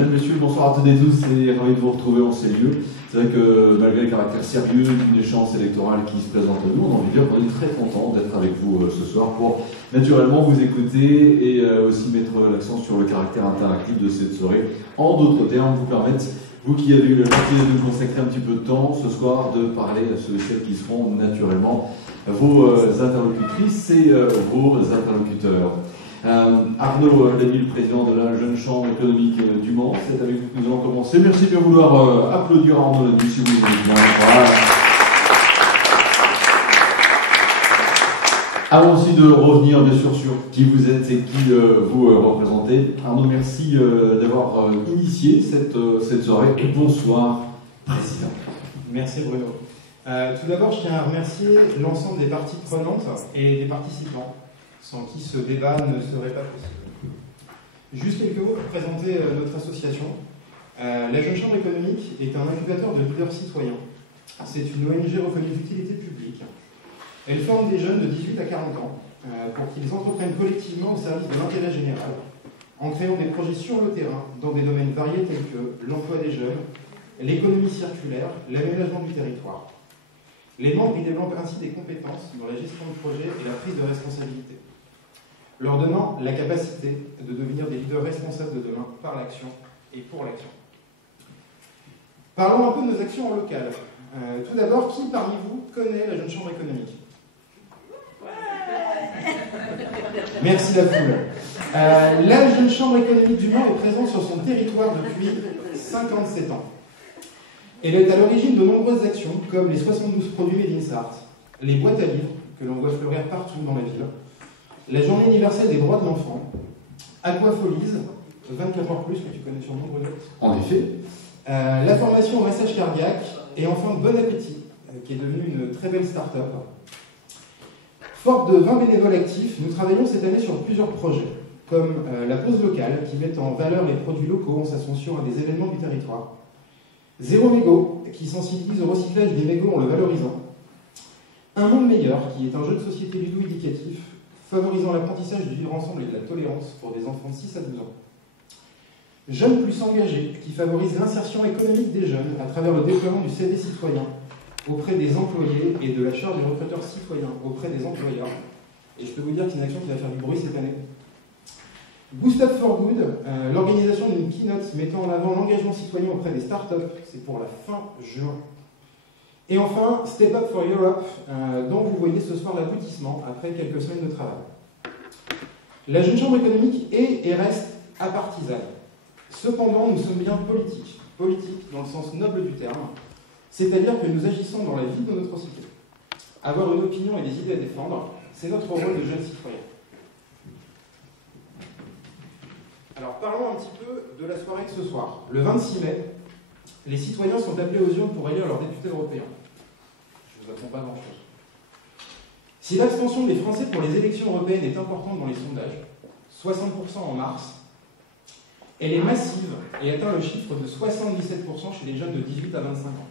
Mesdames, Messieurs, bonsoir à toutes et tous et ravi de vous retrouver en ces lieux. C'est vrai que malgré le caractère sérieux d'une échéance électorale qui se présente à nous, on a envie de dire qu'on est très content d'être avec vous ce soir pour naturellement vous écouter et aussi mettre l'accent sur le caractère interactif de cette soirée. En d'autres termes, vous permettre, vous qui avez eu la gentillesse de nous consacrer un petit peu de temps ce soir, de parler à ceux et celles qui seront naturellement vos interlocutrices et vos interlocuteurs. Arnaud Lamy, le président de la Jeune Chambre économique du Mans, c'est avec vous que nous allons commencer. Merci de bien vouloir applaudir Arnaud Lamy si vous voulez bien. Voilà. Avant aussi de revenir bien sûr sur qui vous êtes et qui vous représentez, Arnaud, merci d'avoir initié cette soirée. Et bonsoir, Président. Merci Bruno. Tout d'abord, je tiens à remercier l'ensemble des parties prenantes et des participants, sans qui ce débat ne serait pas possible. Juste quelques mots pour présenter notre association. La Jeune Chambre économique est un incubateur de leaders citoyens. C'est une ONG reconnue d'utilité publique. Elle forme des jeunes de 18 à 40 ans pour qu'ils entreprennent collectivement au service de l'intérêt général, en créant des projets sur le terrain dans des domaines variés tels que l'emploi des jeunes, l'économie circulaire, l'aménagement du territoire. Les membres y développent ainsi des compétences dans la gestion de projet et la prise de responsabilité, leur donnant la capacité de devenir des leaders responsables de demain par l'action et pour l'action. Parlons un peu de nos actions en local. Tout d'abord, qui parmi vous connaît la Jeune Chambre économique ? Merci la foule. La Jeune Chambre économique du Mans est présente sur son territoire depuis 57 ans. Elle est à l'origine de nombreuses actions, comme les 72 produits Made in Sarthe, les boîtes à livres, que l'on voit fleurir partout dans la ville, la Journée universelle des droits de l'enfant, Aquafolies, 24 heures plus, que tu connais sûrement, Bruno. En effet. La formation au massage cardiaque, et enfin Bon Appétit, qui est devenue une très belle start-up. Forte de 20 bénévoles actifs, nous travaillons cette année sur plusieurs projets, comme la pause locale, qui met en valeur les produits locaux en s'associant à des événements du territoire. Zéro mégot, qui sensibilise au recyclage des mégots en le valorisant. Un monde meilleur, qui est un jeu de société ludo-éducatif, favorisant l'apprentissage du vivre ensemble et de la tolérance pour des enfants de 6 à 12 ans. Jeunes plus engagés, qui favorise l'insertion économique des jeunes à travers le déploiement du CV citoyen auprès des employés et de la charge du recruteur citoyen auprès des employeurs. Et je peux vous dire que c'est une action qui va faire du bruit cette année. Boost Up for Good, l'organisation d'une keynote mettant en avant l'engagement citoyen auprès des startups, c'est pour la fin juin. Et enfin, Step Up for Europe, dont vous voyez ce soir l'aboutissement après quelques semaines de travail. La Jeune Chambre économique est et reste apartisane. Cependant, nous sommes bien politiques dans le sens noble du terme, c'est-à-dire que nous agissons dans la vie de notre société. Avoir une opinion et des idées à défendre, c'est notre rôle de jeunes citoyens. Alors parlons un petit peu de la soirée de ce soir. Le 26 mai, les citoyens sont appelés aux urnes pour élire leurs députés européens. Je ne vous apprends pas grand-chose. Si l'abstention des Français pour les élections européennes est importante dans les sondages, 60% en mars, elle est massive et atteint le chiffre de 77% chez les jeunes de 18 à 25 ans.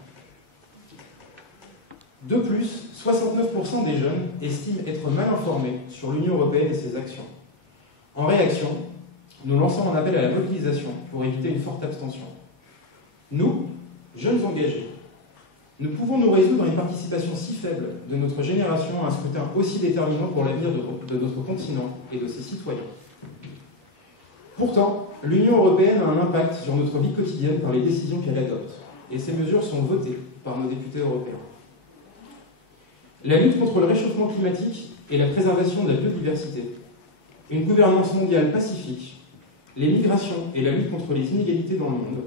De plus, 69% des jeunes estiment être mal informés sur l'Union européenne et ses actions. En réaction, nous lançons un appel à la mobilisation pour éviter une forte abstention. Nous, jeunes engagés, ne pouvons nous résoudre à une participation si faible de notre génération à un scrutin aussi déterminant pour l'avenir de notre continent et de ses citoyens. Pourtant, l'Union européenne a un impact sur notre vie quotidienne par les décisions qu'elle adopte, et ces mesures sont votées par nos députés européens. La lutte contre le réchauffement climatique et la préservation de la biodiversité, une gouvernance mondiale pacifique, les migrations et la lutte contre les inégalités dans le monde,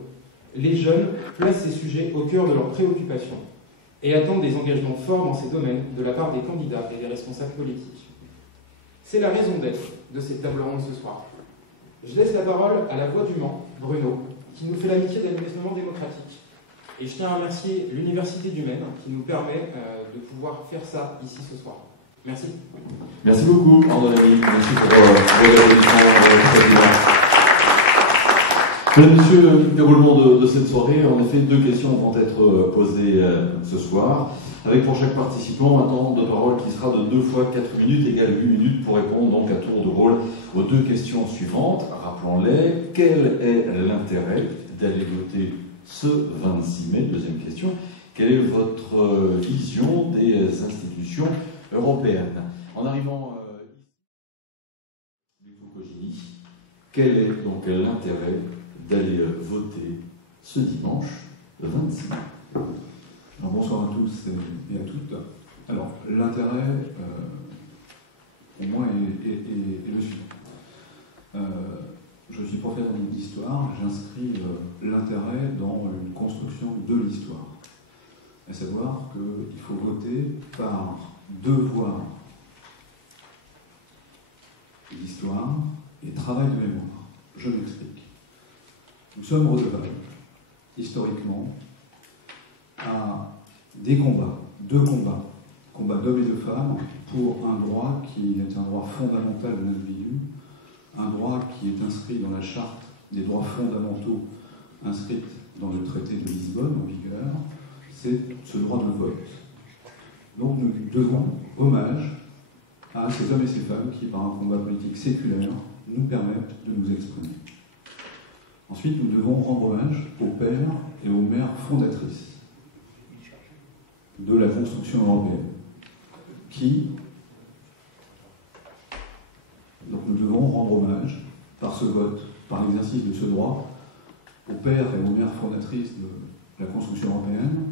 les jeunes placent ces sujets au cœur de leurs préoccupations et attendent des engagements forts dans ces domaines de la part des candidats et des responsables politiques. C'est la raison d'être de cette table ronde ce soir. Je laisse la parole à la voix du Mans, Bruno, qui nous fait l'amitié d'animer ce moment démocratique. Et je tiens à remercier l'Université du Maine qui nous permet de pouvoir faire ça ici ce soir. Merci. Merci beaucoup, Arnaud Lamy. Merci pour vos applaudissements. Mesdames, Messieurs, le déroulement de cette soirée, en effet, deux questions vont être posées ce soir. avec pour chaque participant un temps de parole qui sera de 2 fois 4 minutes, égale 8 minutes pour répondre donc à tour de rôle aux 2 questions suivantes. Rappelons-les, quel est l'intérêt d'aller voter ce 26 mai? Deuxième question, quelle est votre vision des institutions européennes? En arrivant ici, quel est donc l'intérêt d'aller voter ce dimanche 26 mai? Alors, bonsoir à tous et à toutes. Alors, l'intérêt, pour moi, est le suivant. Je suis professeur d'histoire, j'inscris l'intérêt dans une construction de l'histoire. À savoir qu'il faut voter par devoir d'histoire et travail de mémoire. Je m'explique. Nous sommes redevables, historiquement, à des combats, 2 combats, combats d'hommes et de femmes, pour un droit qui est un droit fondamental de l'individu, un droit qui est inscrit dans la charte des droits fondamentaux inscrite dans le traité de Lisbonne en vigueur, c'est ce droit de vote. Donc nous devons hommage à ces hommes et ces femmes qui, par un combat politique séculaire, nous permettent de nous exprimer. Ensuite, nous devons rendre hommage aux pères et aux mères fondatrices de la construction européenne, donc nous devons rendre hommage, par ce vote, par l'exercice de ce droit, aux pères et aux mères fondatrices de la construction européenne,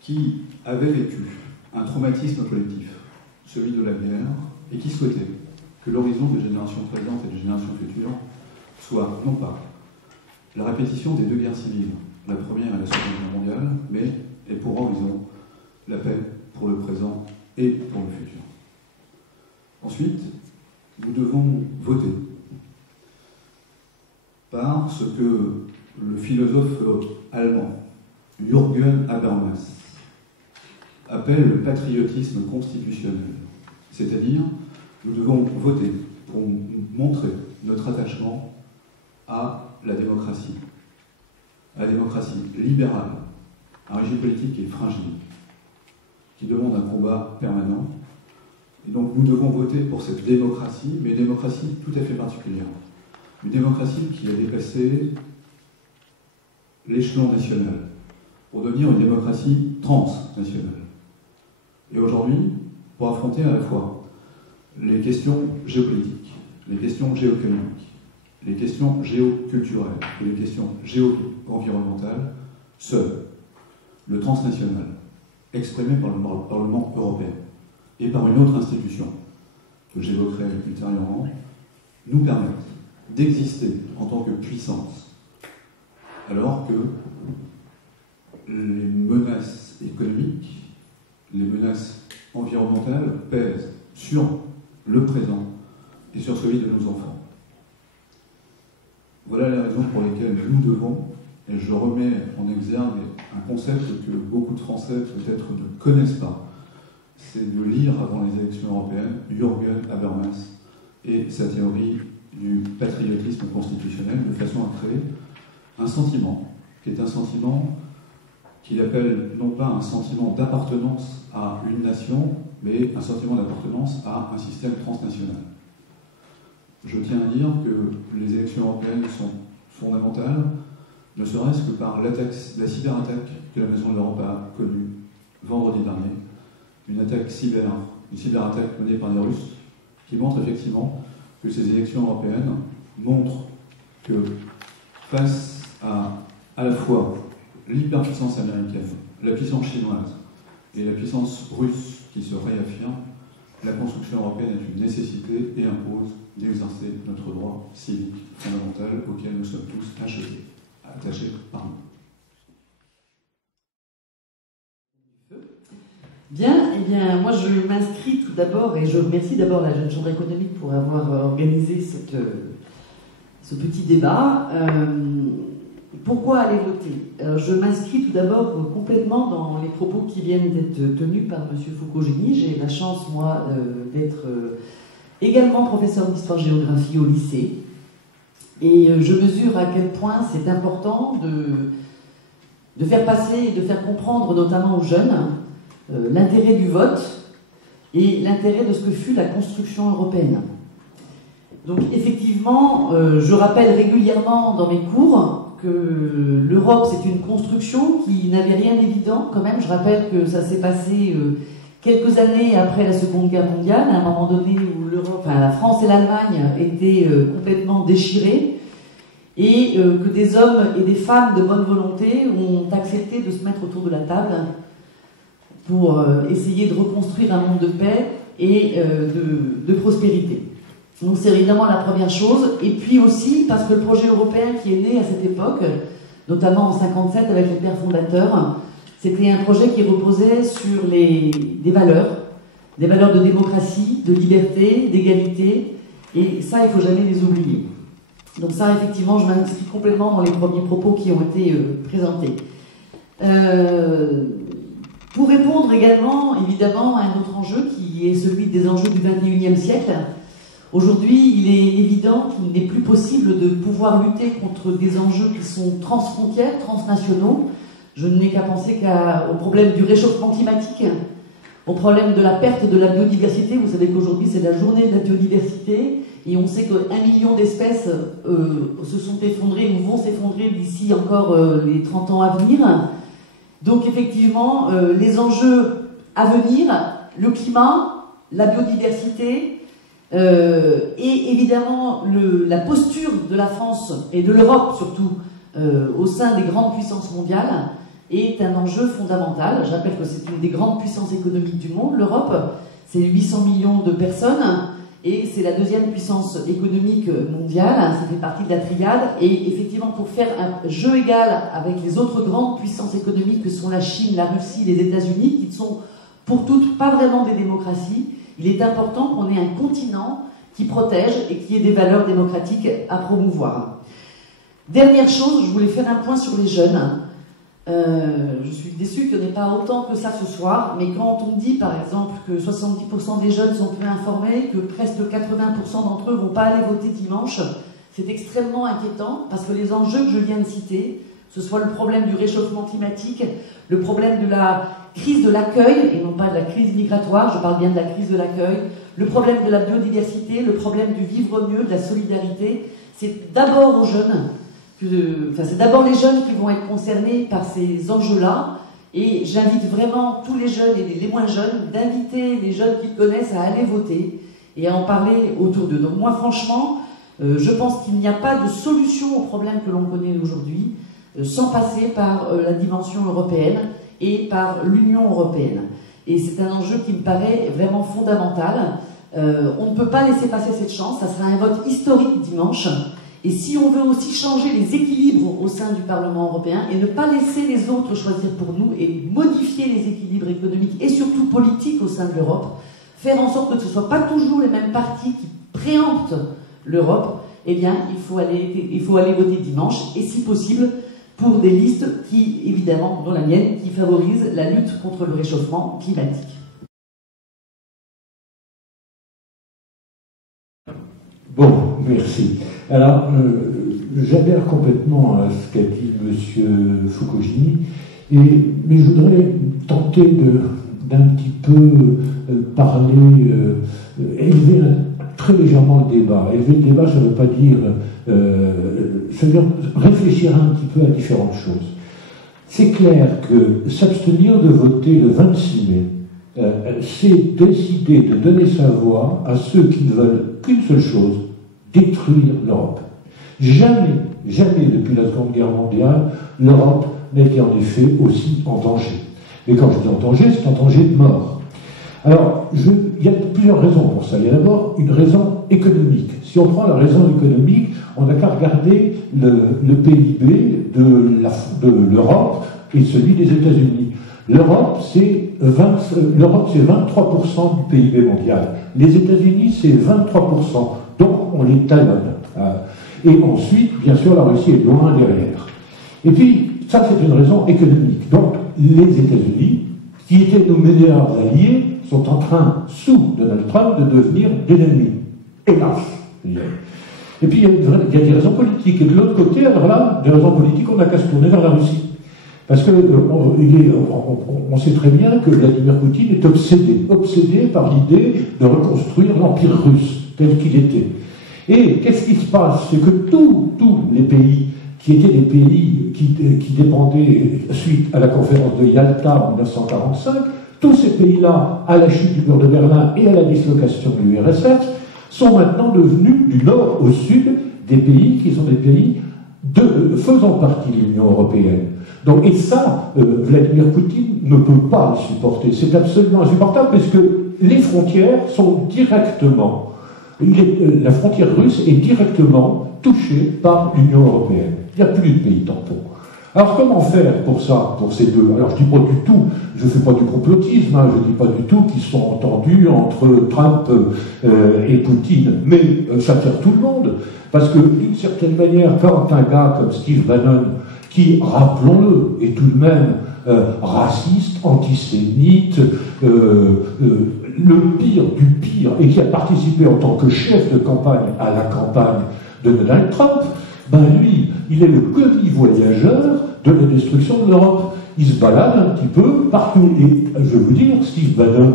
qui avaient vécu un traumatisme collectif, celui de la guerre, et qui souhaitaient que l'horizon des générations présentes et des générations futures soit non pas la répétition des 2 guerres civiles, la première et la Seconde Guerre mondiale, mais et pour horizon la paix pour le présent et pour le futur. Ensuite, nous devons voter par ce que le philosophe allemand Jürgen Habermas appelle le patriotisme constitutionnel. C'est-à-dire, nous devons voter pour montrer notre attachement à la démocratie libérale, un régime politique qui est fragile, qui demande un combat permanent. Et donc nous devons voter pour cette démocratie, mais une démocratie tout à fait particulière. Une démocratie qui a dépassé l'échelon national pour devenir une démocratie transnationale. Et aujourd'hui, pour affronter à la fois les questions géopolitiques, les questions géoéconomiques, les questions géoculturelles et les questions géo-environnementales, seul le transnational, exprimé par le Parlement européen et par une autre institution que j'évoquerai ultérieurement, nous permettent d'exister en tant que puissance, alors que les menaces économiques, les menaces environnementales pèsent sur le présent et sur celui de nos enfants. Voilà les raisons pour lesquelles nous devons, et je remets en exergue un concept que beaucoup de Français peut-être ne connaissent pas, c'est de lire avant les élections européennes Jürgen Habermas et sa théorie du patriotisme constitutionnel, de façon à créer un sentiment, qui est un sentiment qu'il appelle non pas un sentiment d'appartenance à une nation, mais un sentiment d'appartenance à un système transnational. Je tiens à dire que les élections européennes sont fondamentales, ne serait-ce que par la cyberattaque que la Maison de l'Europe a connue vendredi dernier, une cyberattaque menée par les Russes, qui montre effectivement que ces élections européennes montrent que face à la fois l'hyperpuissance américaine, la puissance chinoise et la puissance russe qui se réaffirme, la construction européenne est une nécessité et impose d'exercer notre droit civique fondamental auquel nous sommes tous attachés. Bien, eh bien, moi je m'inscris tout d'abord et je remercie d'abord la Jeune Chambre économique pour avoir organisé ce petit débat. Pourquoi aller voter? Alors, je m'inscris tout d'abord complètement dans les propos qui viennent d'être tenus par M. Foucault-Génie. J'ai la chance, moi, d'être également professeur d'histoire-géographie au lycée. Et je mesure à quel point c'est important de faire passer et de faire comprendre notamment aux jeunes l'intérêt du vote et l'intérêt de ce que fut la construction européenne. Donc effectivement, je rappelle régulièrement dans mes cours que l'Europe c'est une construction qui n'avait rien d'évident quand même. Je rappelle que ça s'est passé quelques années après la Seconde Guerre mondiale, à un moment donné où la France et l'Allemagne étaient complètement déchirées, et que des hommes et des femmes de bonne volonté ont accepté de se mettre autour de la table pour essayer de reconstruire un monde de paix et de prospérité. Donc c'est évidemment la première chose, et puis aussi parce que le projet européen qui est né à cette époque, notamment en 1957 avec les pères fondateurs, c'était un projet qui reposait sur des valeurs de démocratie, de liberté, d'égalité, et ça il ne faut jamais les oublier. Donc ça effectivement je m'inscris complètement dans les premiers propos qui ont été présentés. Pour répondre également évidemment à un autre enjeu qui est celui des enjeux du XXIe siècle, aujourd'hui, il est évident qu'il n'est plus possible de pouvoir lutter contre des enjeux qui sont transfrontières, transnationaux. Je n'ai qu'à penser au problème du réchauffement climatique, au problème de la perte de la biodiversité. Vous savez qu'aujourd'hui, c'est la journée de la biodiversité, et on sait qu'1 million d'espèces se sont effondrées ou vont s'effondrer d'ici encore les 30 ans à venir. Donc effectivement, les enjeux à venir, le climat, la biodiversité, et évidemment la posture de la France et de l'Europe surtout au sein des grandes puissances mondiales est un enjeu fondamental. Je rappelle que c'est une des grandes puissances économiques du monde, l'Europe. C'est 800 millions de personnes et c'est la deuxième puissance économique mondiale. Ça fait partie de la triade, et effectivement pour faire un jeu égal avec les autres grandes puissances économiques que sont la Chine, la Russie, les États-Unis, qui ne sont pour toutes pas vraiment des démocraties, il est important qu'on ait un continent qui protège et qui ait des valeurs démocratiques à promouvoir. Dernière chose, je voulais faire un point sur les jeunes. Je suis déçue qu'il n'y en ait pas autant que ça ce soir, mais quand on dit par exemple que 70% des jeunes sont peu informés, que presque 80% d'entre eux ne vont pas aller voter dimanche, c'est extrêmement inquiétant parce que les enjeux que je viens de citer, que ce soit le problème du réchauffement climatique, le problème de la crise de l'accueil, et non pas de la crise migratoire, je parle bien de la crise de l'accueil, le problème de la biodiversité, le problème du vivre mieux, de la solidarité, c'est d'abord aux jeunes, c'est d'abord les jeunes qui vont être concernés par ces enjeux-là, et j'invite vraiment tous les jeunes et les moins jeunes d'inviter les jeunes qu'ils connaissent à aller voter et à en parler autour d'eux. Donc moi franchement, je pense qu'il n'y a pas de solution aux problèmes que l'on connaît aujourd'hui sans passer par la dimension européenne et par l'Union européenne. Et c'est un enjeu qui me paraît vraiment fondamental. On ne peut pas laisser passer cette chance, ça sera un vote historique dimanche. Et si on veut aussi changer les équilibres au sein du Parlement européen et ne pas laisser les autres choisir pour nous et modifier les équilibres économiques et surtout politiques au sein de l'Europe, faire en sorte que ce ne soit pas toujours les mêmes partis qui préemptent l'Europe, eh bien il faut aller voter dimanche, et si possible pour des listes qui, évidemment, dont la mienne, qui favorisent la lutte contre le réchauffement climatique. Bon, merci. Alors, j'adhère complètement à ce qu'a dit M. Fukushima, mais je voudrais tenter d'un petit peu parler, élever très légèrement le débat. Élever le débat, ça ne veut pas dire... ça veut dire réfléchir un petit peu à différentes choses. C'est clair que s'abstenir de voter le 26 mai, c'est décider de donner sa voix à ceux qui ne veulent qu'une seule chose, détruire l'Europe. Jamais, jamais depuis la Seconde Guerre mondiale, l'Europe n'était en effet aussi en danger. Mais quand je dis en danger, c'est en danger de mort. Alors, il y a plusieurs raisons pour ça. Il y a d'abord une raison économique. Si on prend la raison économique, on n'a qu'à regarder le PIB de l'Europe et celui des États-Unis. L'Europe, c'est 23% du PIB mondial. Les États-Unis, c'est 23%. Donc, on les talonne. Et ensuite, bien sûr, la Russie est loin derrière. Et puis, ça, c'est une raison économique. Donc, les États-Unis, qui étaient nos meilleurs alliés, sont en train, sous Donald Trump, de devenir des ennemis. Hélas. Et puis, il y a des raisons politiques. Et de l'autre côté, alors là, des raisons politiques, on n'a qu'à se tourner vers la Russie. Parce que on sait très bien que Vladimir Poutine est obsédé par l'idée de reconstruire l'Empire russe tel qu'il était. Et qu'est-ce qui se passe? C'est que tous les pays qui étaient des pays qui dépendaient suite à la conférence de Yalta en 1945, tous ces pays-là, à la chute du mur de Berlin et à la dislocation de l'URSS, sont maintenant devenus du nord au sud des pays qui sont des pays faisant partie de l'Union européenne. Donc, et ça, Vladimir Poutine ne peut pas le supporter. C'est absolument insupportable parce que les frontières sont directement, la frontière russe est directement touchée par l'Union européenne. Il n'y a plus de pays tampons. Alors comment faire pour ça, pour ces deux? Alors je ne dis pas du tout, je ne fais pas du complotisme, je ne dis pas du tout qu'ils sont entendus entre Trump et Poutine, mais ça sert tout le monde. Parce que d'une certaine manière, quand un gars comme Steve Bannon, qui, rappelons-le, est tout de même raciste, antisémite, le pire du pire, et qui a participé en tant que chef de campagne à la campagne de Donald Trump, ben lui, il est le commis-voyageur de la destruction de l'Europe. Il se balade un petit peu partout. Et je veux vous dire, Steve Bannon,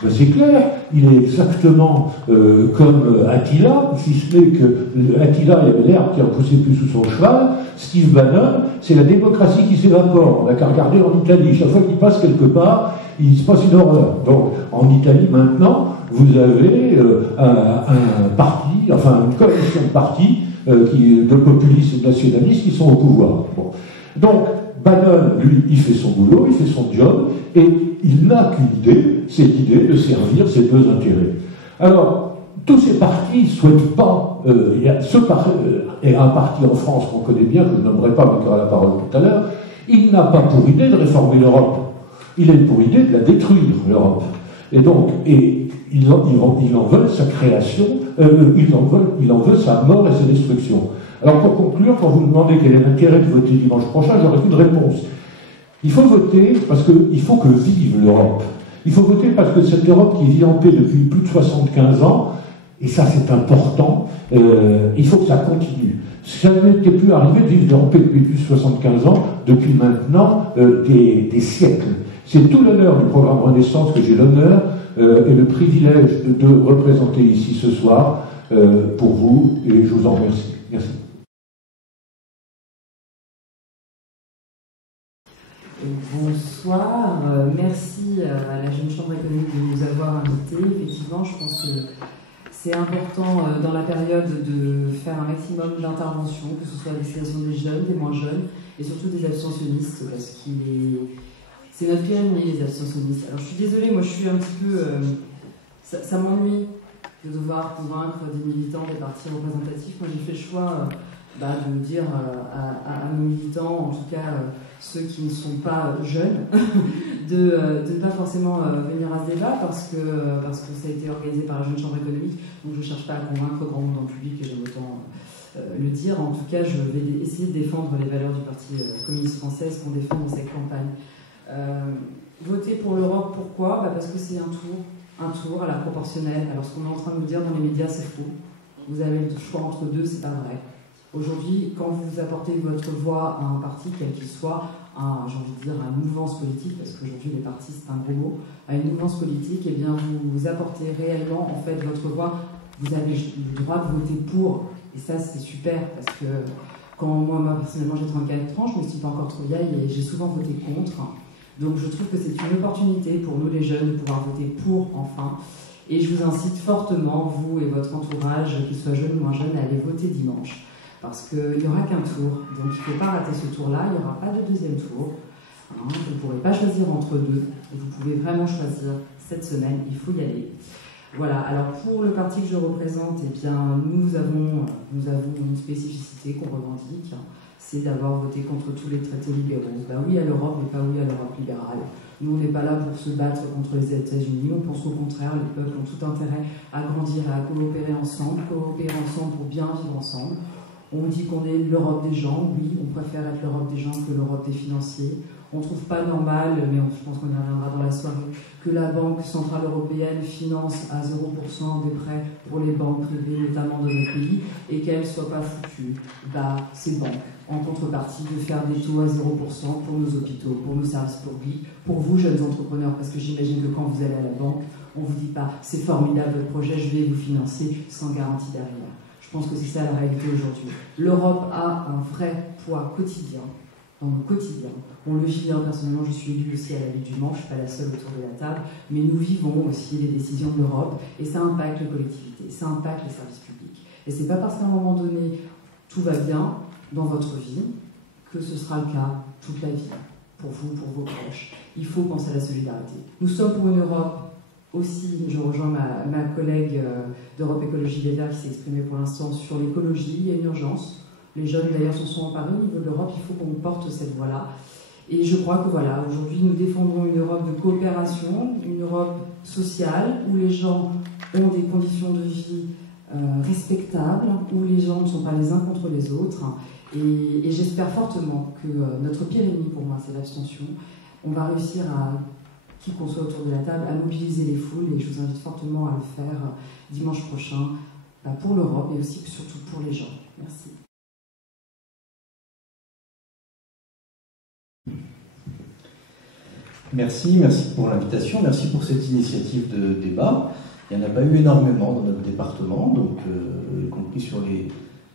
ben c'est clair, il est exactement comme Attila, si ce n'est que Attila, il avait l'herbe qui en poussait plus sous son cheval. Steve Bannon, c'est la démocratie qui s'évapore. On n'a qu'à regarder en Italie. Chaque fois qu'il passe quelque part, il se passe une horreur. Donc, en Italie, maintenant, vous avez un parti, enfin une coalition de partis de populistes et de nationalistes qui sont au pouvoir. Bon. Donc, Bannon, lui, il fait son boulot, il fait son job, et il n'a qu'une idée, c'est l'idée de servir ses deux intérêts. Alors, tous ces partis ne souhaitent pas... il y a un parti en France qu'on connaît bien, que je nommerai pas, mais qui aura la parole tout à l'heure, il n'a pas pour idée de réformer l'Europe. Il a pour idée de la détruire, l'Europe. Et donc, il en veut sa création, il en veut sa mort et sa destruction. Alors pour conclure, quand vous me demandez quel est l'intérêt de voter dimanche prochain, j'aurai une réponse. Il faut voter parce qu'il faut que vive l'Europe. Il faut voter parce que cette Europe qui vit en paix depuis plus de 75 ans, et ça c'est important, il faut que ça continue. Ça n'était plus arrivé de vivre en paix depuis plus de 75 ans, depuis maintenant des siècles. C'est tout l'honneur du programme Renaissance que j'ai l'honneur et le privilège de représenter ici ce soir pour vous, et je vous en remercie. Merci. Bonsoir, merci à la Jeune Chambre économique de nous avoir invités. Effectivement, je pense que c'est important dans la période de faire un maximum d'interventions, que ce soit à destination des jeunes, des moins jeunes, et surtout des abstentionnistes, parce que c'est notre pire ennemi, les abstentionnistes. Alors je suis désolée, moi je suis un petit peu... ça m'ennuie de devoir convaincre des militants des partis représentatifs. Moi j'ai fait le choix de dire à nos militants, en tout cas ceux qui ne sont pas jeunes, de ne pas forcément venir à ce débat parce que ça a été organisé par la Jeune Chambre économique, donc je ne cherche pas à convaincre grand monde dans le public, et j'aime autant le dire. En tout cas, je vais essayer de défendre les valeurs du Parti communiste français, ce qu'on défend dans cette campagne. Voter pour l'Europe, pourquoi? Parce que c'est un tour à la proportionnelle. Alors ce qu'on est en train de nous dire dans les médias, c'est faux. Vous avez le choix entre deux, c'est pas vrai. Aujourd'hui, quand vous apportez votre voix à un parti, quel qu'il soit, j'ai envie de dire à une mouvance politique, parce qu'aujourd'hui les partis c'est un gros mot, à une mouvance politique, eh bien vous apportez réellement en fait votre voix. Vous avez le droit de voter pour, et ça c'est super, parce que quand moi personnellement j'ai 34 ans, je ne me suis pas encore trop vieille et j'ai souvent voté contre. Donc je trouve que c'est une opportunité pour nous les jeunes de pouvoir voter pour enfin. Et je vous incite fortement, vous et votre entourage, qu'ils soient jeunes ou moins jeunes, à aller voter dimanche. Parce qu'il n'y aura qu'un tour, donc il ne faut pas rater ce tour-là, il n'y aura pas de deuxième tour. Vous ne pourrez pas choisir entre deux, vous pouvez vraiment choisir cette semaine, il faut y aller. Voilà, alors pour le parti que je représente, eh bien, nous avons une spécificité qu'on revendique, c'est d'avoir voté contre tous les traités libéraux. Ben oui à l'Europe, mais pas oui à l'Europe libérale. Nous, on n'est pas là pour se battre contre les États-Unis, on pense au contraire, les peuples ont tout intérêt à grandir, à coopérer ensemble pour bien vivre ensemble. On dit qu'on est l'Europe des gens, oui, on préfère être l'Europe des gens que l'Europe des financiers. On ne trouve pas normal, mais je pense qu'on y reviendra dans la soirée, que la Banque Centrale Européenne finance à 0% des prêts pour les banques privées, notamment de notre pays, et qu'elles ne soient pas foutues, ces banques en contrepartie de faire des taux à 0% pour nos hôpitaux, pour nos services publics, pour vous, jeunes entrepreneurs, parce que j'imagine que quand vous allez à la banque, on ne vous dit pas « c'est formidable votre projet, je vais vous financer sans garantie derrière ». Je pense que c'est ça la réalité aujourd'hui. L'Europe a un vrai poids quotidien, dans nos quotidiens. On le vit bien, personnellement, je suis élue aussi à la ville du Mans, je ne suis pas la seule autour de la table, mais nous vivons aussi les décisions de l'Europe, et ça impacte les collectivités, ça impacte les services publics. Et ce n'est pas parce qu'à un moment donné, tout va bien dans votre vie, que ce sera le cas toute la vie, pour vous, pour vos proches. Il faut penser à la solidarité. Nous sommes pour une Europe aussi, je rejoins ma collègue d'Europe Écologie Les Verts qui s'est exprimée pour l'instant sur l'écologie, il y a une urgence. Les jeunes d'ailleurs s'en sont emparés au niveau de l'Europe, il faut qu'on porte cette voie-là. Et je crois que voilà, aujourd'hui nous défendons une Europe de coopération, une Europe sociale, où les gens ont des conditions de vie respectables, où les gens ne sont pas les uns contre les autres. Et j'espère fortement que notre pire ennemi pour moi, c'est l'abstention. On va réussir à, qui qu'on soit autour de la table, à mobiliser les foules, et je vous invite fortement à le faire dimanche prochain pour l'Europe et aussi surtout pour les gens. Merci. Merci pour l'invitation, merci pour cette initiative de débat. Il n'y en a pas eu énormément dans notre département, donc, y compris sur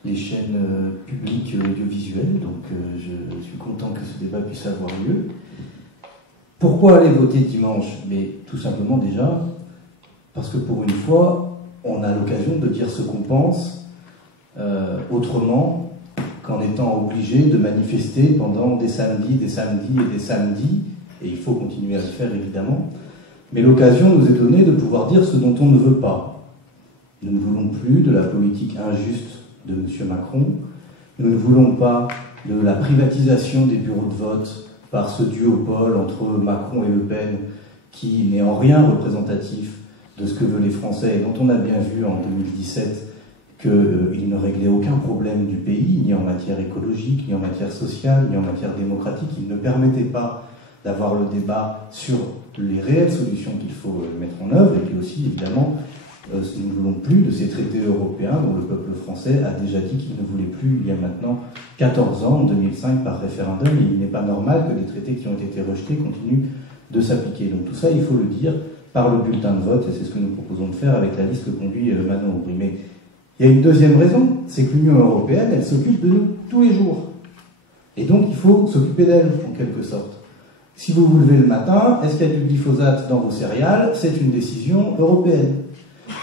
les chaînes publiques audiovisuelles, donc je suis content que ce débat puisse avoir lieu. Pourquoi aller voter dimanche? Mais tout simplement déjà, parce que pour une fois, on a l'occasion de dire ce qu'on pense autrement qu'en étant obligé de manifester pendant des samedis, et il faut continuer à le faire évidemment, mais l'occasion nous est donnée de pouvoir dire ce dont on ne veut pas. Nous ne voulons plus de la politique injuste de M. Macron, nous ne voulons pas de la privatisation des bureaux de vote par ce duopole entre Macron et Le Pen qui n'est en rien représentatif de ce que veulent les Français et dont on a bien vu en 2017 qu'il ne réglait aucun problème du pays, ni en matière écologique, ni en matière sociale, ni en matière démocratique. Il ne permettait pas d'avoir le débat sur les réelles solutions qu'il faut mettre en œuvre, et puis aussi, évidemment, nous ne voulons plus de ces traités européens dont le peuple français a déjà dit qu'il ne voulait plus il y a maintenant 14 ans, en 2005, par référendum, et il n'est pas normal que les traités qui ont été rejetés continuent de s'appliquer. Donc tout ça, il faut le dire par le bulletin de vote, et c'est ce que nous proposons de faire avec la liste que conduit Manon Aubry. Mais il y a une deuxième raison, c'est que l'Union européenne, elle s'occupe de nous tous les jours. Et donc il faut s'occuper d'elle, en quelque sorte. Si vous vous levez le matin, est-ce qu'il y a du glyphosate dans vos céréales? C'est une décision européenne.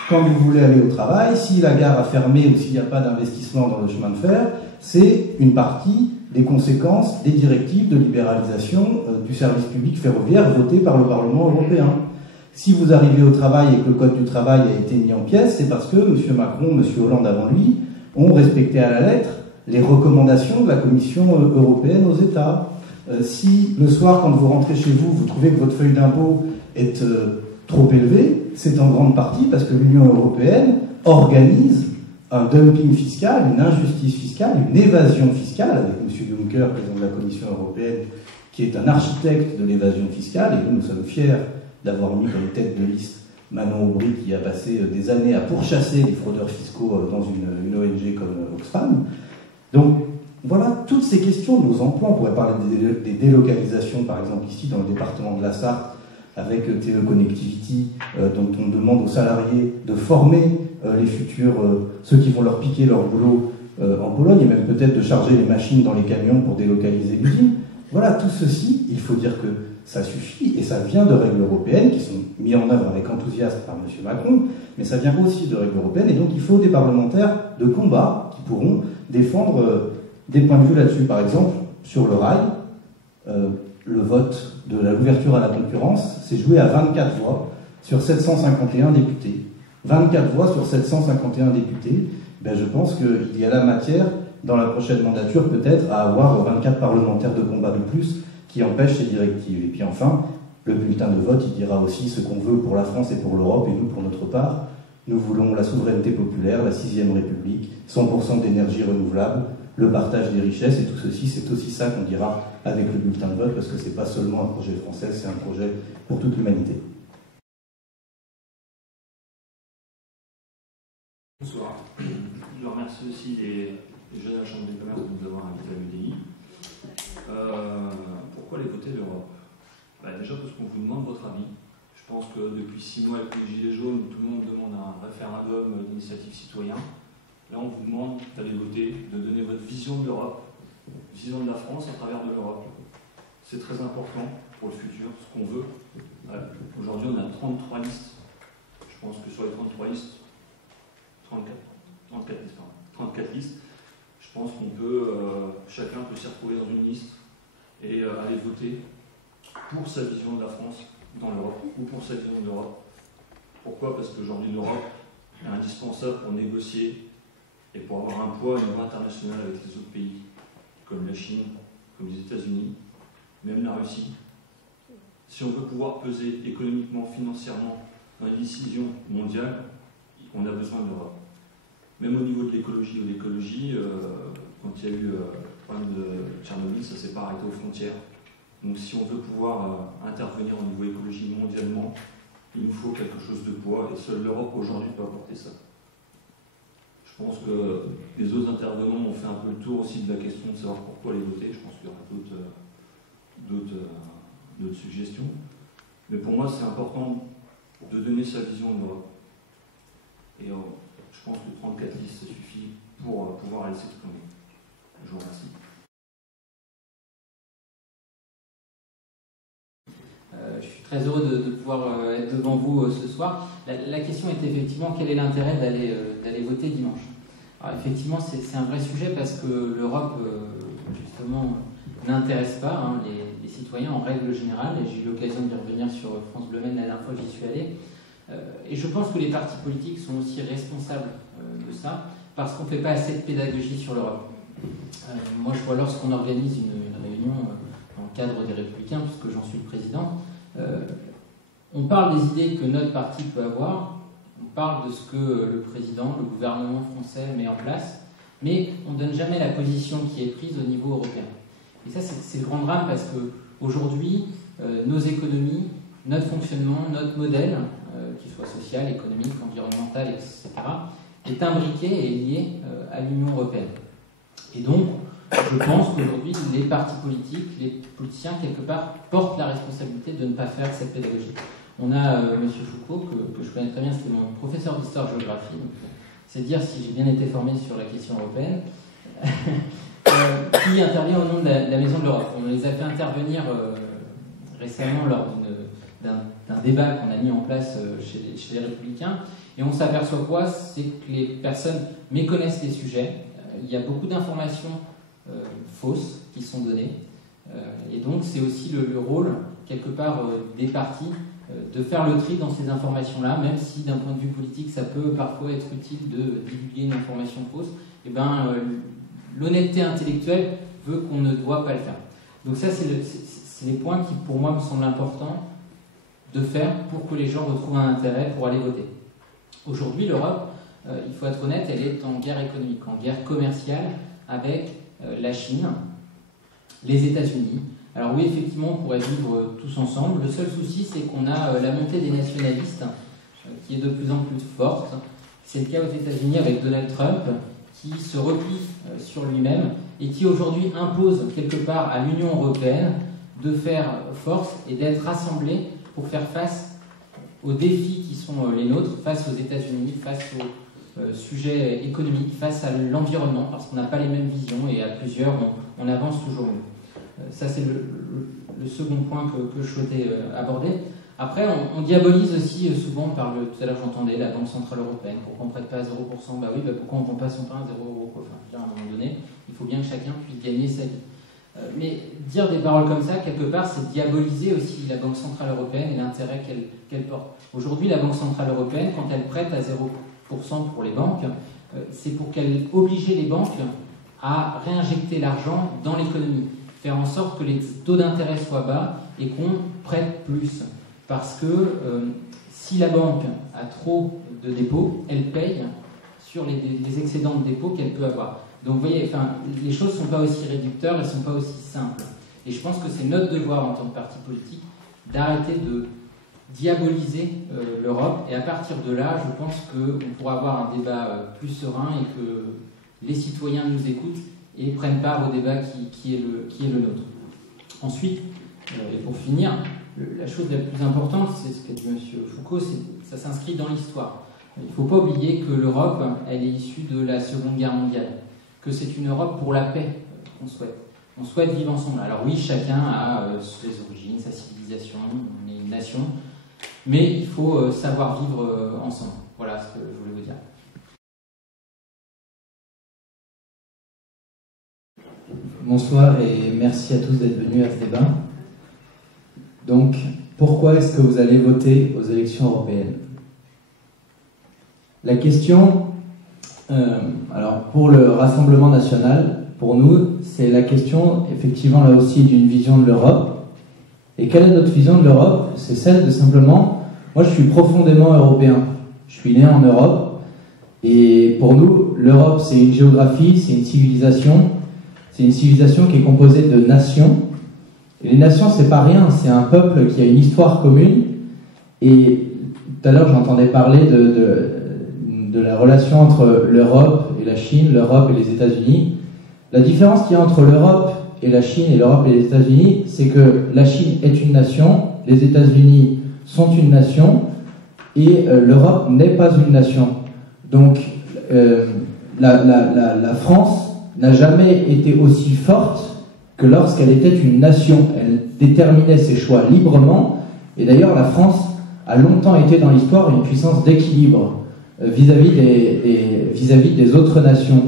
Quand vous voulez aller au travail, si la gare a fermé ou s'il n'y a pas d'investissement dans le chemin de fer, c'est une partie des conséquences des directives de libéralisation du service public ferroviaire votées par le Parlement européen. Si vous arrivez au travail et que le code du travail a été mis en pièces, c'est parce que M. Macron, M. Hollande avant lui, ont respecté à la lettre les recommandations de la Commission européenne aux États. Si le soir, quand vous rentrez chez vous, vous trouvez que votre feuille d'impôt est trop élevée, c'est en grande partie parce que l'Union européenne organise un dumping fiscal, une injustice fiscale, une évasion fiscale, avec M. Juncker, président de la Commission européenne, qui est un architecte de l'évasion fiscale, et nous sommes fiers d'avoir mis comme tête de liste Manon Aubry, qui a passé des années à pourchasser les fraudeurs fiscaux dans une ONG comme Oxfam. Donc, voilà, toutes ces questions, nos emplois, on pourrait parler des délocalisations, par exemple, ici dans le département de la Sarthe, avec Teleconnectivity, dont on demande aux salariés de former les futurs, ceux qui vont leur piquer leur boulot en Pologne, et même peut-être de charger les machines dans les camions pour délocaliser l'usine. Voilà, tout ceci, il faut dire que ça suffit, et ça vient de règles européennes qui sont mises en œuvre avec enthousiasme par M. Macron, mais ça vient aussi de règles européennes, et donc il faut des parlementaires de combat qui pourront défendre des points de vue là-dessus. Par exemple, sur le rail, le vote de l'ouverture à la concurrence s'est joué à 24 voix sur 751 députés. 24 voix sur 751 députés, ben je pense qu'il y a la matière, dans la prochaine mandature, peut-être, à avoir 24 parlementaires de combat de plus qui empêchent ces directives. Et puis enfin, le bulletin de vote, il dira aussi ce qu'on veut pour la France et pour l'Europe, et nous, pour notre part, nous voulons la souveraineté populaire, la 6ème République, 100% d'énergie renouvelable, le partage des richesses, et tout ceci, c'est aussi ça qu'on dira avec le bulletin de vote, parce que c'est pas seulement un projet français, c'est un projet pour toute l'humanité. Bonsoir. Je remercie aussi déjà la Chambre des commerces de nous avoir invités à l'UDI. Pourquoi aller voter l'Europe? Déjà parce qu'on vous demande votre avis. Je pense que depuis 6 mois avec les Gilets jaunes, tout le monde demande un référendum d'initiative citoyen. Là, on vous demande d'aller voter, de donner votre vision de l'Europe, vision de la France à travers de l'Europe. C'est très important pour le futur, ce qu'on veut. Aujourd'hui, on a 33 listes. Je pense que sur les 33 listes, 34 listes, je pense qu'on peut, chacun peut s'y retrouver dans une liste et aller voter pour sa vision de la France dans l'Europe ou pour sa vision de l'Europe. Pourquoi? Parce qu'aujourd'hui, l'Europe est indispensable pour négocier et pour avoir un poids au niveau international avec les autres pays, comme la Chine, comme les États-Unis, même la Russie. Si on veut pouvoir peser économiquement, financièrement dans les décisions mondiales, on a besoin de l'Europe. Même au niveau de l'écologie, quand il y a eu le problème de Tchernobyl, ça ne s'est pas arrêté aux frontières. Donc si on veut pouvoir intervenir au niveau écologie mondialement, il nous faut quelque chose de poids, et seule l'Europe aujourd'hui peut apporter ça. Je pense que les autres intervenants ont fait un peu le tour aussi de la question de savoir pourquoi les voter. Je pense qu'il y aura d'autres suggestions. Mais pour moi, c'est important de donner sa vision de l'Europe. Et je pense que 34 listes, ça suffit pour pouvoir aller s'exprimer. Je vous remercie. Je suis très heureux de pouvoir être devant vous ce soir. La question est effectivement quel est l'intérêt d'aller voter dimanche. Alors effectivement, c'est un vrai sujet parce que l'Europe, justement, n'intéresse pas les citoyens en règle générale. Et j'ai eu l'occasion d'y revenir sur France Bleu Maine la dernière fois que j'y suis allé. Et je pense que les partis politiques sont aussi responsables de ça parce qu'on ne fait pas assez de pédagogie sur l'Europe. Moi, je vois lorsqu'on organise une réunion dans le cadre des Républicains, puisque j'en suis le président, on parle des idées que notre parti peut avoir, on parle de ce que le président, le gouvernement français met en place, mais on ne donne jamais la position qui est prise au niveau européen. Et ça, c'est le grand drame parce qu'aujourd'hui, nos économies, notre fonctionnement, notre modèle, qu'il soit social, économique, environnemental, etc., est imbriqué et lié à l'Union européenne. Et donc, je pense qu'aujourd'hui, les partis politiques, les politiciens, quelque part, portent la responsabilité de ne pas faire cette pédagogie. On a M. Foucault, que je connais très bien, c'était mon professeur d'histoire-géographie, c'est dire si j'ai bien été formé sur la question européenne, qui intervient au nom de la Maison de l'Europe. On les a fait intervenir récemment lors d'un débat qu'on a mis en place chez les Républicains, et on s'aperçoit quoi? C'est que les personnes méconnaissent les sujets, il y a beaucoup d'informations fausses qui sont données, et donc c'est aussi le rôle, quelque part, des partis de faire le tri dans ces informations-là, même si d'un point de vue politique ça peut parfois être utile de divulguer une information fausse, et l'honnêteté intellectuelle veut qu'on ne doit pas le faire. Donc ça, c'est les points qui, pour moi, me semblent importants de faire pour que les gens retrouvent un intérêt pour aller voter. Aujourd'hui, l'Europe, il faut être honnête, elle est en guerre économique, en guerre commerciale avec la Chine, les États-Unis. Alors oui, effectivement, on pourrait vivre tous ensemble. Le seul souci, c'est qu'on a la montée des nationalistes qui est de plus en plus forte. C'est le cas aux États-Unis avec Donald Trump, qui se replie sur lui-même et qui aujourd'hui impose quelque part à l'Union européenne de faire force et d'être rassemblée pour faire face aux défis qui sont les nôtres, face aux États-Unis, face aux sujets économiques, face à l'environnement, parce qu'on n'a pas les mêmes visions et à plusieurs, on avance toujours mieux. Ça, c'est le second point que je souhaitais aborder. Après, on diabolise aussi souvent tout à l'heure j'entendais la Banque Centrale Européenne, pourquoi on ne prête pas à 0%? Pourquoi on ne vend pas son pain à 0 €? Enfin, à un moment donné, il faut bien que chacun puisse gagner sa vie. Mais dire des paroles comme ça, quelque part, c'est diaboliser aussi la Banque Centrale Européenne et l'intérêt qu'elle porte. Aujourd'hui, la Banque Centrale Européenne, quand elle prête à 0% pour les banques, c'est pour qu'elle oblige les banques à réinjecter l'argent dans l'économie, faire en sorte que les taux d'intérêt soient bas et qu'on prête plus. Parce que si la banque a trop de dépôts, elle paye sur les excédents de dépôt qu'elle peut avoir. Donc vous voyez, les choses ne sont pas aussi réducteurs, elles ne sont pas aussi simples. Et je pense que c'est notre devoir en tant que parti politique d'arrêter de diaboliser l'Europe. Et à partir de là, je pense qu'on pourra avoir un débat plus serein et que les citoyens nous écoutent et prennent part au débat qui est le nôtre. Ensuite, et pour finir, la chose la plus importante, c'est ce qu'a dit M. Foucault, ça s'inscrit dans l'histoire. Il ne faut pas oublier que l'Europe, elle est issue de la Seconde Guerre mondiale, que c'est une Europe pour la paix qu'on souhaite. On souhaite vivre ensemble. Alors oui, chacun a ses origines, sa civilisation, on est une nation, mais il faut savoir vivre ensemble. Voilà ce que je voulais vous dire. Bonsoir et merci à tous d'être venus à ce débat. Donc, pourquoi est-ce que vous allez voter aux élections européennes ? La question, alors pour le Rassemblement national, pour nous, c'est la question, effectivement, là aussi, d'une vision de l'Europe. Et quelle est notre vision de l'Europe ? C'est celle de simplement, moi je suis profondément européen. Je suis né en Europe. Et pour nous, l'Europe, c'est une géographie, c'est une civilisation. C'est une civilisation qui est composée de nations. Et les nations, c'est pas rien, c'est un peuple qui a une histoire commune. Et tout à l'heure, j'entendais parler de la relation entre l'Europe et la Chine, l'Europe et les États-Unis. La différence qu'il y a entre l'Europe et la Chine et l'Europe et les États-Unis, c'est que la Chine est une nation, les États-Unis sont une nation, et l'Europe n'est pas une nation. Donc, la France n'a jamais été aussi forte que lorsqu'elle était une nation. Elle déterminait ses choix librement, et d'ailleurs la France a longtemps été dans l'histoire une puissance d'équilibre vis-à-vis des autres nations.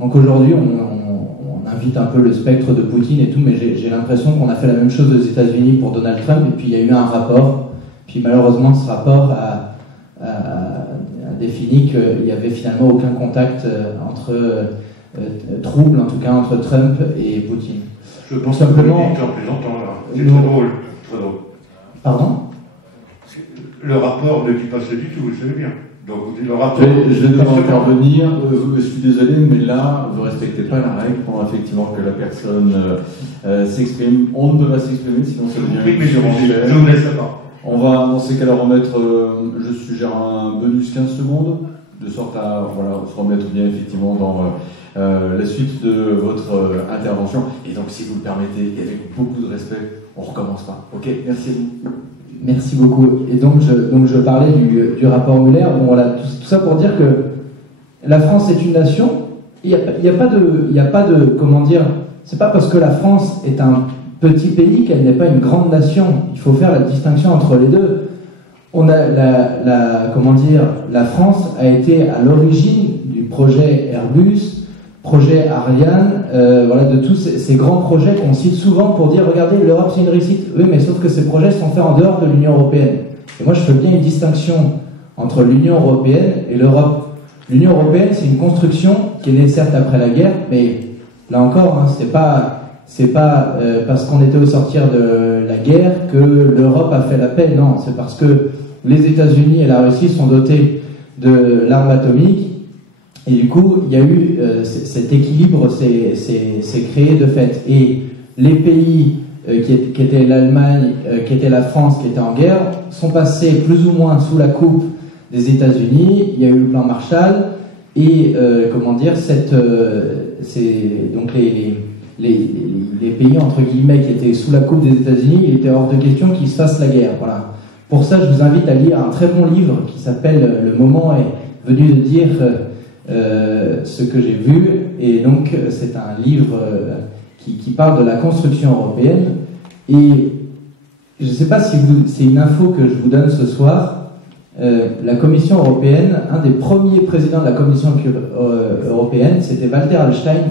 Donc aujourd'hui on invite un peu le spectre de Poutine et tout, mais j'ai l'impression qu'on a fait la même chose aux États-Unis pour Donald Trump, et puis il y a eu un rapport, puis malheureusement ce rapport a défini qu'il n'y avait finalement aucun contact trouble, en tout cas, entre Trump et Poutine. Je pense simplement. Que vous le dites en plaisantant, là. C'est très drôle. Très drôle. Pardon ? Le rapport ne dit pas ça du tout, vous le savez bien. Donc vous dites le rapport. Je vais devoir intervenir. Je suis désolé, mais là, vous ne respectez pas la règle pendant effectivement que la personne s'exprime. On ne peut pas s'exprimer, sinon ça devient une surenchère. Je vous laisse la parole. On va, dans ces cas-là, remettre, je suggère un bonus 15 secondes, de sorte à se remettre bien effectivement dans la suite de votre intervention. Et donc, si vous le permettez, et avec beaucoup de respect, on ne recommence pas. Ok, merci à vous. Merci beaucoup. Et donc je parlais du rapport Muller. Bon, voilà, tout ça pour dire que la France est une nation. Il n'y a pas de, comment dire, c'est pas parce que la France est un petit pays qu'elle n'est pas une grande nation. Il faut faire la distinction entre les deux. On a la France a été à l'origine du projet Airbus, projet Ariane, de tous ces grands projets qu'on cite souvent pour dire regardez, l'Europe c'est une réussite. Oui, mais sauf que ces projets sont faits en dehors de l'Union européenne. Et moi je fais bien une distinction entre l'Union européenne et l'Europe. L'Union européenne c'est une construction qui est née certes après la guerre, mais là encore, c'est pas parce qu'on était au sortir de la guerre que l'Europe a fait la paix. Non, c'est parce que les États-Unis et la Russie sont dotés de l'arme atomique. Et du coup, il y a eu cet équilibre s'est créé de fait. Et les pays qui étaient l'Allemagne, qui étaient la France, qui étaient en guerre, sont passés plus ou moins sous la coupe des États-Unis. Il y a eu le plan Marshall. Et donc les pays entre guillemets qui étaient sous la coupe des États-Unis, il était hors de question qu'ils se fassent la guerre. Voilà. Pour ça, je vous invite à lire un très bon livre qui s'appelle Le moment est venu de dire ce que j'ai vu, et donc c'est un livre qui parle de la construction européenne. Et je ne sais pas si c'est une info que je vous donne ce soir. La Commission européenne, un des premiers présidents de la Commission européenne, c'était Walter Hallstein,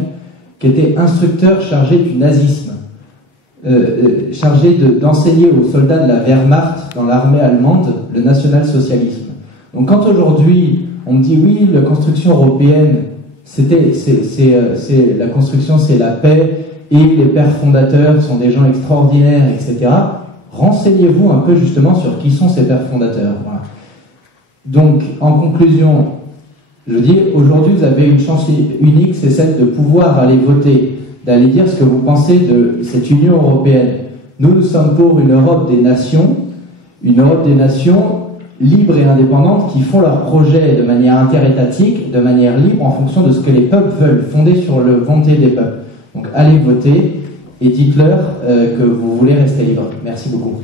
qui était instructeur chargé du nazisme, chargé d'enseigner aux soldats de la Wehrmacht dans l'armée allemande le national-socialisme. Donc quand aujourd'hui on me dit oui, la construction européenne, la construction c'est la paix et les pères fondateurs sont des gens extraordinaires, etc. Renseignez-vous un peu justement sur qui sont ces pères fondateurs. Voilà. Donc en conclusion, je dis aujourd'hui vous avez une chance unique, c'est celle de pouvoir aller voter, d'aller dire ce que vous pensez de cette Union européenne. Nous sommes pour une Europe des nations libres et indépendantes qui font leurs projets de manière interétatique, de manière libre, en fonction de ce que les peuples veulent, fondés sur la volonté des peuples. Donc allez voter et dites-leur que vous voulez rester libre. Merci beaucoup.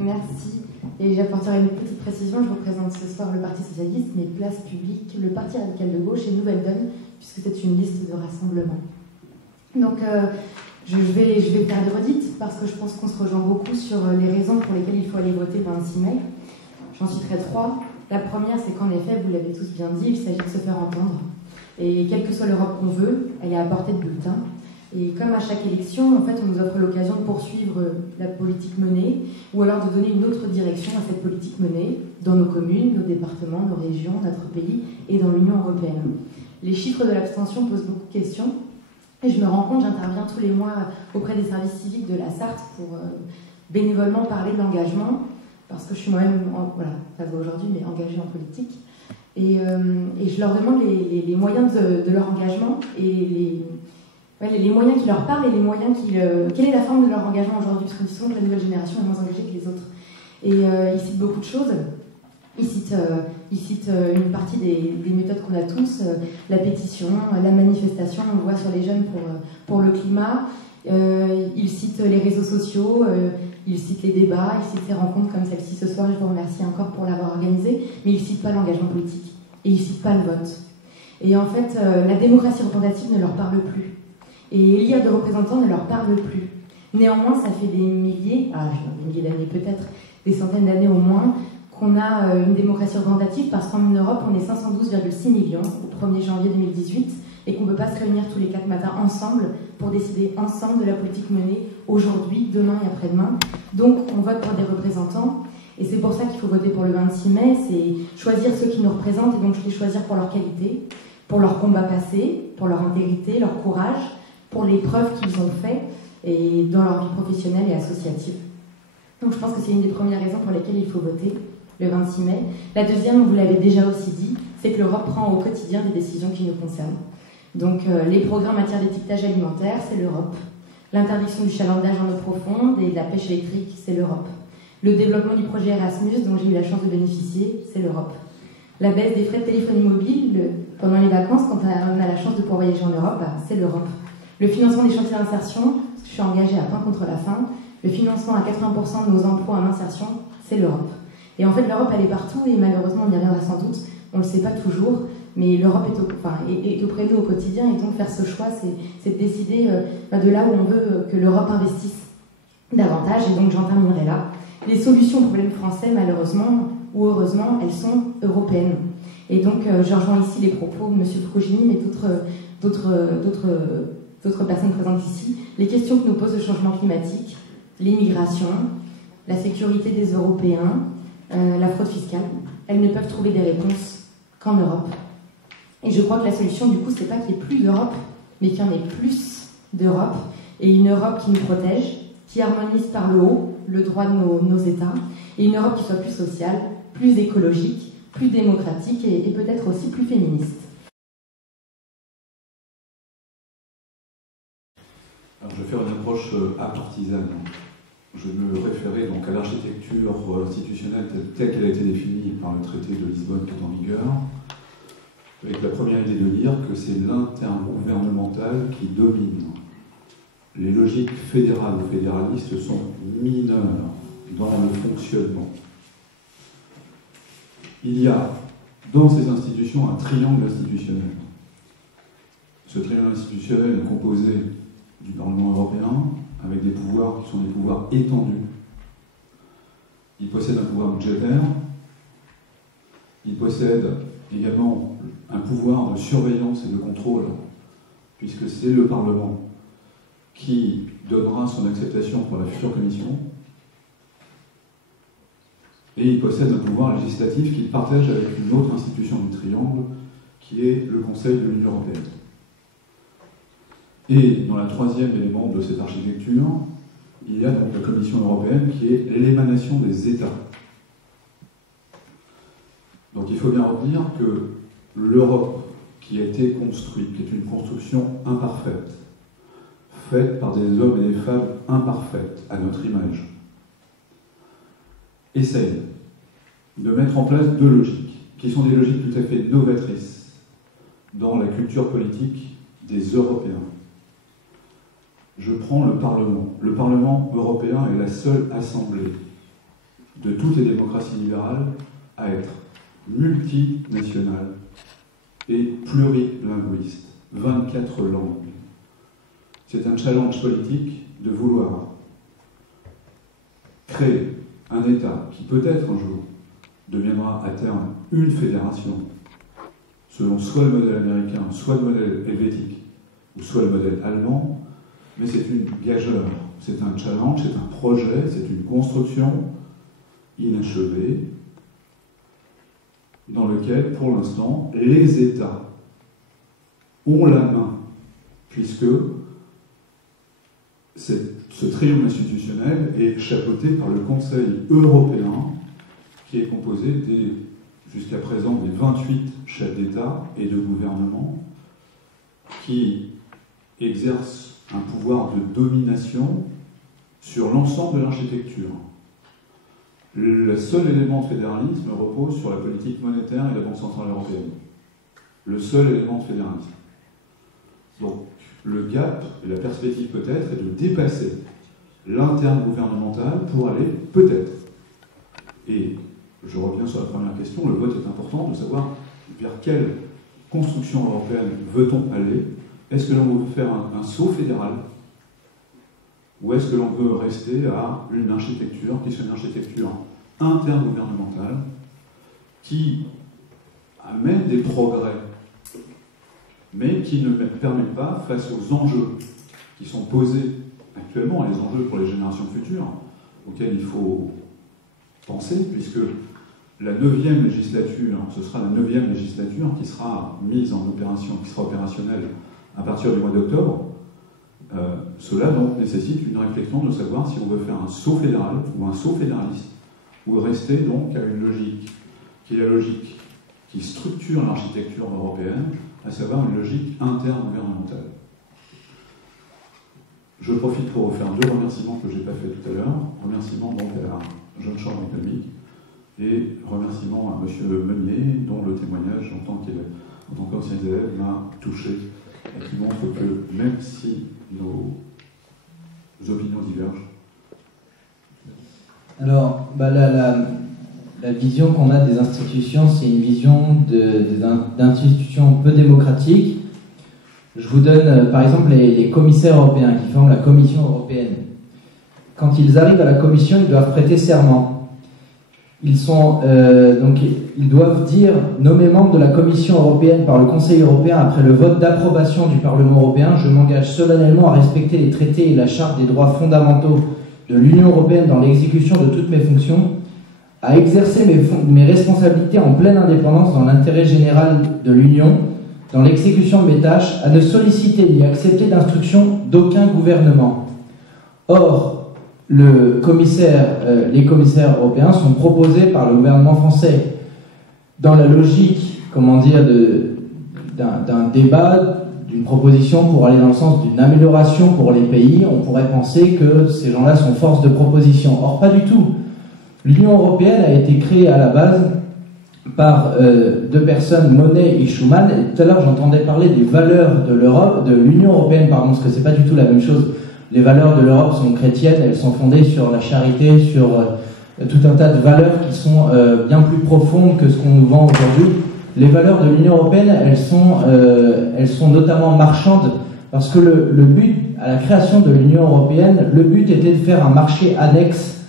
Merci. Et j'apporterai une petite précision. Je représente ce soir le Parti Socialiste, mais Place Publique, le Parti Radical de Gauche et Nouvelle Donne, puisque c'est une liste de rassemblement. Donc, je vais faire des redites, parce que je pense qu'on se rejoint beaucoup sur les raisons pour lesquelles il faut aller voter le 26 mai. J'en citerai 3. La première, c'est qu'en effet, vous l'avez tous bien dit, il s'agit de se faire entendre. Et quelle que soit l'Europe qu'on veut, elle est à portée de bulletin. Et comme à chaque élection, en fait, on nous offre l'occasion de poursuivre la politique menée, ou alors de donner une autre direction à cette politique menée, dans nos communes, nos départements, nos régions, notre pays et dans l'Union européenne. Les chiffres de l'abstention posent beaucoup de questions, et je me rends compte, j'interviens tous les mois auprès des services civiques de la Sarthe pour bénévolement parler de l'engagement, parce que je suis moi-même, voilà, pas aujourd'hui, mais engagée en politique. Et je leur demande les moyens de leur engagement et les moyens qui leur parlent et les moyens quelle est la forme de leur engagement aujourd'hui, parce qu'on dit souvent que la nouvelle génération est moins engagée que les autres. Et ils citent beaucoup de choses. Ils citent une partie des méthodes qu'on a tous, la pétition, la manifestation, on le voit sur les jeunes pour le climat. Ils citent les réseaux sociaux, ils citent les débats, ils citent les rencontres comme celle-ci ce soir, je vous remercie encore pour l'avoir organisée, mais ils ne citent pas l'engagement politique, et ils ne citent pas le vote. Et en fait, la démocratie représentative ne leur parle plus. Et élire de représentants ne leur parle plus. Néanmoins, ça fait des milliers d'années peut-être, des centaines d'années au moins, qu'on a une démocratie représentative, parce qu'en Europe, on est 512,6 millions au 1er janvier 2018, et qu'on ne peut pas se réunir tous les 4 matins ensemble pour décider ensemble de la politique menée aujourd'hui, demain et après-demain. Donc, on vote pour des représentants, et c'est pour ça qu'il faut voter pour le 26 mai, c'est choisir ceux qui nous représentent, et donc les choisir pour leur qualité, pour leur combat passé, pour leur intégrité, leur courage, pour les preuves qu'ils ont fait et dans leur vie professionnelle et associative. Donc je pense que c'est une des premières raisons pour lesquelles il faut voter le 26 mai. La deuxième, vous l'avez déjà aussi dit, c'est que l'Europe prend au quotidien des décisions qui nous concernent. Donc les progrès en matière d'étiquetage alimentaire, c'est l'Europe. L'interdiction du chalandage en eau profonde et de la pêche électrique, c'est l'Europe. Le développement du projet Erasmus, dont j'ai eu la chance de bénéficier, c'est l'Europe. La baisse des frais de téléphonie mobile pendant les vacances, quand on a la chance de pouvoir voyager en Europe, c'est l'Europe. Le financement des chantiers d'insertion, parce que je suis engagée à Pain contre la faim, le financement à 80% de nos emplois en insertion, c'est l'Europe. Et en fait, l'Europe, elle est partout, et malheureusement, on y reviendra sans doute, on ne le sait pas toujours, mais l'Europe est auprès de nous au quotidien, et donc faire ce choix, c'est de décider de là où on veut que l'Europe investisse davantage, et donc j'en terminerai là. Les solutions aux problèmes français, malheureusement, ou heureusement, elles sont européennes. Et donc, je rejoins ici les propos de M. Fukogini, mais d'autres personnes présentes ici. Les questions que nous pose le changement climatique, l'immigration, la sécurité des Européens, la fraude fiscale, elles ne peuvent trouver des réponses qu'en Europe. Et je crois que la solution, du coup, c'est pas qu'il y ait plus d'Europe, mais qu'il y en ait plus d'Europe, et une Europe qui nous protège, qui harmonise par le haut le droit de nos États, et une Europe qui soit plus sociale, plus écologique, plus démocratique et peut-être aussi plus féministe. Alors, je vais faire une approche apartisane. Je vais me référer donc à l'architecture institutionnelle telle qu'elle a été définie par le traité de Lisbonne qui est en vigueur, avec la première idée de dire que c'est l'intergouvernemental qui domine. Les logiques fédérales ou fédéralistes sont mineures dans le fonctionnement. Il y a dans ces institutions un triangle institutionnel. Ce triangle institutionnel est composé du Parlement européen, avec des pouvoirs qui sont des pouvoirs étendus. Il possède un pouvoir budgétaire, il possède également un pouvoir de surveillance et de contrôle, puisque c'est le Parlement qui donnera son acceptation pour la future commission, et il possède un pouvoir législatif qu'il partage avec une autre institution du triangle, qui est le Conseil de l'Union européenne. Et dans le troisième élément de cette architecture, il y a donc la Commission européenne qui est l'émanation des États. Donc il faut bien retenir que l'Europe qui a été construite, qui est une construction imparfaite, faite par des hommes et des femmes imparfaits, à notre image, essaye de mettre en place deux logiques, qui sont des logiques tout à fait novatrices dans la culture politique des Européens. Je prends le Parlement. Le Parlement européen est la seule assemblée de toutes les démocraties libérales à être multinationale et plurilinguiste, 24 langues. C'est un challenge politique de vouloir créer un État qui peut-être un jour deviendra à terme une fédération, selon soit le modèle américain, soit le modèle helvétique, ou soit le modèle allemand, mais c'est une gageure, c'est un challenge, c'est un projet, c'est une construction inachevée, dans lequel, pour l'instant, les États ont la main, puisque ce triomphe institutionnel est chapeauté par le Conseil européen, qui est composé jusqu'à présent des 28 chefs d'État et de gouvernement, qui exercent un pouvoir de domination sur l'ensemble de l'architecture. Le seul élément de fédéralisme repose sur la politique monétaire et la Banque centrale européenne. Le seul élément de fédéralisme. Donc, le gap et la perspective peut-être est de dépasser l'intergouvernemental pour aller peut-être. Et je reviens sur la première question, le vote est important de savoir vers quelle construction européenne veut-on aller. Est-ce que l'on veut faire un saut fédéral ou est-ce que l'on veut rester à une architecture qui soit une architecture intergouvernementale qui amène des progrès mais qui ne permet pas, face aux enjeux qui sont posés actuellement, les enjeux pour les générations futures, auxquels il faut penser, puisque la 9e législature, ce sera la 9e législature qui sera mise en opération, qui sera opérationnelle à partir du mois d'octobre. Cela donc nécessite une réflexion de savoir si on veut faire un saut fédéral ou un saut fédéraliste, ou rester donc à une logique qui est la logique qui structure l'architecture européenne, à savoir une logique intergouvernementale. Je profite pour vous faire deux remerciements que je n'ai pas fait tout à l'heure. Remerciement donc à la Jeune Chambre économique et remerciement à M. Meunier, dont le témoignage en tant qu'ancien élève m'a touché et qui montre que même si nos opinions divergent. Alors, la vision qu'on a des institutions, c'est une vision d'institutions peu démocratiques. Je vous donne par exemple les commissaires européens qui forment la Commission européenne. Quand ils arrivent à la Commission, ils doivent prêter serment. Ils doivent dire, nommés membres de la Commission européenne par le Conseil européen après le vote d'approbation du Parlement européen, je m'engage solennellement à respecter les traités et la Charte des droits fondamentaux de l'Union européenne dans l'exécution de toutes mes fonctions, à exercer mes responsabilités en pleine indépendance dans l'intérêt général de l'Union, dans l'exécution de mes tâches, à ne solliciter ni accepter d'instructions d'aucun gouvernement. Or, les commissaires européens sont proposés par le gouvernement français dans la logique, d'un débat, d'une proposition pour aller dans le sens d'une amélioration pour les pays. On pourrait penser que ces gens-là sont force de proposition. Or, pas du tout. L'Union européenne a été créée à la base par deux personnes, Monnet et Schuman. Et tout à l'heure, j'entendais parler des valeurs de l'Union européenne, parce que c'est pas du tout la même chose. Les valeurs de l'Europe sont chrétiennes, elles sont fondées sur la charité, sur tout un tas de valeurs qui sont bien plus profondes que ce qu'on nous vend aujourd'hui. Les valeurs de l'Union européenne, elles sont notamment marchandes, parce que le but, à la création de l'Union européenne, le but était de faire un marché annexe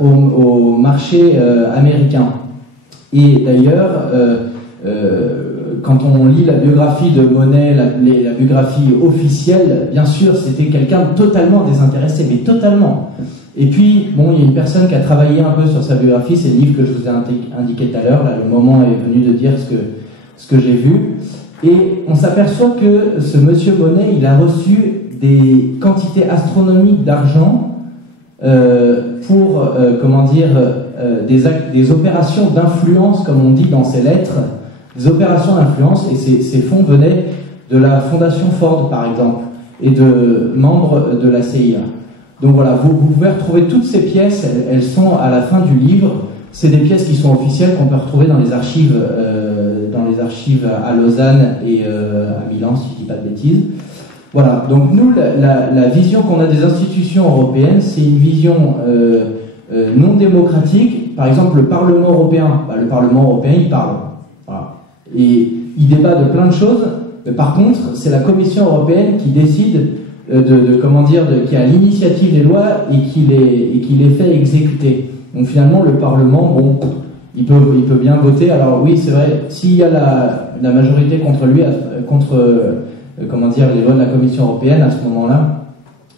au marché américain. Et d'ailleurs, quand on lit la biographie de Monnet, la biographie officielle, bien sûr, c'était quelqu'un de totalement désintéressé, mais totalement. Et puis, il y a une personne qui a travaillé un peu sur sa biographie, c'est le livre que je vous ai indiqué tout à l'heure, là, le moment est venu de dire ce que j'ai vu. Et on s'aperçoit que ce monsieur Monnet, il a reçu des quantités astronomiques d'argent pour, des opérations d'influence, comme on dit dans ses lettres, des opérations d'influence, et ces fonds venaient de la Fondation Ford, par exemple, et de membres de la CIA. Donc voilà, vous pouvez retrouver toutes ces pièces, elles sont à la fin du livre. C'est des pièces qui sont officielles qu'on peut retrouver dans les archives à Lausanne et à Milan, si je ne dis pas de bêtises. Voilà, donc nous, la vision qu'on a des institutions européennes, c'est une vision non démocratique. Par exemple, le Parlement européen, il parle. Voilà. Et il débat de plein de choses. Par contre, c'est la Commission européenne qui décide qui a l'initiative des lois et qui les fait exécuter. Donc finalement, le Parlement, bon, il peut bien voter. Alors oui, c'est vrai, s'il y a la majorité contre lui, les lois de la Commission européenne, à ce moment-là,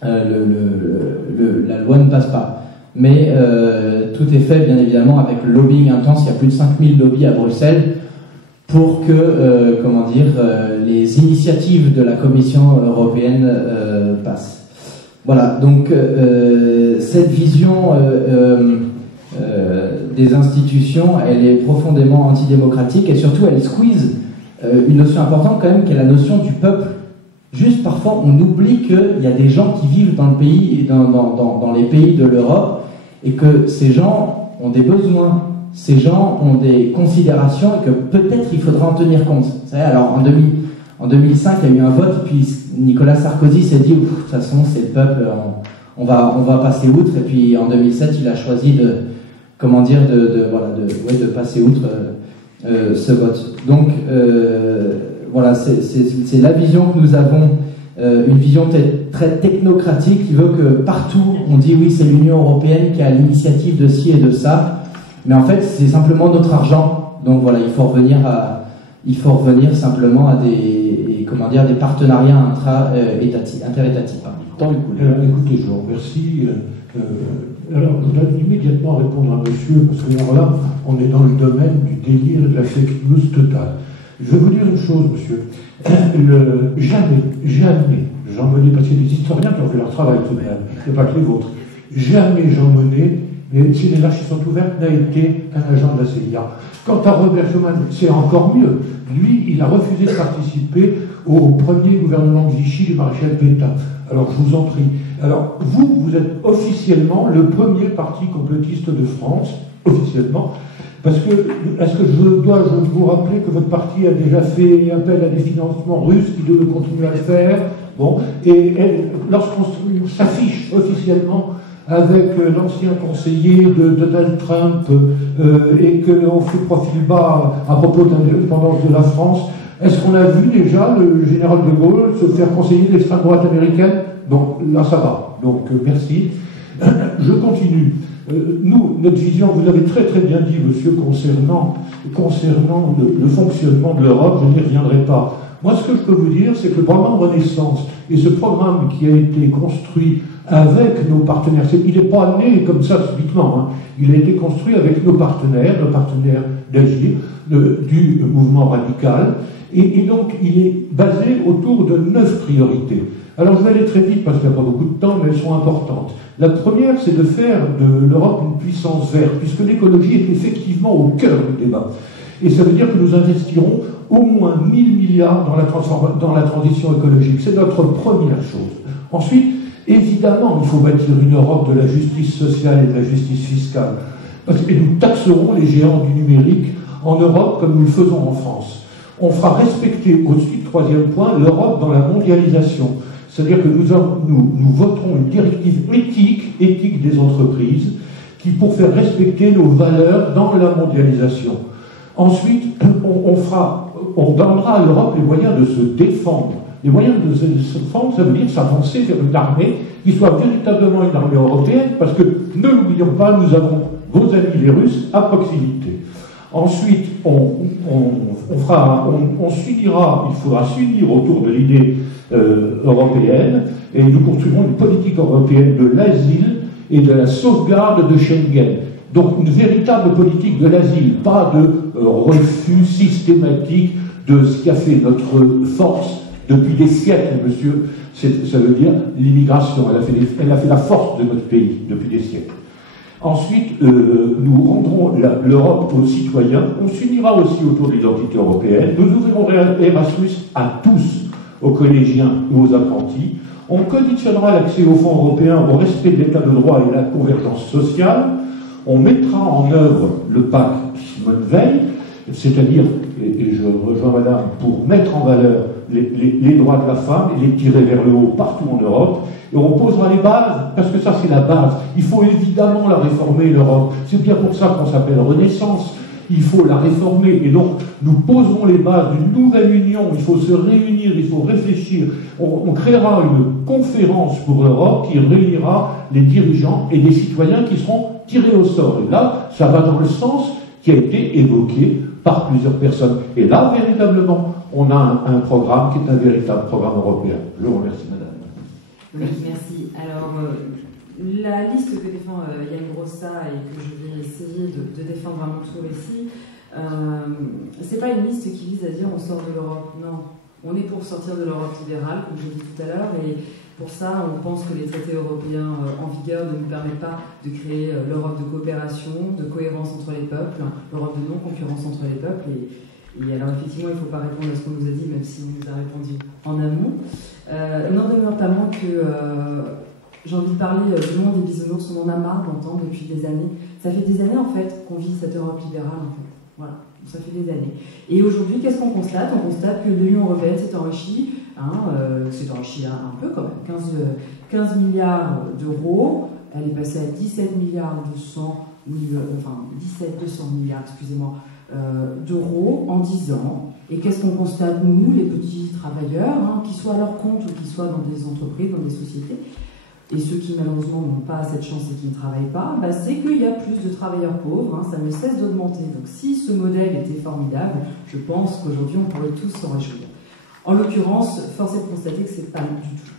la loi ne passe pas. Mais tout est fait, bien évidemment, avec le lobbying intense. Il y a plus de 5000 lobbies à Bruxelles pour que, les initiatives de la Commission européenne passent. Voilà, donc cette vision des institutions, elle est profondément antidémocratique et surtout elle squeeze une notion importante quand même, qui est la notion du peuple. Juste parfois, on oublie qu'il y a des gens qui vivent dans le pays, dans les pays de l'Europe, et que ces gens ont des besoins, ces gens ont des considérations, et que peut-être il faudra en tenir compte. Vous savez, alors en 2005, il y a eu un vote, et puis Nicolas Sarkozy s'est dit, de toute façon, c'est le peuple, on va passer outre, et puis en 2007, il a choisi de passer outre ce vote. Donc, voilà, c'est la vision que nous avons, une vision très technocratique qui veut que partout on dit oui, c'est l'Union européenne qui a l'initiative de ci et de ça, mais en fait c'est simplement notre argent. Donc voilà, il faut revenir simplement à des partenariats interétatiques. Écoutez, je vous remercie. Alors, je dois immédiatement répondre à monsieur, parce que alors là, on est dans le domaine du délire et de la fake news totale. Je vais vous dire une chose, monsieur. Jamais, Jean Monnet, parce qu'il y a des historiens qui ont fait leur travail tout de même, c'est pas que les vôtres, jamais Jean Monnet, mais si les archives sont ouvertes, n'a été un agent de la CIA. Quant à Robert Schuman, c'est encore mieux. Lui, il a refusé de participer au premier gouvernement de Vichy du maréchal Pétain. Alors, je vous en prie. Alors, vous êtes officiellement le premier parti complotiste de France, officiellement, parce que, est-ce que je dois vous rappeler que votre parti a déjà fait appel à des financements russes qui doivent continuer à le faire? Bon, et lorsqu'on s'affiche officiellement avec l'ancien conseiller de Donald Trump et qu'on fait profil bas à propos de l'indépendance de la France, est-ce qu'on a vu déjà le général de Gaulle se faire conseiller l'extrême droite américaine? Donc là, ça va. Donc merci. Je continue. Nous, notre vision, vous l'avez très très bien dit, monsieur, concernant le fonctionnement de l'Europe, je n'y reviendrai pas. Moi, ce que je peux vous dire, c'est que le programme Renaissance et ce programme qui a été construit avec nos partenaires, il n'est pas né comme ça subitement, hein. Il a été construit avec nos partenaires d'agir, du mouvement radical, et donc il est basé autour de 9 priorités. Alors je vais aller très vite parce qu'il n'y a pas beaucoup de temps, mais elles sont importantes. La première, c'est de faire de l'Europe une puissance verte, puisque l'écologie est effectivement au cœur du débat. Et ça veut dire que nous investirons au moins 1000 milliards dans la transition écologique. C'est notre première chose. Ensuite, évidemment, il faut bâtir une Europe de la justice sociale et de la justice fiscale. Et nous taxerons les géants du numérique en Europe comme nous le faisons en France. On fera respecter, au-dessus, troisième point, l'Europe dans la mondialisation. C'est-à-dire que nous voterons une directive éthique des entreprises pour faire respecter nos valeurs dans la mondialisation. Ensuite, on donnera à l'Europe les moyens de se défendre. Les moyens de se défendre, ça veut dire s'avancer vers une armée qui soit véritablement une armée européenne, parce que, ne l'oublions pas, nous avons vos amis les Russes à proximité. Ensuite, il faudra s'unir autour de l'idée européenne, et nous construirons une politique européenne de l'asile et de la sauvegarde de Schengen. Donc une véritable politique de l'asile, pas de refus systématique de ce qui a fait notre force depuis des siècles, monsieur. Ça veut dire l'immigration. Elle a fait la force de notre pays depuis des siècles. Ensuite, nous rendrons l'Europe aux citoyens. On s'unira aussi autour de l'identité européenne. Nous ouvrirons Erasmus à tous, aux collégiens et aux apprentis. On conditionnera l'accès aux fonds européens au respect de l'état de droit et la convergence sociale. On mettra en œuvre le pacte Simone Veil, c'est-à-dire, et je rejoins Madame, pour mettre en valeur les droits de la femme et les tirer vers le haut partout en Europe. Et on posera les bases, parce que ça c'est la base. Il faut évidemment la réformer, l'Europe. C'est bien pour ça qu'on s'appelle Renaissance. Il faut la réformer. Et donc, nous poserons les bases d'une nouvelle union. Il faut se réunir, il faut réfléchir. On créera une conférence pour l'Europe qui réunira les dirigeants et les citoyens qui seront tirés au sort. Et là, ça va dans le sens qui a été évoqué par plusieurs personnes. Et là, véritablement, on a un programme qui est un véritable programme européen. Je vous remercie, Madame. Oui, merci. Alors, la liste que défend Yann Brossa et que je vais essayer de défendre à mon tour ici, c'est pas une liste qui vise à dire on sort de l'Europe. Non, on est pour sortir de l'Europe libérale, comme je l'ai dit tout à l'heure, et pour ça, on pense que les traités européens en vigueur ne nous permettent pas de créer l'Europe de coopération, de cohérence entre les peuples, l'Europe de non-concurrence entre les peuples. Et alors, effectivement, il ne faut pas répondre à ce qu'on nous a dit, même si on nous a répondu en amont. N'en demeure pas moins que j'ai envie de parler du monde des bisounours, on en a marre d'entendre depuis des années. Ça fait des années, en fait, qu'on vit cette Europe libérale, en fait. Voilà, ça fait des années. Et aujourd'hui, qu'est-ce qu'on constate? On constate que l'Union européenne s'est enrichie, un peu quand même, 15 milliards d'euros. Elle est passée à 17 milliards 200 milliards, excusez-moi, d'euros en 10 ans. Et qu'est-ce qu'on constate, nous, les petits travailleurs, qu'ils soient à leur compte ou qu'ils soient dans des entreprises, dans des sociétés, et ceux qui malheureusement n'ont pas cette chance et qui ne travaillent pas, c'est qu'il y a plus de travailleurs pauvres, ça ne cesse d'augmenter. Donc si ce modèle était formidable, je pense qu'aujourd'hui on pourrait tous s'en réjouir. En l'occurrence, force est de constater que ce n'est pas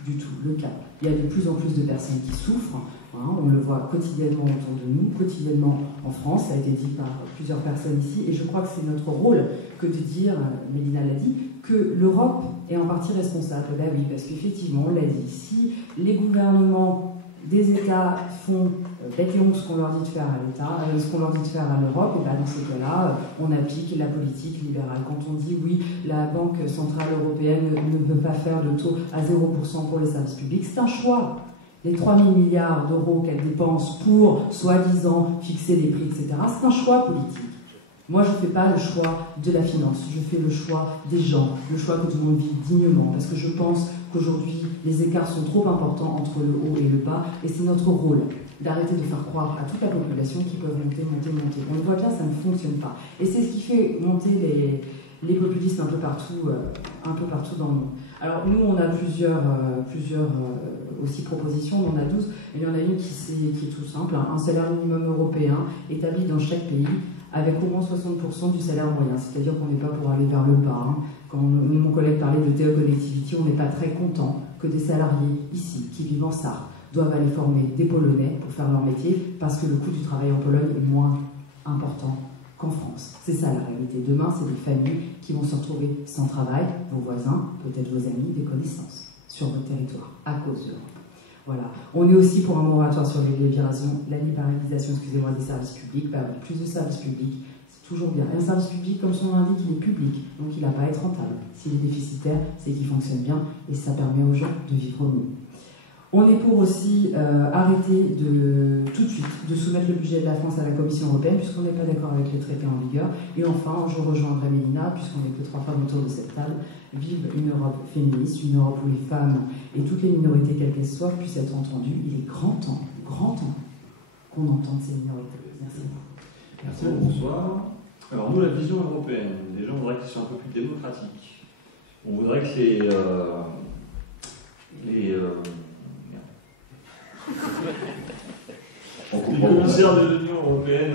du tout le cas. Il y a de plus en plus de personnes qui souffrent, on le voit quotidiennement autour de nous, quotidiennement en France, ça a été dit par plusieurs personnes ici, et je crois que c'est notre rôle que de dire, Mélina l'a dit, que l'Europe est en partie responsable. Ben oui, parce qu'effectivement, on l'a dit, si les gouvernements des États font bec et ongle ce qu'on leur dit de faire à l'État, ce qu'on leur dit de faire à l'Europe, et ben dans ce cas-là, on applique la politique libérale. Quand on dit oui, la Banque Centrale Européenne ne peut pas faire de taux à 0% pour les services publics, c'est un choix. Les 3 000 milliards d'euros qu'elle dépense pour, soi-disant, fixer les prix, etc., c'est un choix politique. Moi, je ne fais pas le choix de la finance, je fais le choix des gens, le choix que tout le monde vit dignement, parce que je pense qu'aujourd'hui, les écarts sont trop importants entre le haut et le bas, et c'est notre rôle d'arrêter de faire croire à toute la population qu'ils peuvent monter. On le voit bien, ça ne fonctionne pas. Et c'est ce qui fait monter les populistes un peu partout dans le monde. Alors nous, on a plusieurs aussi propositions, on en a 12, mais il y en a une qui est tout simple, un salaire minimum européen établi dans chaque pays, avec au moins 60% du salaire moyen. C'est-à-dire qu'on n'est pas pour aller vers le bas. Quand mon collègue parlait de Théo Connectivity, on n'est pas très content que des salariés ici, qui vivent en Sarre, doivent aller former des Polonais pour faire leur métier, parce que le coût du travail en Pologne est moins important qu'en France. C'est ça la réalité. Demain, c'est des familles qui vont se retrouver sans travail, vos voisins, peut-être vos amis, des connaissances, sur votre territoire, à cause de l'Europe. Voilà. On est aussi pour un moratoire sur la libéralisation, des services publics. Plus de services publics, c'est toujours bien. Un service public, comme son nom l'indique, il est public, donc il n'a pas à être rentable. S'il est déficitaire, c'est qu'il fonctionne bien et ça permet aux gens de vivre mieux. On est pour aussi arrêter tout de suite de soumettre le budget de la France à la Commission européenne, puisqu'on n'est pas d'accord avec les traités en vigueur. Et enfin, je rejoindrai Mélina, puisqu'on n'est que 3 femmes autour de cette table, vive une Europe féministe, une Europe où les femmes et toutes les minorités, quelles qu'elles soient, puissent être entendues. Il est grand temps qu'on entende ces minorités. Merci beaucoup. Merci, bonsoir. Alors nous, la vision européenne, déjà on voudrait qu'ils soient un peu plus démocratiques. On voudrait que les commissaires de l'Union européenne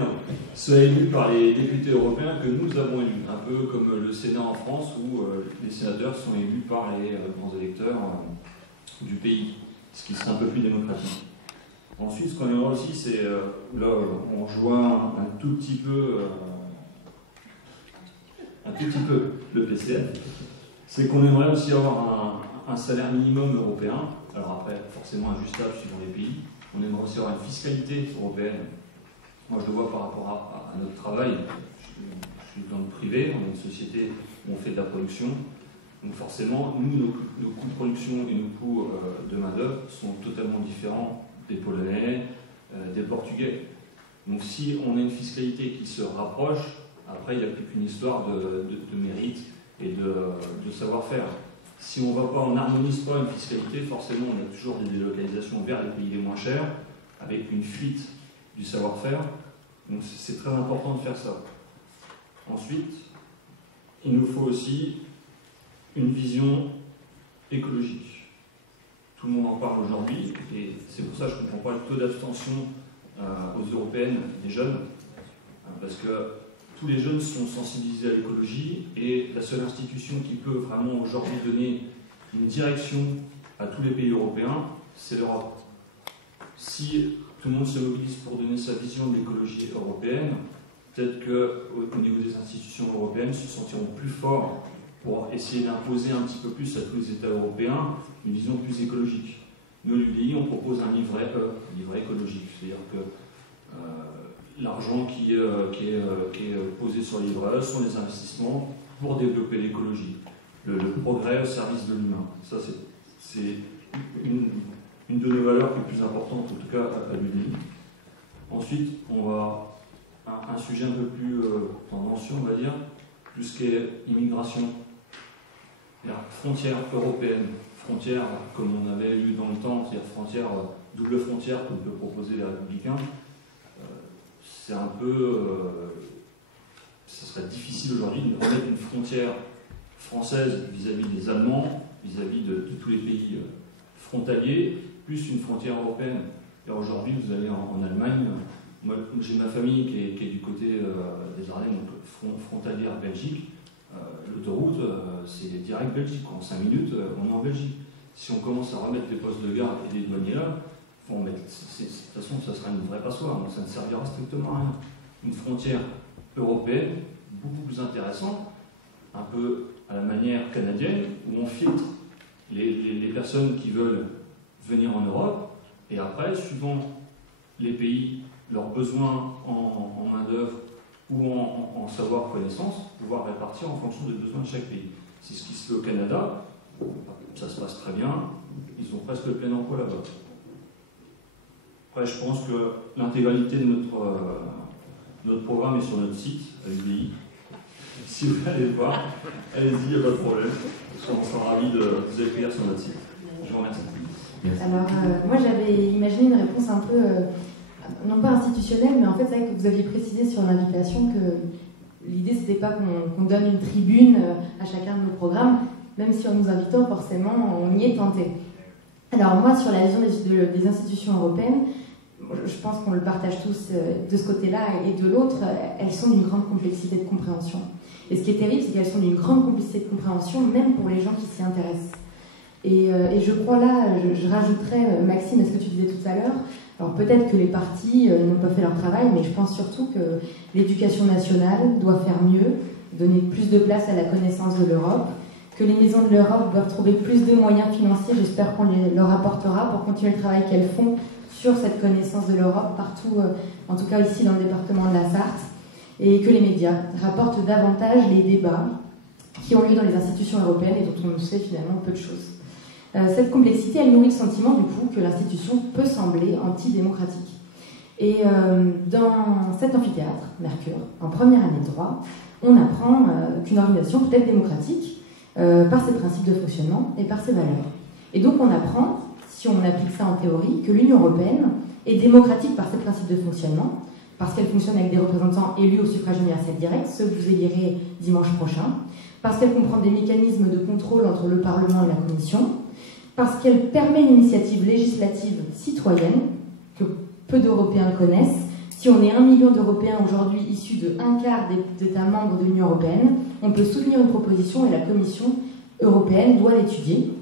soient élus par les députés européens que nous avons élus, un peu comme le Sénat en France où les sénateurs sont élus par les grands électeurs du pays, ce qui serait un peu plus démocratique. Ensuite, ce qu'on aimerait aussi, c'est, là on rejoint un tout petit peu le PCF, c'est qu'on aimerait aussi avoir un salaire minimum européen, alors après forcément ajustable suivant les pays. On aimerait aussi avoir une fiscalité européenne. Moi je le vois par rapport à notre travail, je suis dans le privé, on est une société où on fait de la production, Donc forcément, nous, nos coûts de production et nos coûts de main-d'œuvre sont totalement différents des Polonais, des Portugais. Donc si on a une fiscalité qui se rapproche, après il n'y a plus qu'une histoire de mérite et de savoir-faire. Si on n'harmonise pas une fiscalité, forcément on a toujours des délocalisations vers les pays les moins chers, avec une fuite du savoir-faire. Donc c'est très important de faire ça. Ensuite, il nous faut aussi une vision écologique. Tout le monde en parle aujourd'hui, et c'est pour ça que je ne comprends pas le taux d'abstention aux européennes des jeunes, parce que tous les jeunes sont sensibilisés à l'écologie, et la seule institution qui peut vraiment aujourd'hui donner une direction à tous les pays européens, c'est l'Europe. Si tout le monde se mobilise pour donner sa vision de l'écologie européenne, peut-être qu'au niveau des institutions européennes, se sentiront plus forts pour essayer d'imposer un petit peu plus à tous les États européens une vision plus écologique. Nous, l'UDI, on propose un livret écologique, c'est-à-dire que l'argent qui est posé sur le livret sont les investissements pour développer l'écologie, le progrès au service de l'humain. Ça, c'est une de nos valeurs les plus importantes, en tout cas à l'UDI. Ensuite, on va un sujet un peu plus tendancieux, on va dire, tout ce qui est immigration. Frontières européennes, frontières comme on avait eu dans le temps, c'est-à-dire frontières, double frontière comme peut proposer les Républicains, c'est un peu... ça serait difficile aujourd'hui de remettre une frontière française vis-à-vis des Allemands, vis-à-vis de tous les pays frontaliers, plus une frontière européenne. Et aujourd'hui, vous allez en Allemagne, moi j'ai ma famille qui est du côté des Ardennes, donc frontalière Belgique. L'autoroute, c'est direct Belgique. En 5 minutes, on est en Belgique. Si on commence à remettre les postes de garde et les douaniers là, de toute façon, ça sera une vraie passoire. Donc ça ne servira strictement à rien. Une frontière européenne, beaucoup plus intéressante, un peu à la manière canadienne, où on filtre les personnes qui veulent venir en Europe, et après, suivant les pays, leurs besoins en main-d'œuvre, ou en savoir-connaissance, pouvoir répartir en fonction des besoins de chaque pays. C'est ce qui se fait au Canada, ça se passe très bien, ils ont presque le plein emploi là-bas. Après, je pense que l'intégralité de notre programme est sur notre site, à l'UDI. Si vous allez le voir, allez-y, il n'y a pas de problème. On sera ravis de vous accueillir sur notre site. Je vous remercie. Alors, moi j'avais imaginé une réponse un peu... non pas institutionnel, mais en fait, c'est vrai que vous aviez précisé sur l'invitation que l'idée, c'était pas qu'on donne une tribune à chacun de nos programmes, même si en nous invitant, forcément, on y est tenté. Alors moi, sur la vision des institutions européennes, je pense qu'on le partage tous de ce côté-là et de l'autre, elles sont d'une grande complexité de compréhension. Et ce qui est terrible, c'est qu'elles sont d'une grande complexité de compréhension, même pour les gens qui s'y intéressent. Et je crois là, je rajouterais, Maxime, à ce que tu disais tout à l'heure, alors peut-être que les partis n'ont pas fait leur travail, mais je pense surtout que l'éducation nationale doit faire mieux, donner plus de place à la connaissance de l'Europe, que les maisons de l'Europe doivent trouver plus de moyens financiers, j'espère qu'on leur apportera pour continuer le travail qu'elles font sur cette connaissance de l'Europe partout, en tout cas ici dans le département de la Sarthe, et que les médias rapportent davantage les débats qui ont lieu dans les institutions européennes et dont on sait finalement peu de choses. Cette complexité, elle nourrit le sentiment du coup que l'institution peut sembler antidémocratique. Et dans cet amphithéâtre, Mercure, en première année de droit, on apprend qu'une organisation peut être démocratique par ses principes de fonctionnement et par ses valeurs. Et donc on apprend, si on applique ça en théorie, que l'Union européenne est démocratique par ses principes de fonctionnement, parce qu'elle fonctionne avec des représentants élus au suffrage universel direct, ceux que vous élirez dimanche prochain, parce qu'elle comprend des mécanismes de contrôle entre le Parlement et la Commission, parce qu'elle permet une initiative législative citoyenne que peu d'Européens connaissent. Si on est 1 million d'Européens aujourd'hui issus de 1/4 des États membres de l'Union européenne, on peut soutenir une proposition et la Commission européenne doit l'étudier.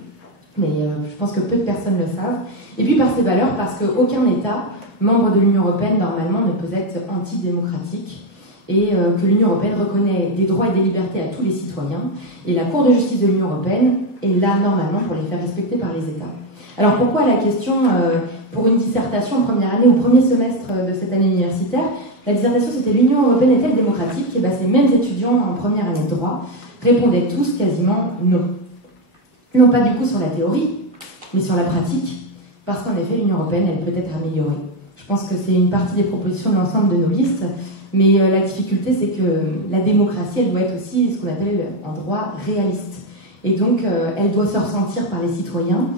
Mais je pense que peu de personnes le savent. Et puis par ses valeurs, parce qu'aucun État membre de l'Union européenne, normalement, ne peut être antidémocratique. Et que l'Union européenne reconnaît des droits et des libertés à tous les citoyens. Et la Cour de justice de l'Union européenne est là, normalement, pour les faire respecter par les États. Alors pourquoi la question, pour une dissertation en première année ou premier semestre de cette année universitaire, la dissertation c'était l'Union européenne est-elle démocratique? Et bien ces mêmes étudiants en première année de droit répondaient tous quasiment non. Non pas du coup sur la théorie, mais sur la pratique, parce qu'en effet l'Union européenne, elle peut être améliorée. Je pense que c'est une partie des propositions de l'ensemble de nos listes, mais la difficulté, c'est que la démocratie, elle doit être aussi ce qu'on appelle en droit réaliste. Et donc, elle doit se ressentir par les citoyens.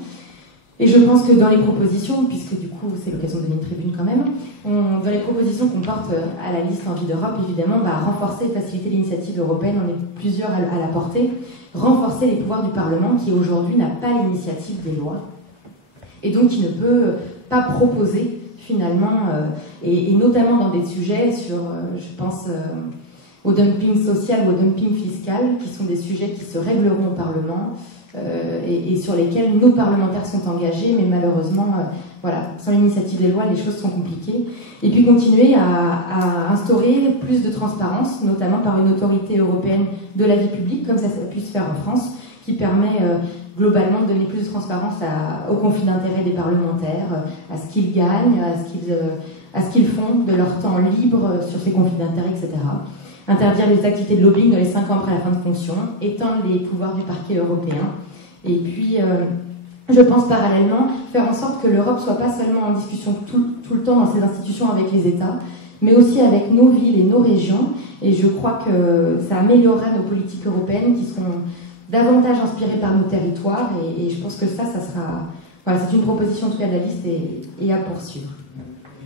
Et je pense que dans les propositions, puisque du coup, c'est l'occasion de donner une tribune quand même, dans les propositions qu'on porte à la liste Envie d'Europe, évidemment, renforcer et faciliter l'initiative européenne, on est plusieurs à la porter, renforcer les pouvoirs du Parlement, qui aujourd'hui n'a pas l'initiative des lois, et donc qui ne peut pas proposer finalement, et notamment dans des sujets sur, je pense, au dumping social ou au dumping fiscal, qui sont des sujets qui se régleront au Parlement et sur lesquels nos parlementaires sont engagés, mais malheureusement, voilà, sans l'initiative des lois, les choses sont compliquées. Et puis continuer à instaurer plus de transparence, notamment par une autorité européenne de la vie publique, comme ça pu se faire en France, qui permet globalement de donner plus de transparence au conflit d'intérêts des parlementaires, à ce qu'ils gagnent, à ce qu'ils font de leur temps libre sur ces conflits d'intérêts, etc. Interdire les activités de lobbying dans les 5 ans après la fin de fonction, étendre les pouvoirs du parquet européen, et puis, je pense parallèlement, faire en sorte que l'Europe soit pas seulement en discussion tout le temps dans ses institutions avec les États, mais aussi avec nos villes et nos régions, et je crois que ça améliorera nos politiques européennes qui seront davantage inspirées par nos territoires, et je pense que ça sera... Voilà, c'est une proposition en tout cas de la liste et à poursuivre.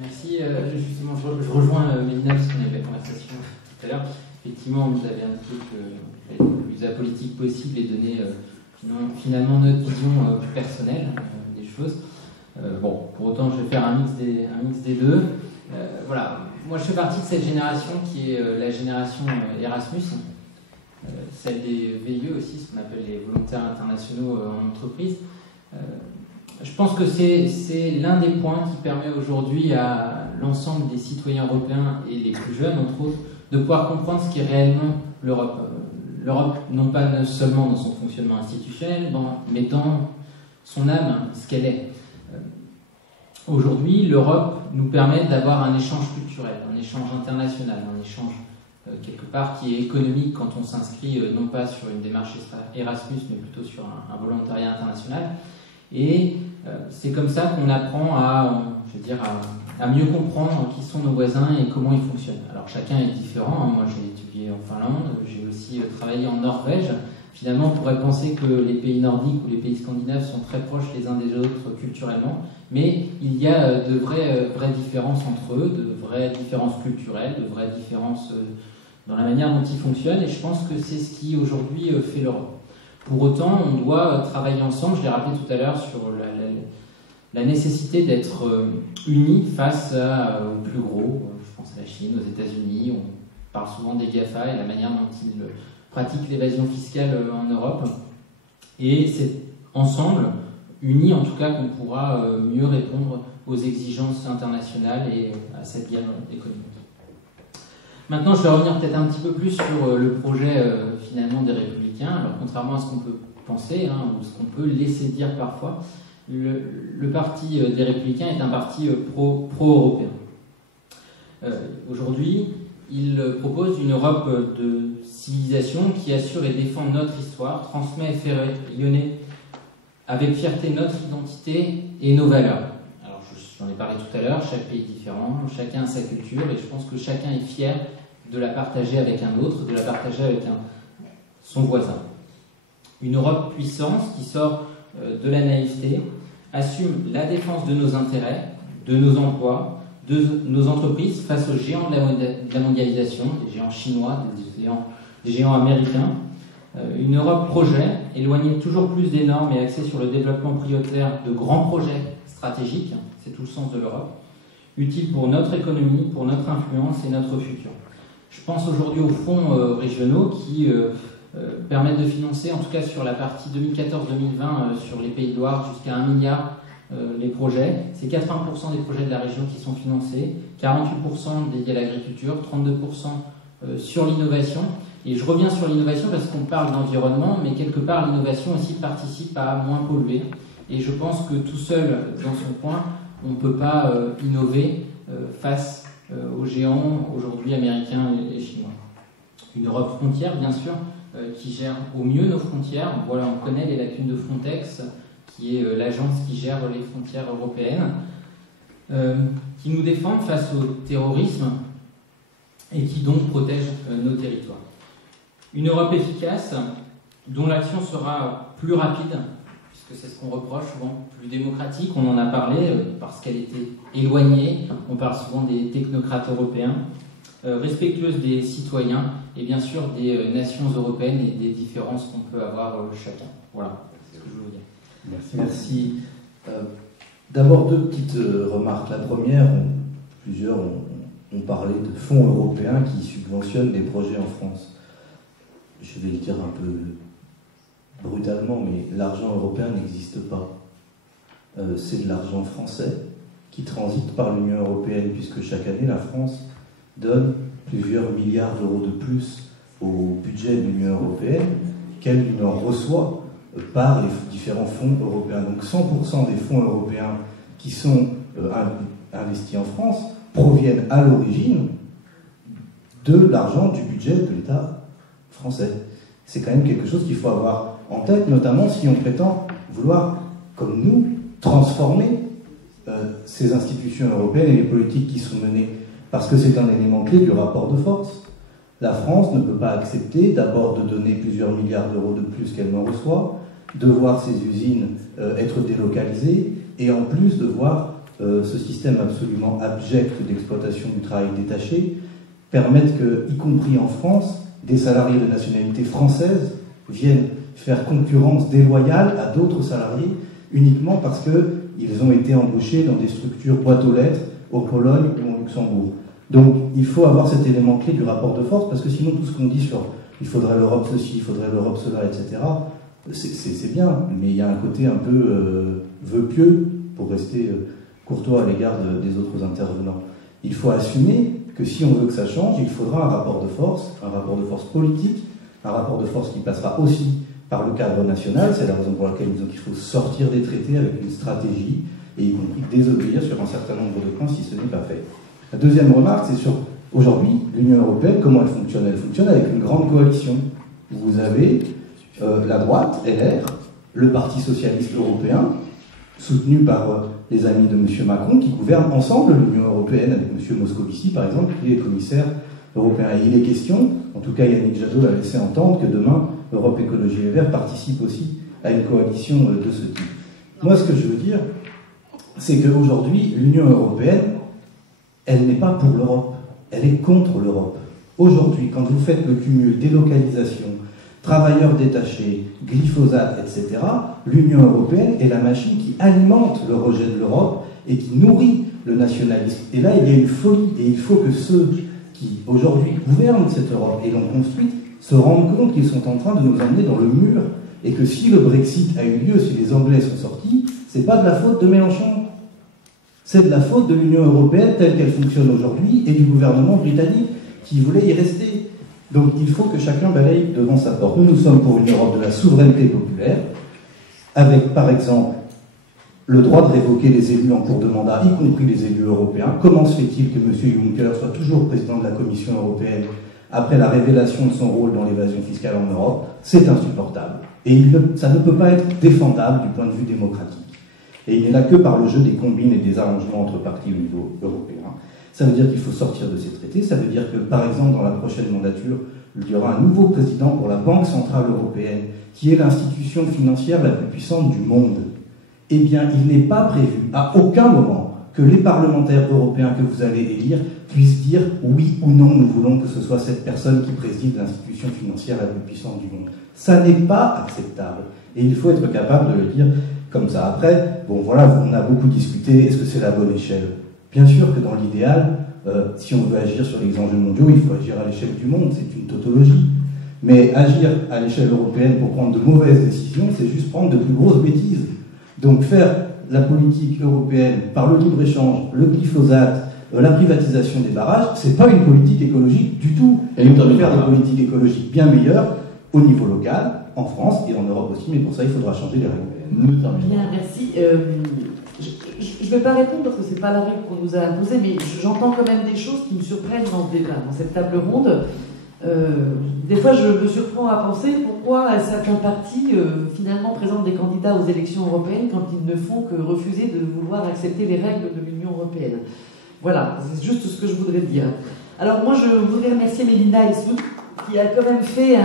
Merci. Justement, je rejoins Mélina parce qu'on avait la conversation tout à l'heure. Effectivement, vous avez indiqué que le plus apolitique possible et donner finalement notre vision personnelle des choses. Bon, pour autant, je vais faire un mix des deux. Voilà, moi je fais partie de cette génération qui est la génération Erasmus, celle des VIE aussi, ce qu'on appelle les volontaires internationaux en entreprise. Je pense que c'est l'un des points qui permet aujourd'hui à l'ensemble des citoyens européens et les plus jeunes, entre autres, de pouvoir comprendre ce qu'est réellement l'Europe. L'Europe, non pas seulement dans son fonctionnement institutionnel, mais dans son âme, ce qu'elle est. Aujourd'hui, l'Europe nous permet d'avoir un échange culturel, un échange international, un échange quelque part qui est économique quand on s'inscrit non pas sur une démarche Erasmus, mais plutôt sur un volontariat international. Et c'est comme ça qu'on apprend à mieux comprendre qui sont nos voisins et comment ils fonctionnent. Alors chacun est différent. Moi j'ai étudié en Finlande, j'ai aussi travaillé en Norvège. Finalement on pourrait penser que les pays nordiques ou les pays scandinaves sont très proches les uns des autres culturellement, mais il y a de vraies différences entre eux, de vraies différences culturelles, de vraies différences dans la manière dont ils fonctionnent, et je pense que c'est ce qui aujourd'hui fait l'Europe. Pour autant, on doit travailler ensemble, je l'ai rappelé tout à l'heure, sur la nécessité d'être unis face aux plus gros, je pense à la Chine, aux États-Unis, on parle souvent des GAFA et la manière dont ils pratiquent l'évasion fiscale en Europe. Et c'est ensemble, unis en tout cas, qu'on pourra mieux répondre aux exigences internationales et à cette guerre économique. Maintenant, je vais revenir peut-être un petit peu plus sur le projet finalement des Républicains. Alors, contrairement à ce qu'on peut penser, ou ce qu'on peut laisser dire parfois, le parti des Républicains est un parti pro-européen. Aujourd'hui, il propose une Europe de civilisation qui assure et défend notre histoire, transmet et fait rayonner avec fierté notre identité et nos valeurs. Alors, j'en ai parlé tout à l'heure, chaque pays est différent, chacun a sa culture, et je pense que chacun est fier de la partager avec un autre, de la partager avec son voisin. Une Europe puissance qui sort de la naïveté, assume la défense de nos intérêts, de nos emplois, de nos entreprises face aux géants de la mondialisation, des géants chinois, des géants américains. Une Europe projet, éloignée toujours plus des normes et axée sur le développement prioritaire de grands projets stratégiques, c'est tout le sens de l'Europe, utile pour notre économie, pour notre influence et notre futur. Je pense aujourd'hui aux fonds régionaux qui permettent de financer, en tout cas sur la partie 2014-2020, sur les Pays de Loire, jusqu'à 1 milliard les projets. C'est 80% des projets de la région qui sont financés, 48% dédiés à l'agriculture, 32% sur l'innovation. Et je reviens sur l'innovation parce qu'on parle d'environnement, mais quelque part l'innovation aussi participe à moins polluer. Et je pense que tout seul, dans son coin, on ne peut pas innover face aux géants aujourd'hui américains et chinois. Une Europe frontière, bien sûr, qui gère au mieux nos frontières. Voilà, on connaît les lacunes de Frontex, qui est l'agence qui gère les frontières européennes, qui nous défendent face au terrorisme et qui donc protège nos territoires. Une Europe efficace, dont l'action sera plus rapide, puisque c'est ce qu'on reproche souvent, plus démocratique, on en a parlé, parce qu'elle était éloignée, on parle souvent des technocrates européens, respectueuse des citoyens et bien sûr des nations européennes et des différences qu'on peut avoir chacun. Voilà ce que je veux dire. Merci. D'abord, deux petites remarques. La première, plusieurs ont parlé de fonds européens qui subventionnent des projets en France. Je vais le dire un peu brutalement, mais l'argent européen n'existe pas. C'est de l'argent français qui transite par l'Union européenne, puisque chaque année, la France donne plusieurs milliards d'euros de plus au budget de l'Union européenne qu'elle n'en reçoit par les différents fonds européens. Donc 100% des fonds européens qui sont investis en France proviennent à l'origine de l'argent du budget de l'État français. C'est quand même quelque chose qu'il faut avoir en tête, notamment si on prétend vouloir, comme nous, transformer ces institutions européennes et les politiques qui sont menées. Parce que c'est un élément clé du rapport de force. La France ne peut pas accepter d'abord de donner plusieurs milliards d'euros de plus qu'elle n'en reçoit, de voir ses usines être délocalisées, et en plus de voir ce système absolument abject d'exploitation du travail détaché permettre que, y compris en France, des salariés de nationalité française viennent faire concurrence déloyale à d'autres salariés uniquement parce qu'ils ont été embauchés dans des structures boîtes aux lettres au Pologne ou au Luxembourg. Donc il faut avoir cet élément clé du rapport de force, parce que sinon tout ce qu'on dit sur il faudrait l'Europe ceci, il faudrait l'Europe cela, etc., c'est bien, mais il y a un côté un peu vœu pieux, pour rester courtois à l'égard des autres intervenants. Il faut assumer que si on veut que ça change, il faudra un rapport de force politique, un rapport de force qui passera aussi par le cadre national. C'est la raison pour laquelle nous disons qu'il faut sortir des traités avec une stratégie, et y compris désobéir sur un certain nombre de points si ce n'est pas fait. La deuxième remarque, c'est sur aujourd'hui, l'Union européenne, comment elle fonctionne? Elle fonctionne avec une grande coalition. Vous avez la droite, LR, le Parti socialiste européen, soutenu par les amis de M. Macron, qui gouvernent ensemble l'Union européenne, avec M. Moscovici, par exemple, qui est commissaire européen. Et il est question, en tout cas Yannick Jadot l'a laissé entendre, que demain, Europe Écologie Les Verts participe aussi à une coalition de ce type. Moi, ce que je veux dire, c'est qu'aujourd'hui, l'Union européenne, elle n'est pas pour l'Europe, elle est contre l'Europe. Aujourd'hui, quand vous faites le cumul délocalisation, travailleurs détachés, glyphosate, etc., l'Union européenne est la machine qui alimente le rejet de l'Europe et qui nourrit le nationalisme. Et là, il y a une folie, et il faut que ceux qui, aujourd'hui, gouvernent cette Europe et l'ont construite, se rendent compte qu'ils sont en train de nous emmener dans le mur, et que si le Brexit a eu lieu, si les Anglais sont sortis, c'est pas de la faute de Mélenchon. C'est de la faute de l'Union européenne telle qu'elle fonctionne aujourd'hui et du gouvernement britannique qui voulait y rester. Donc il faut que chacun balaye devant sa porte. Nous sommes pour une Europe de la souveraineté populaire, avec par exemple le droit de révoquer les élus en cours de mandat, y compris les élus européens. Comment se fait-il que M. Juncker soit toujours président de la Commission européenne après la révélation de son rôle dans l'évasion fiscale en Europe? C'est insupportable. Et ça ne peut pas être défendable du point de vue démocratique. Et il n'est là que par le jeu des combines et des arrangements entre partis au niveau européen. Ça veut dire qu'il faut sortir de ces traités. Ça veut dire que, par exemple, dans la prochaine mandature, il y aura un nouveau président pour la Banque Centrale Européenne, qui est l'institution financière la plus puissante du monde. Eh bien, il n'est pas prévu, à aucun moment, que les parlementaires européens que vous allez élire puissent dire oui ou non, nous voulons que ce soit cette personne qui préside l'institution financière la plus puissante du monde. Ça n'est pas acceptable. Et il faut être capable de le dire comme ça. Après, bon voilà, on a beaucoup discuté, est-ce que c'est la bonne échelle? Bien sûr que dans l'idéal, si on veut agir sur les enjeux mondiaux, il faut agir à l'échelle du monde, c'est une tautologie. Mais agir à l'échelle européenne pour prendre de mauvaises décisions, c'est juste prendre de plus grosses bêtises. Donc faire la politique européenne par le libre-échange, le glyphosate, la privatisation des barrages, c'est pas une politique écologique du tout. Et on peut faire des politiques écologiques bien meilleures au niveau local, en France et en Europe aussi, mais pour ça il faudra changer les règles. Bien, merci. Je ne vais pas répondre parce que ce n'est pas la règle qu'on nous a imposée, mais j'entends quand même des choses qui me surprennent dans ce débat, dans cette table ronde. Des fois, je me surprends à penser pourquoi certains partis finalement présentent des candidats aux élections européennes quand ils ne font que refuser de vouloir accepter les règles de l'Union européenne. Voilà, c'est juste ce que je voudrais dire. Alors moi, je voudrais remercier Mélinda Essou, qui a quand même fait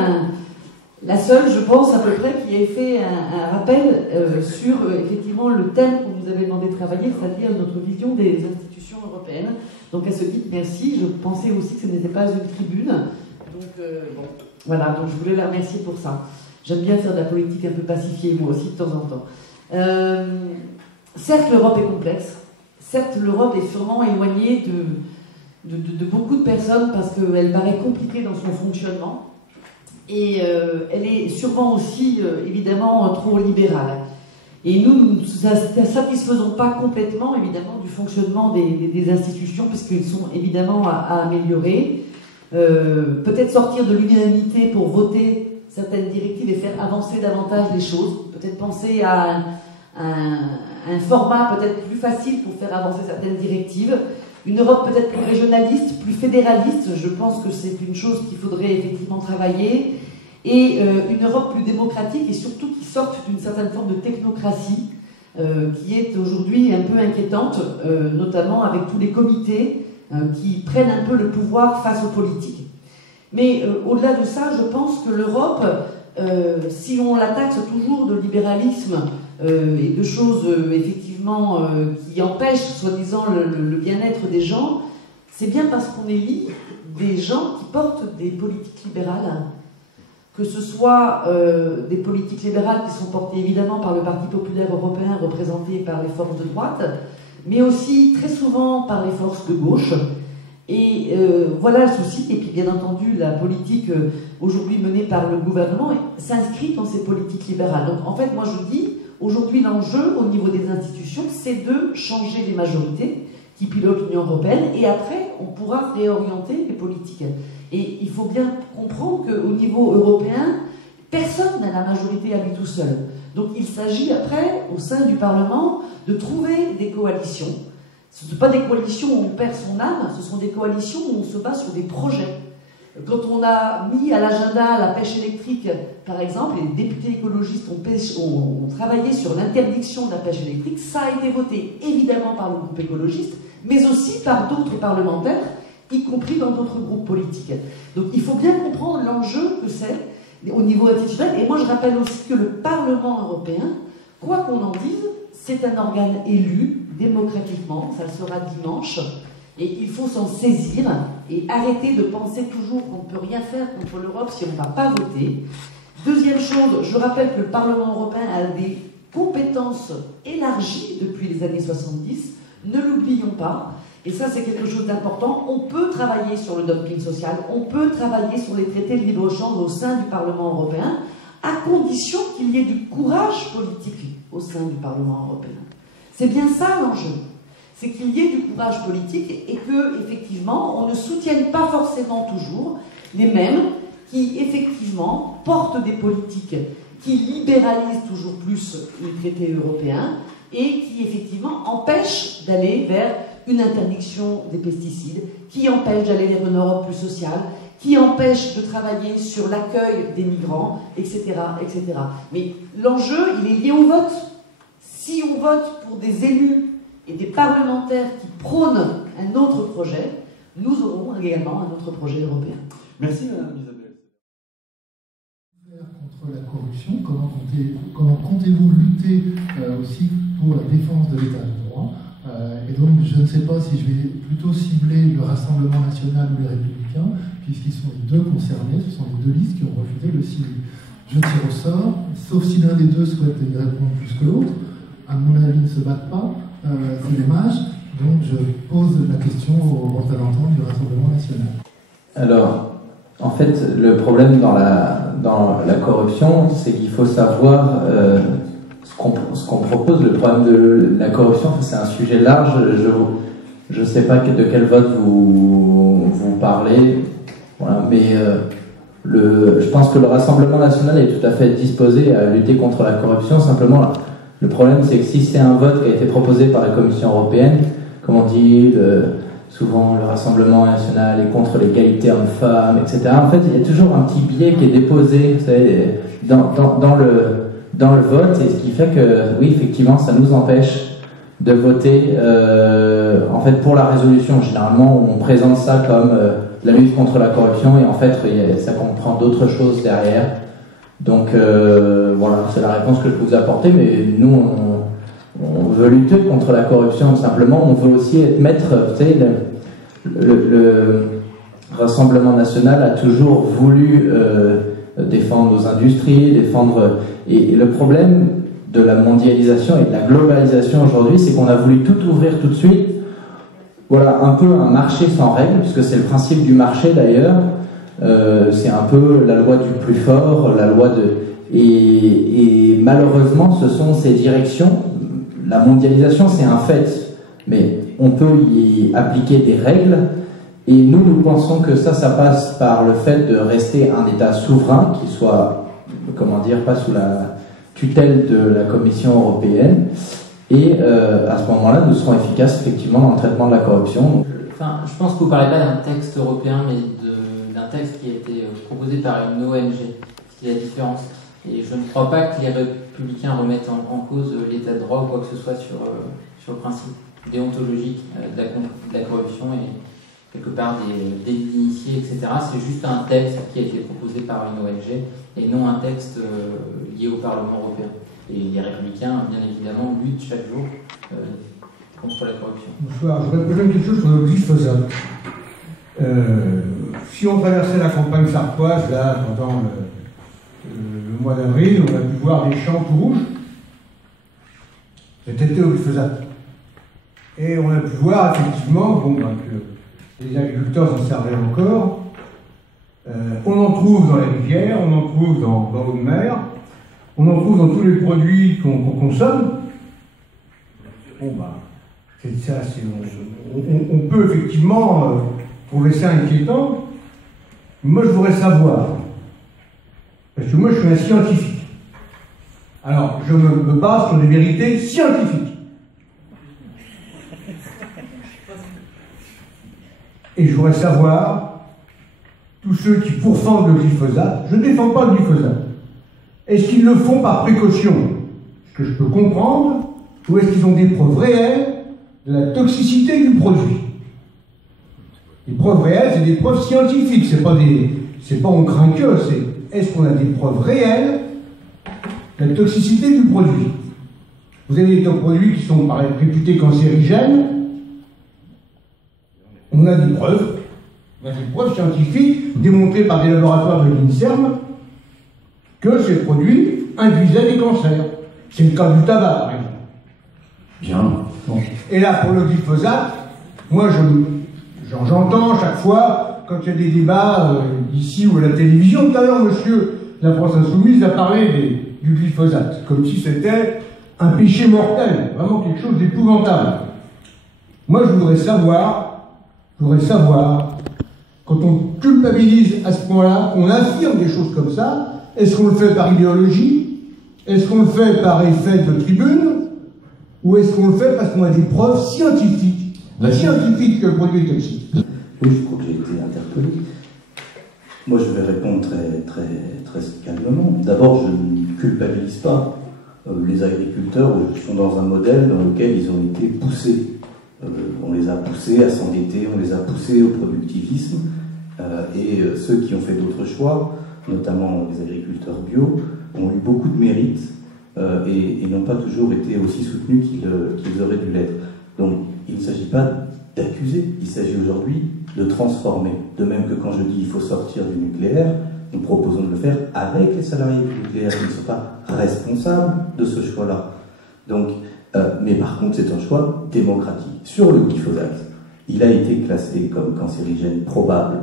la seule, je pense, à peu près, qui ait fait un rappel sur effectivement le thème qu'on nous avait demandé de travailler, c'est-à-dire notre vision des institutions européennes. Donc à ce titre, merci. Je pensais aussi que ce n'était pas une tribune. Donc bon, voilà, donc je voulais la remercier pour ça. J'aime bien faire de la politique un peu pacifiée, moi aussi, de temps en temps. Certes, l'Europe est complexe. Certes, l'Europe est sûrement éloignée de beaucoup de personnes parce qu'elle paraît compliquée dans son fonctionnement. Et elle est sûrement aussi, évidemment, trop libérale. Et nous ne satisfaisons pas complètement, évidemment, du fonctionnement des institutions, puisqu'ils sont évidemment à améliorer. Peut-être sortir de l'unanimité pour voter certaines directives et faire avancer davantage les choses. Peut-être penser à un format peut-être plus facile pour faire avancer certaines directives. Une Europe peut-être plus régionaliste, plus fédéraliste, je pense que c'est une chose qu'il faudrait effectivement travailler. Et une Europe plus démocratique et surtout qui sorte d'une certaine forme de technocratie qui est aujourd'hui un peu inquiétante, notamment avec tous les comités qui prennent un peu le pouvoir face aux politiques. Mais au-delà de ça, je pense que l'Europe, si on la taxe toujours de libéralisme et de choses effectivement qui empêchent soi-disant le bien-être des gens, c'est bien parce qu'on élit des gens qui portent des politiques libérales, que ce soit des politiques libérales qui sont portées évidemment par le Parti populaire européen représenté par les forces de droite, mais aussi très souvent par les forces de gauche. Et voilà le souci. Et puis bien entendu, la politique aujourd'hui menée par le gouvernement s'inscrit dans ces politiques libérales. Donc en fait, moi je dis, aujourd'hui l'enjeu au niveau des institutions, c'est de changer les majorités qui pilotent l'Union européenne, et après on pourra réorienter les politiques. Et il faut bien comprendre qu'au niveau européen, personne n'a la majorité à lui tout seul. Donc il s'agit après, au sein du Parlement, de trouver des coalitions. Ce ne sont pas des coalitions où on perd son âme, ce sont des coalitions où on se base sur des projets. Quand on a mis à l'agenda la pêche électrique, par exemple, les députés écologistes ont travaillé sur l'interdiction de la pêche électrique, ça a été voté évidemment par le groupe écologiste, mais aussi par d'autres parlementaires, y compris dans d'autres groupes politiques. Donc il faut bien comprendre l'enjeu que c'est au niveau institutionnel. Et moi je rappelle aussi que le Parlement européen, quoi qu'on en dise, c'est un organe élu démocratiquement, ça le sera dimanche, et il faut s'en saisir et arrêter de penser toujours qu'on ne peut rien faire contre l'Europe si on ne va pas voter. Deuxième chose, je rappelle que le Parlement européen a des compétences élargies depuis les années 70, ne l'oublions pas. Et ça, c'est quelque chose d'important. On peut travailler sur le dumping social, on peut travailler sur les traités de libre-échange au sein du Parlement européen, à condition qu'il y ait du courage politique au sein du Parlement européen. C'est bien ça l'enjeu. C'est qu'il y ait du courage politique et que, effectivement, on ne soutienne pas forcément toujours les mêmes qui, effectivement, portent des politiques qui libéralisent toujours plus les traités européens et qui, effectivement, empêchent d'aller vers une interdiction des pesticides, qui empêche d'aller vers une Europe plus sociale, qui empêche de travailler sur l'accueil des migrants, etc., etc. Mais l'enjeu, il est lié au vote. Si on vote pour des élus et des parlementaires qui prônent un autre projet, nous aurons également un autre projet européen. Merci Madame Isabelle. Contre la corruption, comment comptez-vous lutter aussi pour la défense de l'état de droit? Et donc, je ne sais pas si je vais plutôt cibler le Rassemblement national ou les Républicains, puisqu'ils sont les deux concernés, ce sont les deux listes qui ont refusé le cibler. Je tire au sort, sauf si l'un des deux souhaite y répondre plus que l'autre. À mon avis, ils ne se battent pas, c'est dommage. Donc, je pose la question aux représentants du Rassemblement national. Alors, en fait, le problème dans la corruption, c'est qu'il faut savoir ce qu'on propose. Le problème de la corruption, c'est un sujet large. Je ne sais pas de quel vote vous parlez, voilà, mais je pense que le Rassemblement national est tout à fait disposé à lutter contre la corruption. Simplement, le problème, c'est que si c'est un vote qui a été proposé par la Commission européenne, comme on dit, souvent le Rassemblement national est contre l'égalité homme-femme, etc. En fait, il y a toujours un petit biais qui est déposé, vous savez, dans le vote, et ce qui fait que, oui, effectivement, ça nous empêche de voter en fait pour la résolution. Généralement, on présente ça comme la lutte contre la corruption, et en fait, ça comprend d'autres choses derrière. Donc voilà, c'est la réponse que je peux vous apporter, mais nous, on veut lutter contre la corruption, simplement. On veut aussi être maître. Vous savez, le Rassemblement national a toujours voulu défendre nos industries, défendre... Et le problème de la mondialisation et de la globalisation aujourd'hui, c'est qu'on a voulu tout ouvrir tout de suite. Voilà, un peu un marché sans règles, puisque c'est le principe du marché d'ailleurs. C'est un peu la loi du plus fort, la loi de... Et malheureusement, ce sont ces directions. La mondialisation, c'est un fait, mais on peut y appliquer des règles. Et nous pensons que ça passe par le fait de rester un État souverain, qui soit, comment dire, pas sous la tutelle de la Commission européenne. Et à ce moment-là, nous serons efficaces effectivement dans le traitement de la corruption. Enfin, je pense que vous ne parlez pas d'un texte européen, mais d'un texte qui a été proposé par une ONG. C'est la différence. Et je ne crois pas que les républicains remettent en cause l'état de droit ou quoi que ce soit sur le principe déontologique de la corruption et quelque part des initiés, etc. C'est juste un texte qui a été proposé par une ONG et non un texte lié au Parlement européen. Et les républicains, bien évidemment, luttent chaque jour contre la corruption. Bonsoir, je voudrais poser une question sur le glyphosate. Si on traversait la campagne sartoise, là, pendant le mois d'avril, on a pu voir des champs tout rouges. C'était au glyphosate. Et on a pu voir, effectivement, que les agriculteurs s'en servaient encore. On en trouve dans les rivières, on en trouve dans l'eau de mer, on en trouve dans tous les produits qu'on consomme. C'est ça, on peut effectivement trouver ça inquiétant. Moi, je voudrais savoir, parce que moi, je suis un scientifique. Alors, je me base sur des vérités scientifiques. Et je voudrais savoir, tous ceux qui pourfendent le glyphosate, je ne défends pas le glyphosate, est-ce qu'ils le font par précaution, ce que je peux comprendre, ou est-ce qu'ils ont des preuves réelles de la toxicité du produit? Les preuves réelles, c'est des preuves scientifiques, c'est pas on craint que, c'est est-ce qu'on a des preuves réelles de la toxicité du produit? Vous avez des produits qui sont réputés cancérigènes. On a des preuves scientifiques démontrées par des laboratoires de l'INSERM que ces produits induisaient des cancers. C'est le cas du tabac, par exemple. Bien. Bon. Et là, pour le glyphosate, moi, j'entends chaque fois, quand il y a des débats ici ou à la télévision, tout à l'heure, monsieur de la France Insoumise a parlé du glyphosate, comme si c'était un péché mortel, vraiment quelque chose d'épouvantable. Moi, je voudrais savoir, quand on culpabilise à ce point-là, qu'on affirme des choses comme ça, est-ce qu'on le fait par idéologie? Est-ce qu'on le fait par effet de tribune? Ou est-ce qu'on le fait parce qu'on a des preuves scientifiques que le produit est toxique? Oui, je crois que j'ai été interpellé. Moi, je vais répondre très calmement. D'abord, je ne culpabilise pas. Les agriculteurs sont dans un modèle dans lequel ils ont été poussés. On les a poussés à s'endetter, on les a poussés au productivisme. Et ceux qui ont fait d'autres choix, notamment les agriculteurs bio, ont eu beaucoup de mérite et n'ont pas toujours été aussi soutenus qu'ils auraient dû l'être. Donc, il ne s'agit pas d'accuser, il s'agit aujourd'hui de transformer. De même que quand je dis qu'il faut sortir du nucléaire, nous proposons de le faire avec les salariés du nucléaire qui ne sont pas responsables de ce choix-là. Donc, mais par contre, c'est un choix démocratique. Sur le glyphosate, il a été classé comme cancérigène probable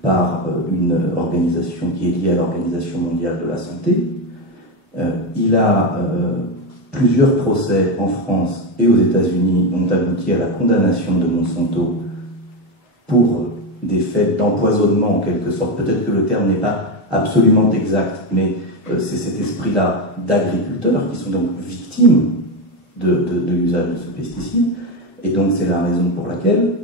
par une organisation qui est liée à l'Organisation mondiale de la santé. Il a plusieurs procès en France et aux États-Unis ont abouti à la condamnation de Monsanto pour des faits d'empoisonnement en quelque sorte. Peut-être que le terme n'est pas absolument exact, mais c'est cet esprit-là d'agriculteurs qui sont donc victimes de l'usage de ce pesticide. Et donc c'est la raison pour laquelle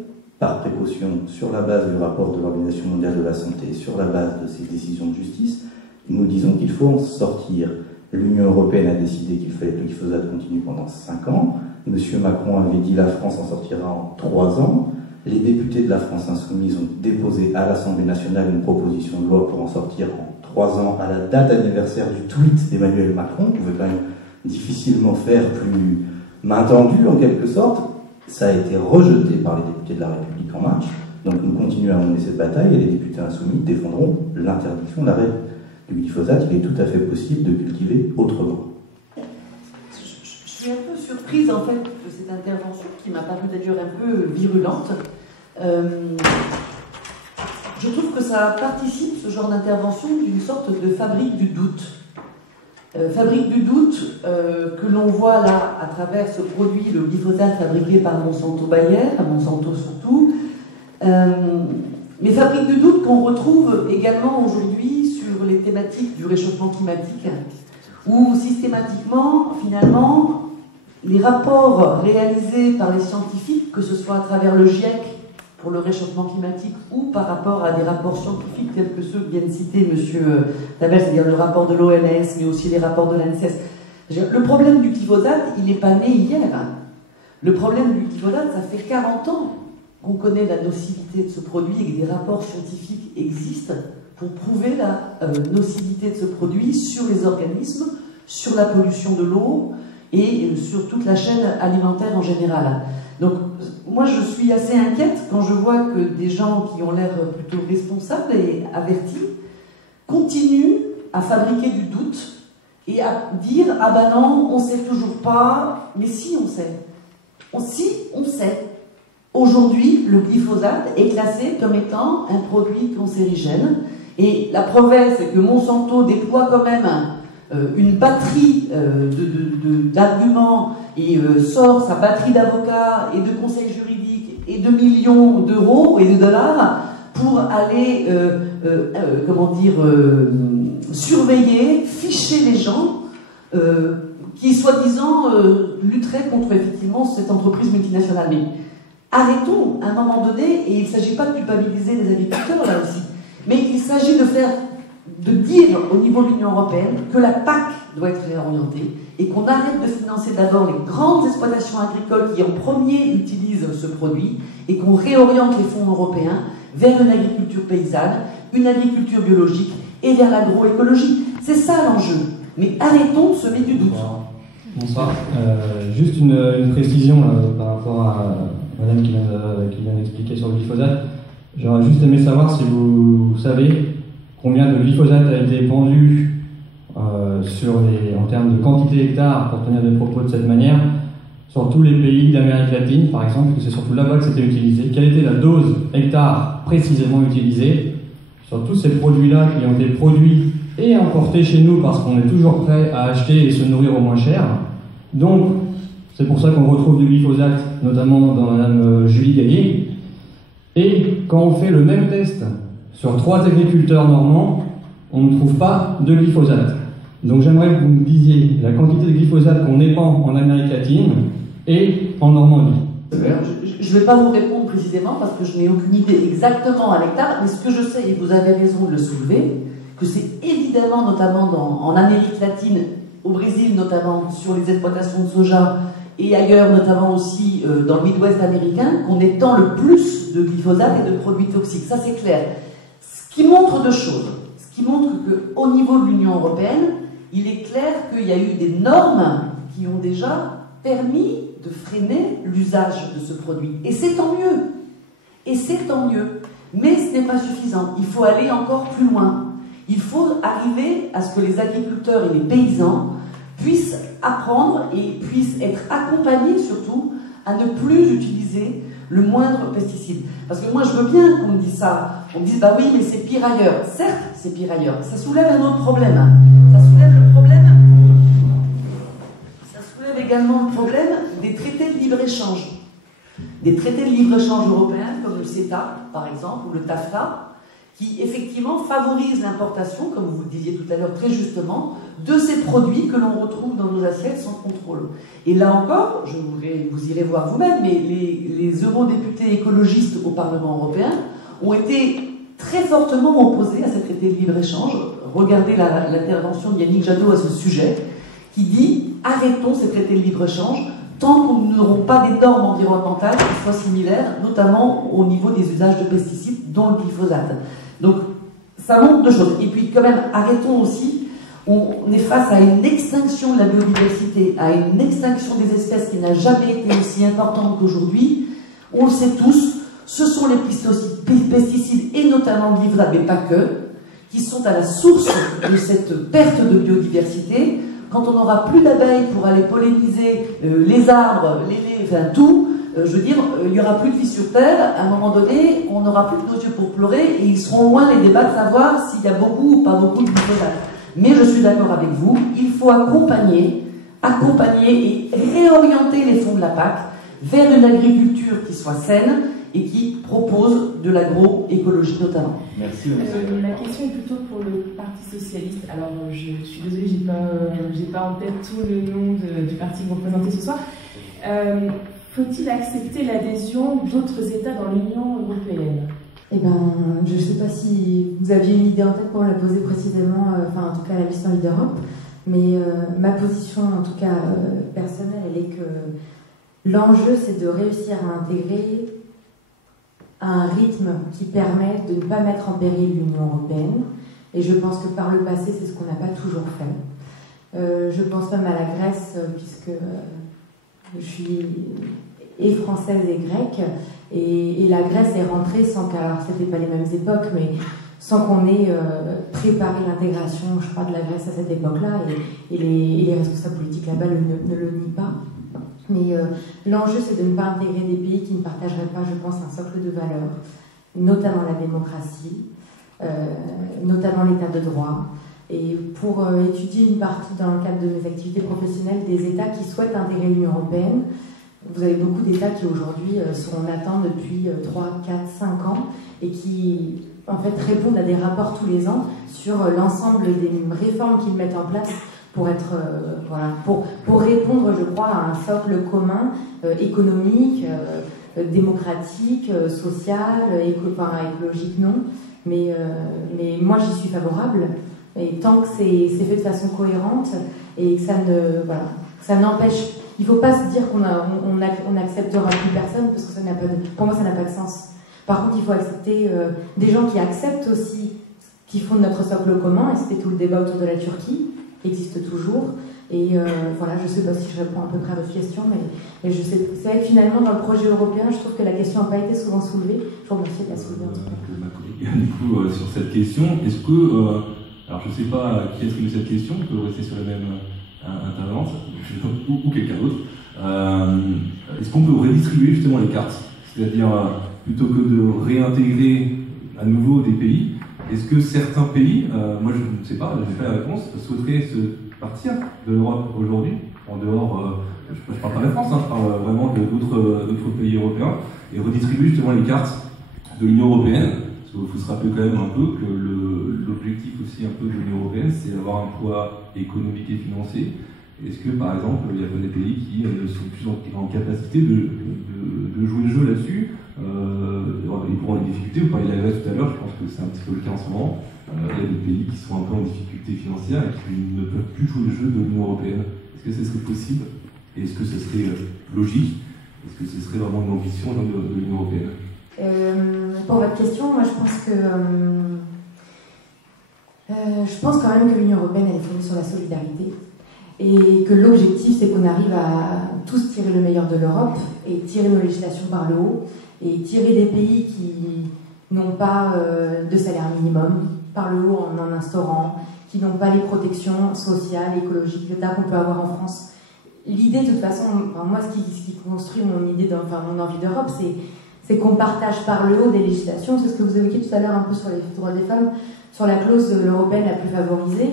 par précaution, sur la base du rapport de l'Organisation mondiale de la santé, sur la base de ces décisions de justice, nous disons qu'il faut en sortir. L'Union européenne a décidé qu'il fallait que le glyphosate continue pendant 5 ans. M. Macron avait dit la France en sortira en 3 ans. Les députés de la France insoumise ont déposé à l'Assemblée nationale une proposition de loi pour en sortir en 3 ans à la date anniversaire du tweet d'Emmanuel Macron. On pouvait quand même difficilement faire plus main tendue en quelque sorte. Ça a été rejeté par les députés de la République en marche. Donc nous continuons à mener cette bataille et les députés insoumis défendront l'interdiction, l'arrêt du glyphosate. Il est tout à fait possible de cultiver autrement. Je suis un peu surprise en fait de cette intervention qui m'a paru d'ailleurs un peu virulente. Je trouve que ça participe, ce genre d'intervention, d'une sorte de fabrique du doute. Fabrique du doute que l'on voit là à travers ce produit, le glyphosate fabriqué par Monsanto Bayer, à Monsanto surtout, mais fabrique du doute qu'on retrouve également aujourd'hui sur les thématiques du réchauffement climatique, où systématiquement, finalement, les rapports réalisés par les scientifiques, que ce soit à travers le GIEC pour le réchauffement climatique ou par rapport à des rapports scientifiques tels que ceux que vient de citer M. Tabel, c'est-à-dire le rapport de l'OMS, mais aussi les rapports de l'ANSES. Le problème du glyphosate, il n'est pas né hier. Le problème du glyphosate, ça fait 40 ans qu'on connaît la nocivité de ce produit et que des rapports scientifiques existent pour prouver la nocivité de ce produit sur les organismes, sur la pollution de l'eau et sur toute la chaîne alimentaire en général. Donc, moi, je suis assez inquiète quand je vois que des gens qui ont l'air plutôt responsables et avertis continuent à fabriquer du doute et à dire « Ah ben non, on ne sait toujours pas, mais si on sait. Si on sait. » Aujourd'hui, le glyphosate est classé comme étant un produit cancérigène. Et la preuve est, c'est que Monsanto déploie quand même une batterie d'arguments et sort sa batterie d'avocats et de conseils juridiques et de millions d'euros et de dollars pour aller, surveiller, ficher les gens qui, soi-disant, lutteraient contre, effectivement, cette entreprise multinationale. Mais arrêtons, à un moment donné, et il ne s'agit pas de culpabiliser les agriculteurs, là aussi, mais il s'agit de dire au niveau de l'Union européenne que la PAC doit être réorientée et qu'on arrête de financer d'abord les grandes exploitations agricoles qui en premier utilisent ce produit et qu'on réoriente les fonds européens vers une agriculture paysanne, une agriculture biologique et vers l'agroécologie. C'est ça l'enjeu. Mais arrêtons de semer du doute. Bonsoir. Juste une précision par rapport à madame qui vient d'expliquer sur le glyphosate. J'aurais juste aimé savoir si vous savez combien de glyphosate a été pendu en termes de quantité hectares, pour tenir des propos de cette manière, sur tous les pays d'Amérique latine, par exemple, parce que c'est surtout là-bas que c'était utilisé. Quelle était la dose hectare précisément utilisée sur tous ces produits-là qui ont été produits et importés chez nous parce qu'on est toujours prêt à acheter et se nourrir au moins cher. Donc, c'est pour ça qu'on retrouve du glyphosate, notamment dans Madame Julie Gaillet. Et quand on fait le même test sur 3 agriculteurs normands, on ne trouve pas de glyphosate. Donc j'aimerais que vous me disiez la quantité de glyphosate qu'on épand en Amérique latine et en Normandie. Je ne vais pas vous répondre précisément parce que je n'ai aucune idée exactement à l'hectare, mais ce que je sais, et vous avez raison de le soulever, que c'est évidemment, notamment en Amérique latine, au Brésil notamment, sur les exploitations de soja, et ailleurs, notamment aussi dans le Midwest américain, qu'on étend le plus de glyphosate et de produits toxiques. Ça, c'est clair. Ce qui montre 2 choses. Ce qui montre qu'au niveau de l'Union européenne, il est clair qu'il y a eu des normes qui ont déjà permis de freiner l'usage de ce produit. Et c'est tant mieux. Et c'est tant mieux. Mais ce n'est pas suffisant. Il faut aller encore plus loin. Il faut arriver à ce que les agriculteurs et les paysans puissent apprendre et puissent être accompagnés surtout à ne plus utiliser le moindre pesticide. Parce que moi je veux bien qu'on me dise ça, on me dise bah oui mais c'est pire ailleurs. Certes c'est pire ailleurs, ça soulève un autre problème. Ça soulève le problème, ça soulève également le problème des traités de libre-échange. Des traités de libre-échange européens comme le CETA par exemple ou le TAFTA qui effectivement favorise l'importation, comme vous le disiez tout à l'heure très justement, de ces produits que l'on retrouve dans nos assiettes sans contrôle. Et là encore, vous irez voir vous-même, mais les eurodéputés écologistes au Parlement européen ont été très fortement opposés à ce traité de libre-échange. Regardez l'intervention de Yannick Jadot à ce sujet, qui dit « Arrêtons ces traités de libre-échange tant qu'on n'auront pas des normes environnementales qui soient similaires, notamment au niveau des usages de pesticides, dont le glyphosate. » Donc, ça montre deux choses. Et puis, quand même, arrêtons aussi, on est face à une extinction de la biodiversité, à une extinction des espèces qui n'a jamais été aussi importante qu'aujourd'hui. On le sait tous, ce sont les pesticides, et notamment le glyphosate, mais pas que, qui sont à la source de cette perte de biodiversité. Quand on n'aura plus d'abeilles pour aller polliniser les arbres, enfin tout, je veux dire, il n'y aura plus de vie sur Terre, à un moment donné, on n'aura plus que nos yeux pour pleurer, et ils seront loin les débats de savoir s'il y a beaucoup ou pas beaucoup de glyphosate. Mais je suis d'accord avec vous, il faut accompagner et réorienter les fonds de la PAC vers une agriculture qui soit saine et qui propose de l'agroécologie notamment. Merci. Ma question est plutôt pour le Parti Socialiste. Alors, je suis désolée, j'ai pas en tête tout le nom du parti que vous représentez ce soir. Faut-il accepter l'adhésion d'autres États dans l'Union européenne? Eh ben, je ne sais pas si vous aviez une idée en tête pour la poser précisément, enfin en tout cas à la mission d'Europe, mais ma position en tout cas personnelle, elle est que l'enjeu c'est de réussir à intégrer un rythme qui permet de ne pas mettre en péril l'Union européenne, et je pense que par le passé c'est ce qu'on n'a pas toujours fait. Je pense même à la Grèce, puisque je suis et française et grecque, et la Grèce est rentrée sans alors c'était pas les mêmes époques, mais sans qu'on ait préparé l'intégration, je crois, de la Grèce à cette époque-là, et les responsables politiques là-bas ne le nient pas. Mais l'enjeu, c'est de ne pas intégrer des pays qui ne partageraient pas, je pense, un socle de valeurs, notamment la démocratie, notamment l'état de droit. Et pour étudier une partie, dans le cadre de mes activités professionnelles, des États qui souhaitent intégrer l'Union européenne, vous avez beaucoup d'États qui aujourd'hui sont en attente depuis 3, 4, 5 ans et qui en fait répondent à des rapports tous les ans sur l'ensemble des réformes qu'ils mettent en place pour être pour répondre, je crois, à un socle commun économique, démocratique, social, écologique non, mais moi j'y suis favorable, et tant que c'est fait de façon cohérente et que ça n'empêche. Il ne faut pas se dire qu'on n'acceptera plus personne, parce que pour moi ça n'a pas de sens. Par contre, il faut accepter des gens qui acceptent aussi, qui font de notre socle commun, et c'était tout le débat autour de la Turquie, qui existe toujours. Et voilà, je ne sais pas si je réponds à peu près à votre question, mais c'est vrai que finalement, dans le projet européen, je trouve que la question n'a pas été souvent soulevée. Je vous remercie de la soulever en tout cas. Ma collègue, du coup, sur cette question, est-ce que, alors je ne sais pas qui a écrit cette question, on peut rester sur la même intervenante, ou quelqu'un d'autre, est-ce qu'on peut redistribuer justement les cartes? C'est-à-dire, plutôt que de réintégrer à nouveau des pays, est-ce que certains pays, moi je ne sais pas, je n'ai pas la réponse, souhaiteraient se partir de l'Europe aujourd'hui, en dehors, je ne parle pas de la France, je parle vraiment d'autres pays européens, et redistribuer justement les cartes de l'Union européenne? Parce qu'il faut se rappeler quand même un peu que l'objectif aussi un peu de l'Union européenne, c'est d'avoir un poids économique et financier. Est-ce que par exemple, il y a des pays qui sont plus en capacité de jouer le jeu là-dessus? Ils pourront les difficultés, vous parliez de la Grèce tout à l'heure, je pense que c'est un petit peu le cas en ce moment. Il y a des pays qui sont un peu en difficulté financière et qui ne peuvent plus jouer le jeu de l'Union européenne. Est-ce que ce serait possible? Et est-ce que ce serait logique? Est-ce que ce serait vraiment une ambition de l'Union européenne? Pour votre question, moi je pense quand même que l'Union européenne elle est fondée sur la solidarité, et que l'objectif c'est qu'on arrive à tous tirer le meilleur de l'Europe et tirer nos législations par le haut, et tirer des pays qui n'ont pas de salaire minimum par le haut en instaurant, qui n'ont pas les protections sociales, écologiques, l'État qu'on peut avoir en France. L'idée de toute façon, moi ce qui construit mon idée, mon envie d'Europe, c'est qu'on partage par le haut des législations. C'est ce que vous évoquiez tout à l'heure un peu sur les droits des femmes, sur la clause européenne la plus favorisée.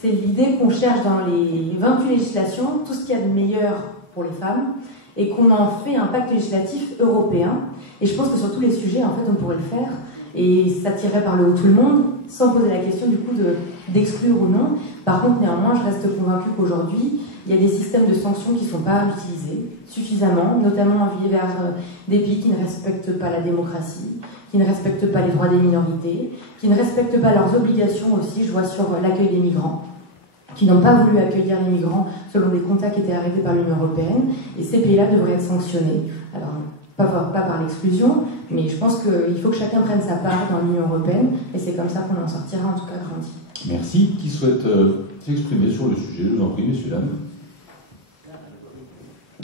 C'est l'idée qu'on cherche dans les 28 législations tout ce qu'il y a de meilleur pour les femmes, et qu'on en fait un pacte législatif européen. Et je pense que sur tous les sujets, en fait, on pourrait le faire. et s'attirer par le haut tout le monde, sans poser la question du coup d'exclure ou non. Par contre, néanmoins, je reste convaincue qu'aujourd'hui, il y a des systèmes de sanctions qui ne sont pas utilisés suffisamment, notamment envoyés vers des pays qui ne respectent pas la démocratie, qui ne respectent pas les droits des minorités, qui ne respectent pas leurs obligations aussi, je vois sur l'accueil des migrants, qui n'ont pas voulu accueillir les migrants selon des quotas qui étaient arrêtés par l'Union européenne, et ces pays-là devraient être sanctionnés. Alors, pas par l'exclusion, mais je pense qu'il faut que chacun prenne sa part dans l'Union européenne, et c'est comme ça qu'on en sortira, en tout cas grandi. Merci. Qui souhaite s'exprimer sur le sujet? Je vous en prie, messieurs, dames.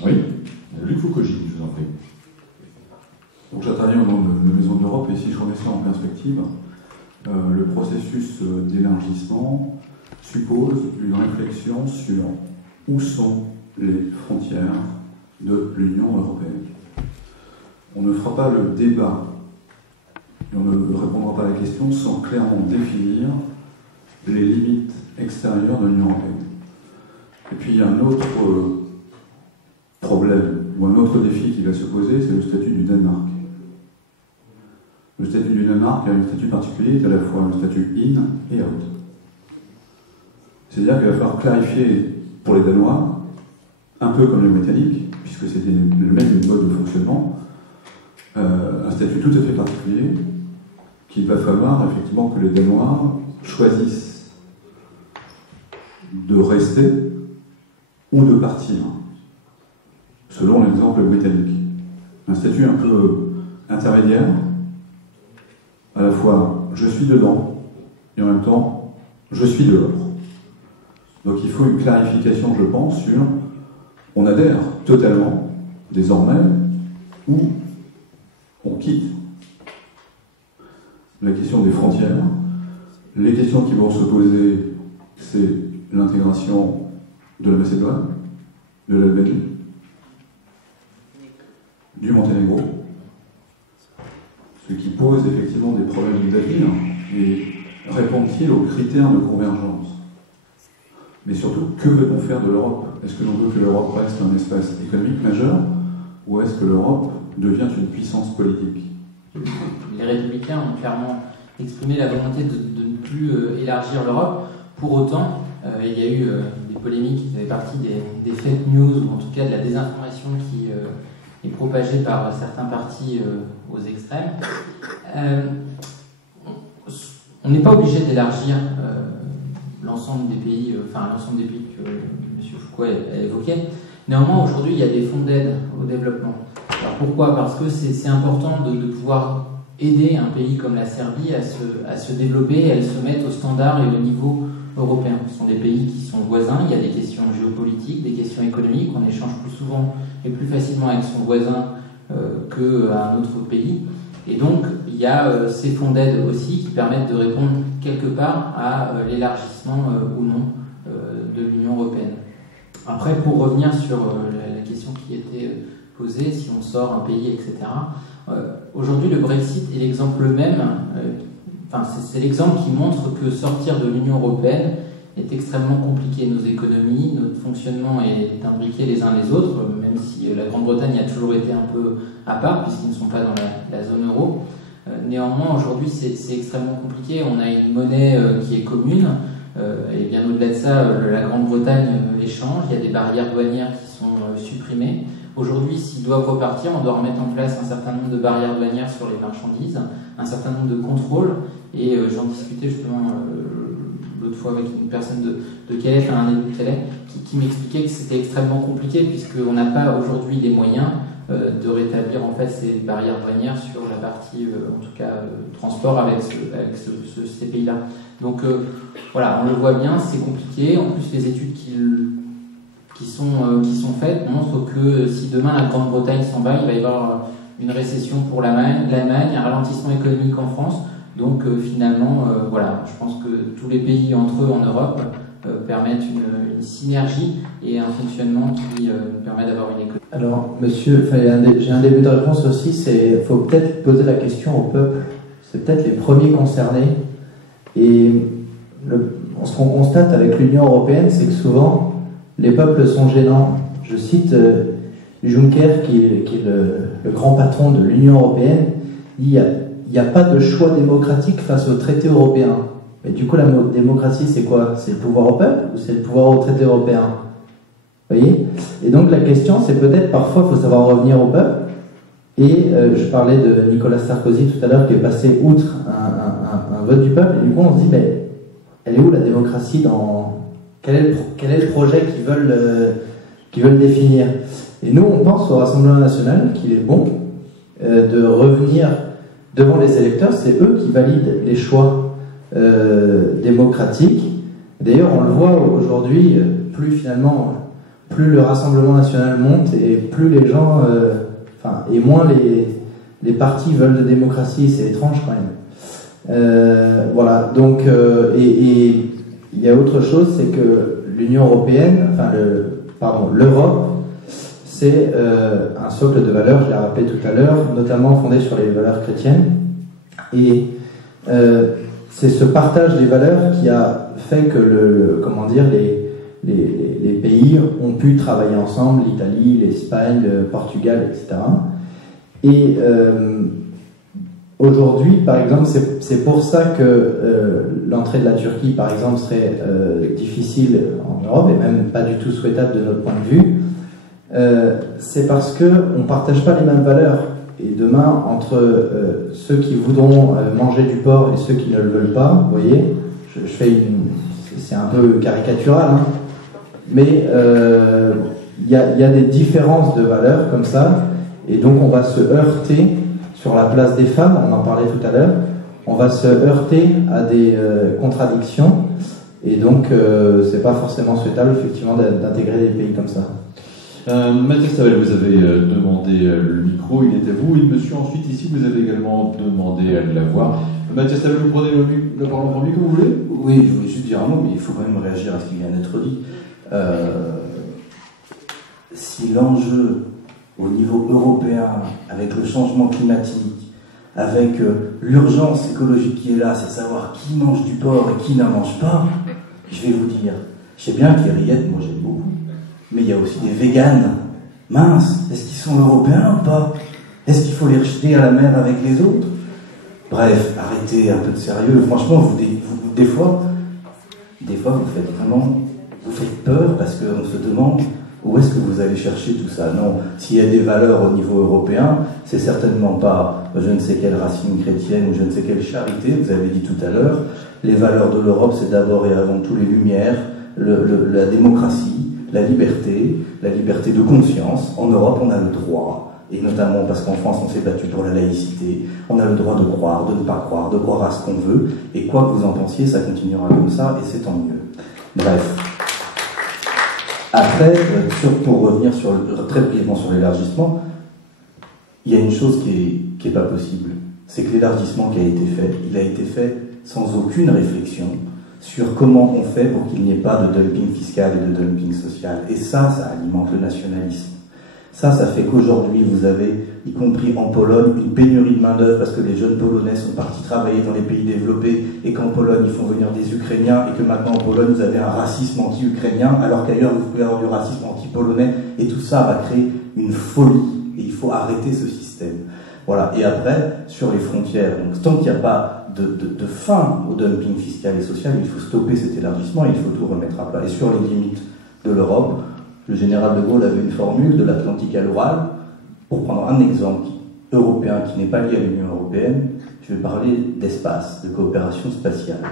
Oui, Luc Foucaugini, je vous en prie. Donc j'interviens au nom de la Maison de l'Europe, et si je remets ça en perspective, le processus d'élargissement suppose une réflexion sur où sont les frontières de l'Union européenne. On ne fera pas le débat et on ne répondra pas à la question sans clairement définir les limites extérieures de l'Union européenne. Et puis il y a un autre problème ou un autre défi qui va se poser, c'est le statut du Danemark. Le statut du Danemark a un statut particulier, c'est à la fois un statut in et out. C'est-à-dire qu'il va falloir clarifier pour les Danois, un peu comme les Britanniques, puisque c'était le même mode de fonctionnement, un statut tout à fait particulier, qu'il va falloir effectivement que les Danois choisissent de rester ou de partir, selon l'exemple britannique. Un statut un peu intermédiaire, à la fois je suis dedans et en même temps je suis dehors. Donc il faut une clarification, je pense, sur on adhère totalement désormais ou on quitte. La question des frontières, les questions qui vont se poser, c'est l'intégration de la Macédoine, de l'Albanie, du Monténégro, ce qui pose effectivement des problèmes d'avenir, et répond-il aux critères de convergence? Mais surtout, que veut-on faire de l'Europe? Est-ce que l'on veut que l'Europe reste un espace économique majeur, ou est-ce que l'Europe devient une puissance politique? Les Républicains ont clairement exprimé la volonté de ne plus élargir l'Europe. Pour autant, il y a eu des polémiques qui faisaient partie des fake news, ou en tout cas de la désinformation qui est propagée par certains partis aux extrêmes. On n'est pas obligé d'élargir l'ensemble des pays, l'ensemble des pays que M. Foucault a évoqué. Néanmoins, aujourd'hui, il y a des fonds d'aide au développement. Alors pourquoi? Parce que c'est important de pouvoir aider un pays comme la Serbie à se développer, à se mettre au standard et au niveau européen. Ce sont des pays qui sont voisins, il y a des questions géopolitiques, des questions économiques, on échange plus souvent et plus facilement avec son voisin qu'à un autre pays. Et donc, il y a ces fonds d'aide aussi qui permettent de répondre quelque part à l'élargissement ou non de l'Union européenne. Après, pour revenir sur la question qui était posée, si on sort un pays, etc., aujourd'hui, le Brexit est l'exemple même, c'est l'exemple qui montre que sortir de l'Union européenne est extrêmement compliqué. Nos économies, notre fonctionnement est imbriqué les uns les autres, même si la Grande-Bretagne a toujours été un peu à part, puisqu'ils ne sont pas dans la zone euro. Néanmoins, aujourd'hui, c'est extrêmement compliqué. On a une monnaie qui est commune, et bien au-delà de ça, la Grande-Bretagne échange, il y a des barrières douanières qui sont supprimées. Aujourd'hui, s'ils doivent repartir, on doit remettre en place un certain nombre de barrières douanières sur les marchandises, un certain nombre de contrôles, et j'en discutais justement l'autre fois avec une personne de Calais, un élu de Calais, qui m'expliquait que c'était extrêmement compliqué, puisqu'on n'a pas aujourd'hui les moyens de rétablir en fait ces barrières douanières sur la partie, en tout cas, transport avec ces pays-là. Donc voilà, on le voit bien, c'est compliqué. En plus, les études qui sont faites montrent que si demain la Grande-Bretagne s'en va, il va y avoir une récession pour l'Allemagne, un ralentissement économique en France. Donc finalement, voilà, je pense que tous les pays entre eux en Europe permettent une synergie et un fonctionnement qui permet d'avoir une économie. Alors, monsieur, j'ai un début de réponse aussi, il faut peut-être poser la question au peuple. C'est peut-être les premiers concernés. Et ce qu'on constate avec l'Union européenne, c'est que souvent, les peuples sont gênants. Je cite Juncker, qui est le grand patron de l'Union européenne, dit il n'y a pas de choix démocratique face au traité européen. Mais du coup, la démocratie, c'est quoi? C'est le pouvoir au peuple ou c'est le pouvoir au traité européen? Vous voyez? Et donc la question, c'est peut-être parfois, il faut savoir revenir au peuple. Et je parlais de Nicolas Sarkozy tout à l'heure, qui est passé outre un vote du peuple. Et du coup, on se dit, mais elle est où la démocratie dans... Quel est le projet qu'ils veulent définir? Et nous, on pense au Rassemblement national qu'il est bon de revenir devant les électeurs. C'est eux qui valident les choix démocratiques. D'ailleurs, on le voit aujourd'hui, plus le Rassemblement national monte et plus les gens, et moins les partis veulent de démocratie. C'est étrange quand même. Voilà. Donc, et il y a autre chose, c'est que l'Union européenne, l'Europe, c'est un socle de valeurs, je l'ai rappelé tout à l'heure, notamment fondé sur les valeurs chrétiennes. Et c'est ce partage des valeurs qui a fait que les pays ont pu travailler ensemble, l'Italie, l'Espagne, le Portugal, etc. Et aujourd'hui, par exemple, c'est pour ça que l'entrée de la Turquie, par exemple, serait difficile en Europe et même pas du tout souhaitable de notre point de vue. C'est parce qu'on ne partage pas les mêmes valeurs. Et demain, entre ceux qui voudront manger du porc et ceux qui ne le veulent pas, vous voyez, c'est un peu caricatural, hein, mais il y a des différences de valeurs comme ça, et donc on va se heurter sur la place des femmes, on en parlait tout à l'heure, on va se heurter à des contradictions, et donc c'est pas forcément souhaitable effectivement d'intégrer des pays comme ça. Mathias Tavel, vous avez demandé le micro, il est à vous, et monsieur ensuite ici vous avez également demandé à l'avoir. Mathias Tavel, vous prenez la parole en premier que vous voulez? Oui, je voulais juste dire un mot, mais il faut quand même réagir à ce qui vient d'être dit. Si l'enjeu au niveau européen, avec le changement climatique, avec l'urgence écologique qui est là, c'est savoir qui mange du porc et qui n'en mange pas, je vais vous dire, je sais bien que les rillettes, moi j'aime beaucoup, mais il y a aussi des véganes. Mince, est-ce qu'ils sont européens ou pas? Est-ce qu'il faut les rejeter à la mer avec les autres? Bref, arrêtez un peu de sérieux. Franchement, des fois, vous faites peur parce qu'on se demande où est-ce que vous allez chercher tout ça. Non, s'il y a des valeurs au niveau européen, c'est certainement pas je ne sais quelle racine chrétienne ou je ne sais quelle charité, vous avez dit tout à l'heure. Les valeurs de l'Europe, c'est d'abord et avant tout les Lumières, la démocratie, la liberté de conscience. En Europe, on a le droit, et notamment parce qu'en France, on s'est battu pour la laïcité, on a le droit de croire, de ne pas croire, de croire à ce qu'on veut, et quoi que vous en pensiez, ça continuera comme ça, et c'est tant mieux. Bref. Après, pour revenir très brièvement sur l'élargissement, il y a une chose qui est pas possible, c'est que l'élargissement qui a été fait, il a été fait sans aucune réflexion sur comment on fait pour qu'il n'y ait pas de dumping fiscal et de dumping social. Et ça alimente le nationalisme. Ça fait qu'aujourd'hui, vous avez, y compris en Pologne, une pénurie de main-d'œuvre parce que les jeunes Polonais sont partis travailler dans les pays développés et qu'en Pologne, ils font venir des Ukrainiens et que maintenant en Pologne, vous avez un racisme anti-ukrainien alors qu'ailleurs, vous pouvez avoir du racisme anti-polonais et tout ça va créer une folie et il faut arrêter ce système. Voilà. Et après, sur les frontières, donc tant qu'il n'y a pas de fin au dumping fiscal et social, il faut stopper cet élargissement et il faut tout remettre à plat. Et sur les limites de l'Europe, le général de Gaulle avait une formule de l'Atlantique à l'Oural. Pour prendre un exemple européen qui n'est pas lié à l'Union européenne, je vais parler d'espace, de coopération spatiale.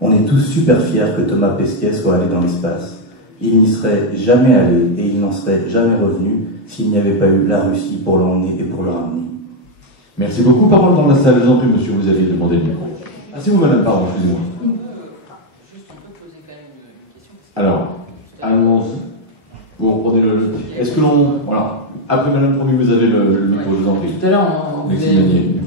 On est tous super fiers que Thomas Pesquet soit allé dans l'espace. Il n'y serait jamais allé et il n'en serait jamais revenu s'il n'y avait pas eu la Russie pour l'emmener et pour le ramener. Merci beaucoup. Parole dans la salle. Jean plus, monsieur, vous avez demandé le micro. Ah, c'est vous, madame, pardon, excusez-moi. Alors, allons-y. Vous reprenez Est-ce que l'on... Voilà. Après, madame Promu, vous avez le micro, je vous en prie. Tout à l'heure, vous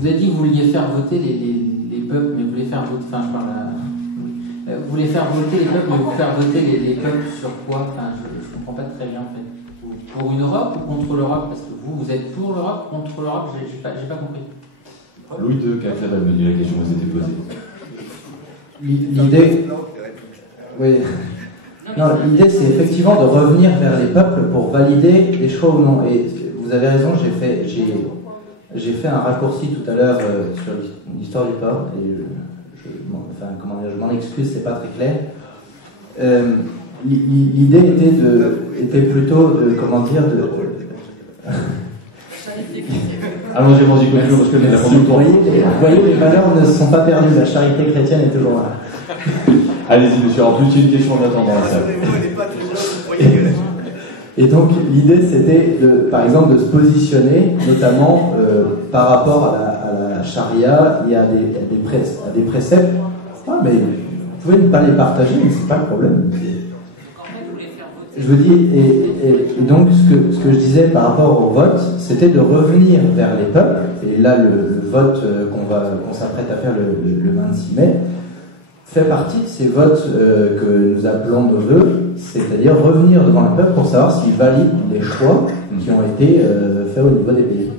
avez dit que vous vouliez faire voter les peuples, mais vous voulez faire voter... Enfin, je parle à... Vous voulez faire voter les peuples, mais vous faire voter les peuples sur quoi? Enfin, je ne comprends pas très bien, en fait. Pour une Europe ou contre l'Europe? Parce que vous êtes pour l'Europe, contre l'Europe, j'ai pas compris. Louis II, qu'a fait la question vous était posée. L'idée... Oui. Non, l'idée, c'est effectivement de revenir vers les peuples pour valider les choix ou non. Et vous avez raison, J'ai fait un raccourci tout à l'heure sur l'histoire du port, et je m'en excuse, c'est pas très clair. L'idée était plutôt de, comment dire, Allons-y, continue, parce que les vous voyez, les valeurs ne sont pas perdues, la charité chrétienne est toujours là. Allez-y, monsieur, en plus, il y a une question en attendant. Et donc, l'idée, c'était, par exemple, de se positionner, notamment par rapport à la charia et à des préceptes. Ah, mais vous pouvez ne pas les partager, mais c'est pas le problème. Je vous dis, et donc, ce que je disais par rapport au vote, c'était de revenir vers les peuples, et là, le vote qu'on s'apprête à faire le 26 mai, fait partie de ces votes que nous appelons nos vœux, c'est-à-dire revenir devant le peuple pour savoir s'il valide les choix qui ont été faits au niveau des pays.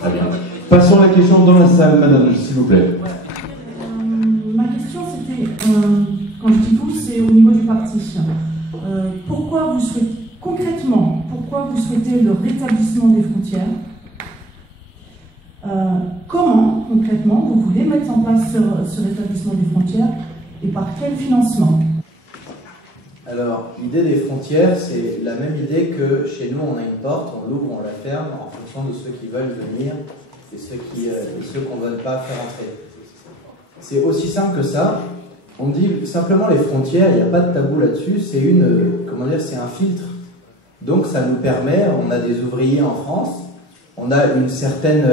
Très bien. Passons à la question dans la salle, madame, s'il vous plaît. Ma question, c'était, quand je dis vous, c'est au niveau du parti. Pourquoi vous souhaitez, concrètement, pourquoi vous souhaitez le rétablissement des frontières? Comment, concrètement, vous voulez mettre en place ce rétablissement des frontières et par quel financement? Alors, l'idée des frontières, c'est la même idée que chez nous, on a une porte, on l'ouvre, on la ferme, en fonction de ceux qui veulent venir et ceux qu'on ne veut pas faire entrer. C'est aussi simple que ça. On dit simplement les frontières, il n'y a pas de tabou là-dessus, c'est c'est un filtre. Donc ça nous permet, on a des ouvriers en France, on a une certaine,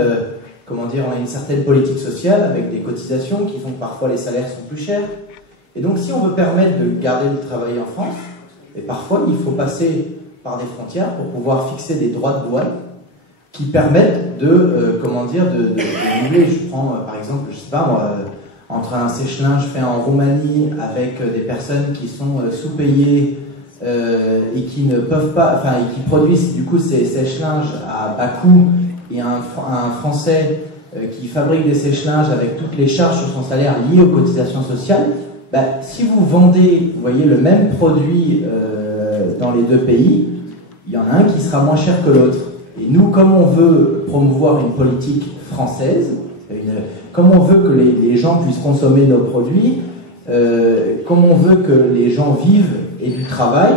on a une certaine politique sociale avec des cotisations qui font que parfois les salaires sont plus chers. Et donc si on veut permettre de garder le travail en France, et parfois il faut passer par des frontières pour pouvoir fixer des droits de douane qui permettent de annuler. Je prends par exemple, je sais pas moi, entre un sèche-linge fait en Roumanie avec des personnes qui sont sous-payées et qui ne peuvent pas, et qui produisent du coup ces sèche-linges à bas coût, et un Français qui fabrique des sèche-linges avec toutes les charges sur son salaire liées aux cotisations sociales, si vous vendez, vous voyez, le même produit dans les deux pays, il y en a un qui sera moins cher que l'autre. Et nous, comme on veut promouvoir une politique française, comme on veut que les gens puissent consommer nos produits, comme on veut que les gens vivent et du travail,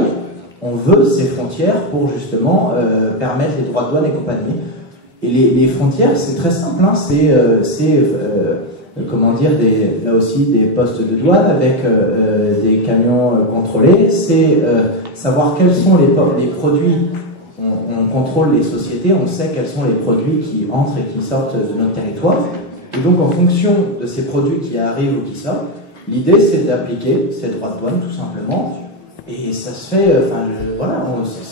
on veut ces frontières pour justement permettre les droits de douane et compagnie. Et les frontières, c'est très simple, hein, là aussi des postes de douane avec des camions contrôlés, c'est savoir quels sont les produits. On contrôle les sociétés, on sait quels sont les produits qui entrent et qui sortent de notre territoire. Et donc, en fonction de ces produits qui arrivent ou qui sortent, l'idée, c'est d'appliquer ces droits de douane, tout simplement. Et ça se fait,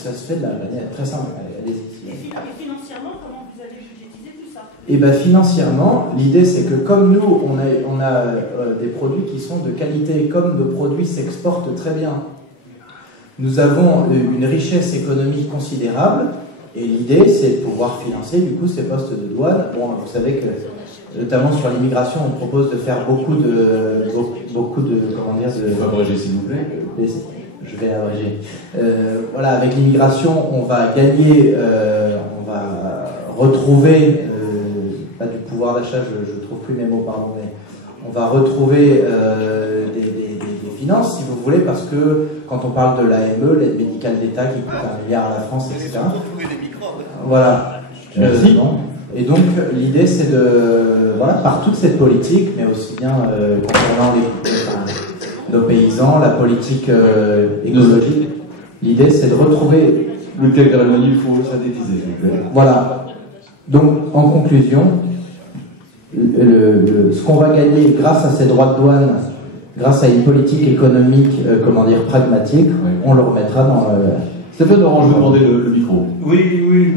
ça se fait de la manière très simple. Allez-y. Et financièrement, comment vous avez budgétisé tout ça? Et financièrement, l'idée, c'est que comme nous, on a des produits qui sont de qualité, comme nos produits s'exportent très bien, nous avons une richesse économique considérable. Et l'idée, c'est de pouvoir financer, du coup, ces postes de douane. Bon, vous savez que notamment sur l'immigration, on propose de faire beaucoup de Abrégez, s'il vous plaît. Je vais abréger. Avec l'immigration, on va gagner, on va retrouver, pas du pouvoir d'achat, je ne trouve plus mes mots, pardon, mais on va retrouver des finances, si vous voulez, parce que quand on parle de l'AME, l'aide médicale d'État qui coûte 1 milliard à la France, etc. Voilà. Merci. Et donc, l'idée, c'est par toute cette politique, mais aussi bien concernant nos paysans, la politique écologique, l'idée, c'est de retrouver... Le thème de la il faut synthétiser. Voilà. Donc, en conclusion, ce qu'on va gagner grâce à ces droits de douane, grâce à une politique économique, pragmatique, on le remettra dans... Stéphane Orange, je vais demander le micro. Oui.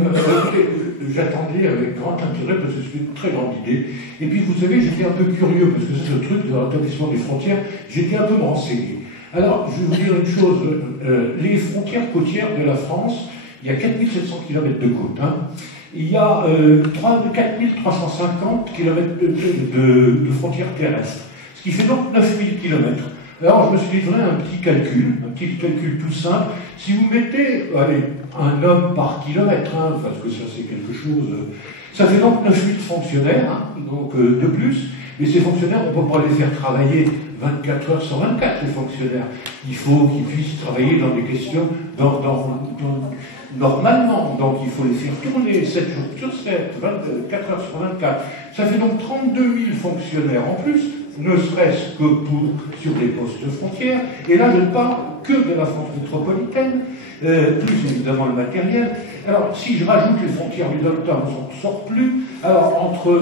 J'attendais avec grand intérêt parce que c'est une très grande idée. Et puis vous savez, j'étais un peu curieux parce que c'est ce truc de rétablissement des frontières, j'étais un peu me renseigner. Alors, je vais vous dire une chose, les frontières côtières de la France, il y a 4700 km de côte. Hein. Il y a 4350 km de frontières terrestres. Ce qui fait donc 9000 km. Alors je me suis livré un petit calcul tout simple. Si vous mettez un homme par kilomètre, parce que ça c'est quelque chose, ça fait donc 9000 fonctionnaires, donc de plus, mais ces fonctionnaires, on ne peut pas les faire travailler 24 heures sur 24, les fonctionnaires. Il faut qu'ils puissent travailler dans des questions, normalement, donc il faut les faire tourner 7 jours sur 7, 24 heures sur 24. Ça fait donc 32 000 fonctionnaires en plus, ne serait-ce que sur les postes frontières. Et là, je ne parle que de la France métropolitaine, plus évidemment le matériel. Alors, si je rajoute les frontières du Delta, on ne s'en sort plus. Alors, entre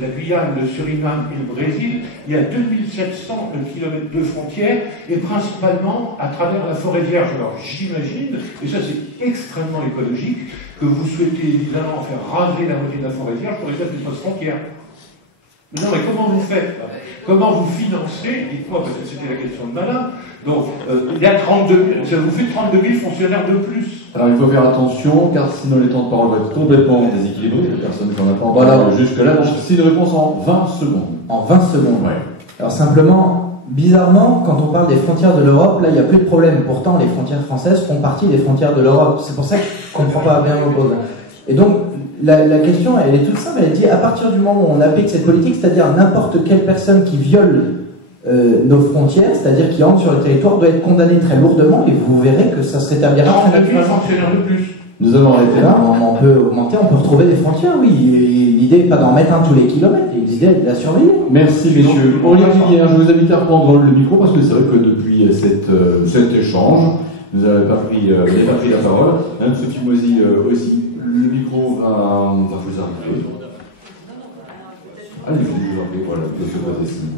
la Guyane, le Suriname et le Brésil, il y a 2700 km de frontières, et principalement à travers la forêt vierge. Alors, j'imagine, et ça c'est extrêmement écologique, que vous souhaitez évidemment faire raser la moitié de la forêt vierge pour établir les postes frontières. Non, mais comment vous faites? Comment vous financez? Dites-moi, parce que c'était la question de malin. Donc, il y a 32 000, ça vous fait 32 000 fonctionnaires de plus. Alors, il faut faire attention, car sinon les temps de parole vont être complètement déséquilibrés. Il y a personne qui en a pas entendu jusque-là. Donc, c'est une réponse en 20 secondes. En 20 secondes, ouais. Alors, simplement, bizarrement, quand on parle des frontières de l'Europe, là, il n'y a plus de problème. Pourtant, les frontières françaises font partie des frontières de l'Europe. C'est pour ça que je ne comprends pas bien vos choses. Et donc, la question, elle est toute simple. Elle dit, à partir du moment où on applique cette politique, c'est-à-dire n'importe quelle personne qui viole nos frontières, c'est-à-dire qui entre sur le territoire, doit être condamnée très lourdement, et vous verrez que ça se rétablira très rapidement. Nous avons arrêté là. On peut augmenter, on peut retrouver des frontières, oui. L'idée n'est pas d'en mettre un tous les kilomètres, l'idée est de la surveiller. Merci messieurs. Olivier, je vous invite à reprendre le micro, parce que c'est vrai que depuis cet échange, vous n'avez pas pris la parole. Sophie Moisy aussi. Le micro va vous arriver. Allez, je vous en prie, voilà, que je vous dessine.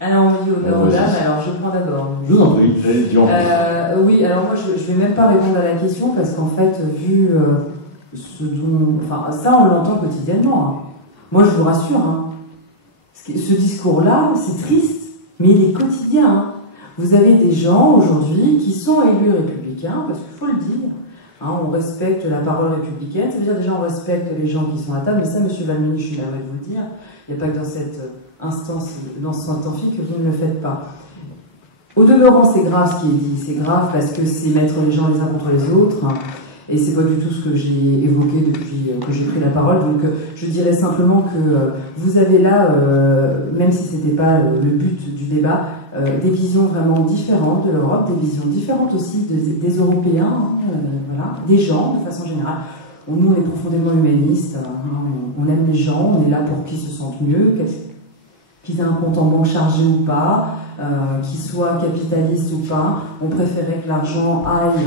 Alors, on dit honneur aux dames, alors je prends d'abord. Je vous en prie, j'allais dire. Oui, alors moi je ne vais même pas répondre à la question parce qu'en fait, vu ce dont. Enfin, ça on l'entend quotidiennement. Hein. Moi je vous rassure, hein. Ce discours-là, c'est triste, mais il est quotidien. Hein. Vous avez des gens aujourd'hui qui sont élus républicains, parce qu'il faut le dire. Hein, on respecte la parole républicaine, ça veut dire déjà on respecte les gens qui sont à table, mais ça, monsieur Valmini, je suis là de vous le dire, il n'y a pas que dans cette instance, dans ce scientifique, que vous ne le faites pas. Au demeurant, c'est grave ce qui est dit, c'est grave parce que c'est mettre les gens les uns contre les autres, hein, et c'est pas du tout ce que j'ai évoqué depuis que j'ai pris la parole, donc je dirais simplement que vous avez là, même si c'était pas le but du débat, des visions vraiment différentes de l'Europe, des visions différentes aussi des Européens, hein, voilà, des gens de façon générale. Nous, on est profondément humanistes, hein, on aime les gens, on est là pour qu'ils se sentent mieux, qu'ils aient un compte en banque chargé ou pas, qu'ils soient capitalistes ou pas. On préférait que l'argent aille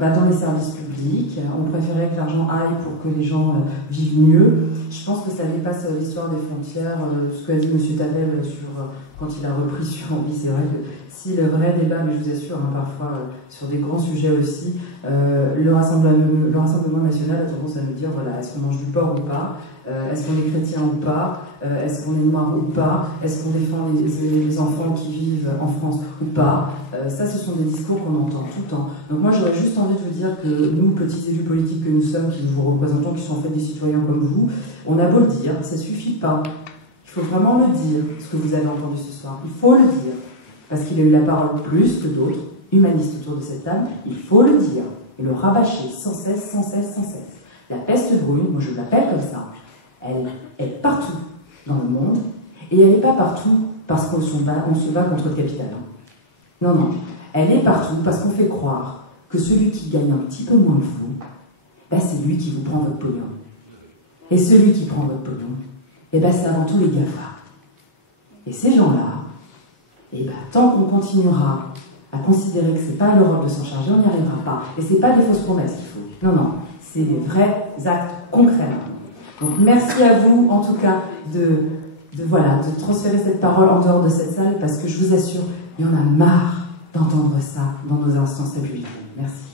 dans les services publics, on préférait que l'argent aille pour que les gens vivent mieux. Je pense que ça dépasse l'histoire des frontières, ce qu'a dit M. Tavel quand il a repris sur Envie. C'est vrai que si le vrai débat, mais je vous assure, hein, parfois sur des grands sujets aussi, le Rassemblement national a tendance à nous dire, voilà, est-ce qu'on mange du porc ou pas, est-ce qu'on est chrétien ou pas, est-ce qu'on est noir ou pas, est-ce qu'on défend les enfants qui vivent en France ou pas. Ça, ce sont des discours qu'on entend tout le temps. Donc moi, j'aurais juste envie de vous dire que nous, petits élus politiques que nous sommes, qui vous représentons, qui sont en fait des citoyens comme vous, on a beau le dire, ça suffit pas. Il faut vraiment le dire, ce que vous avez entendu ce soir. Il faut le dire. Parce qu'il a eu la parole plus que d'autres, humanistes autour de cette table. Il faut le dire. Et le rabâcher sans cesse, sans cesse, sans cesse. La peste brune, moi je l'appelle comme ça, elle est partout dans le monde. Et elle n'est pas partout parce qu'on se bat contre le capital. Non, non. Elle est partout parce qu'on fait croire que celui qui gagne un petit peu moins que vous, ben c'est lui qui vous prend votre pognon. Et celui qui prend votre pognon, et ben c'est avant tout les GAFA. Et ces gens-là, et ben tant qu'on continuera à considérer que c'est pas à l'Europe de s'en charger, on n'y arrivera pas. Et c'est pas des fausses promesses qu'il faut. Non, non, c'est des vrais actes concrets. Donc merci à vous, en tout cas, de transférer cette parole en dehors de cette salle, parce que je vous assure, il y en a marre d'entendre ça dans nos instances républicaines. Merci.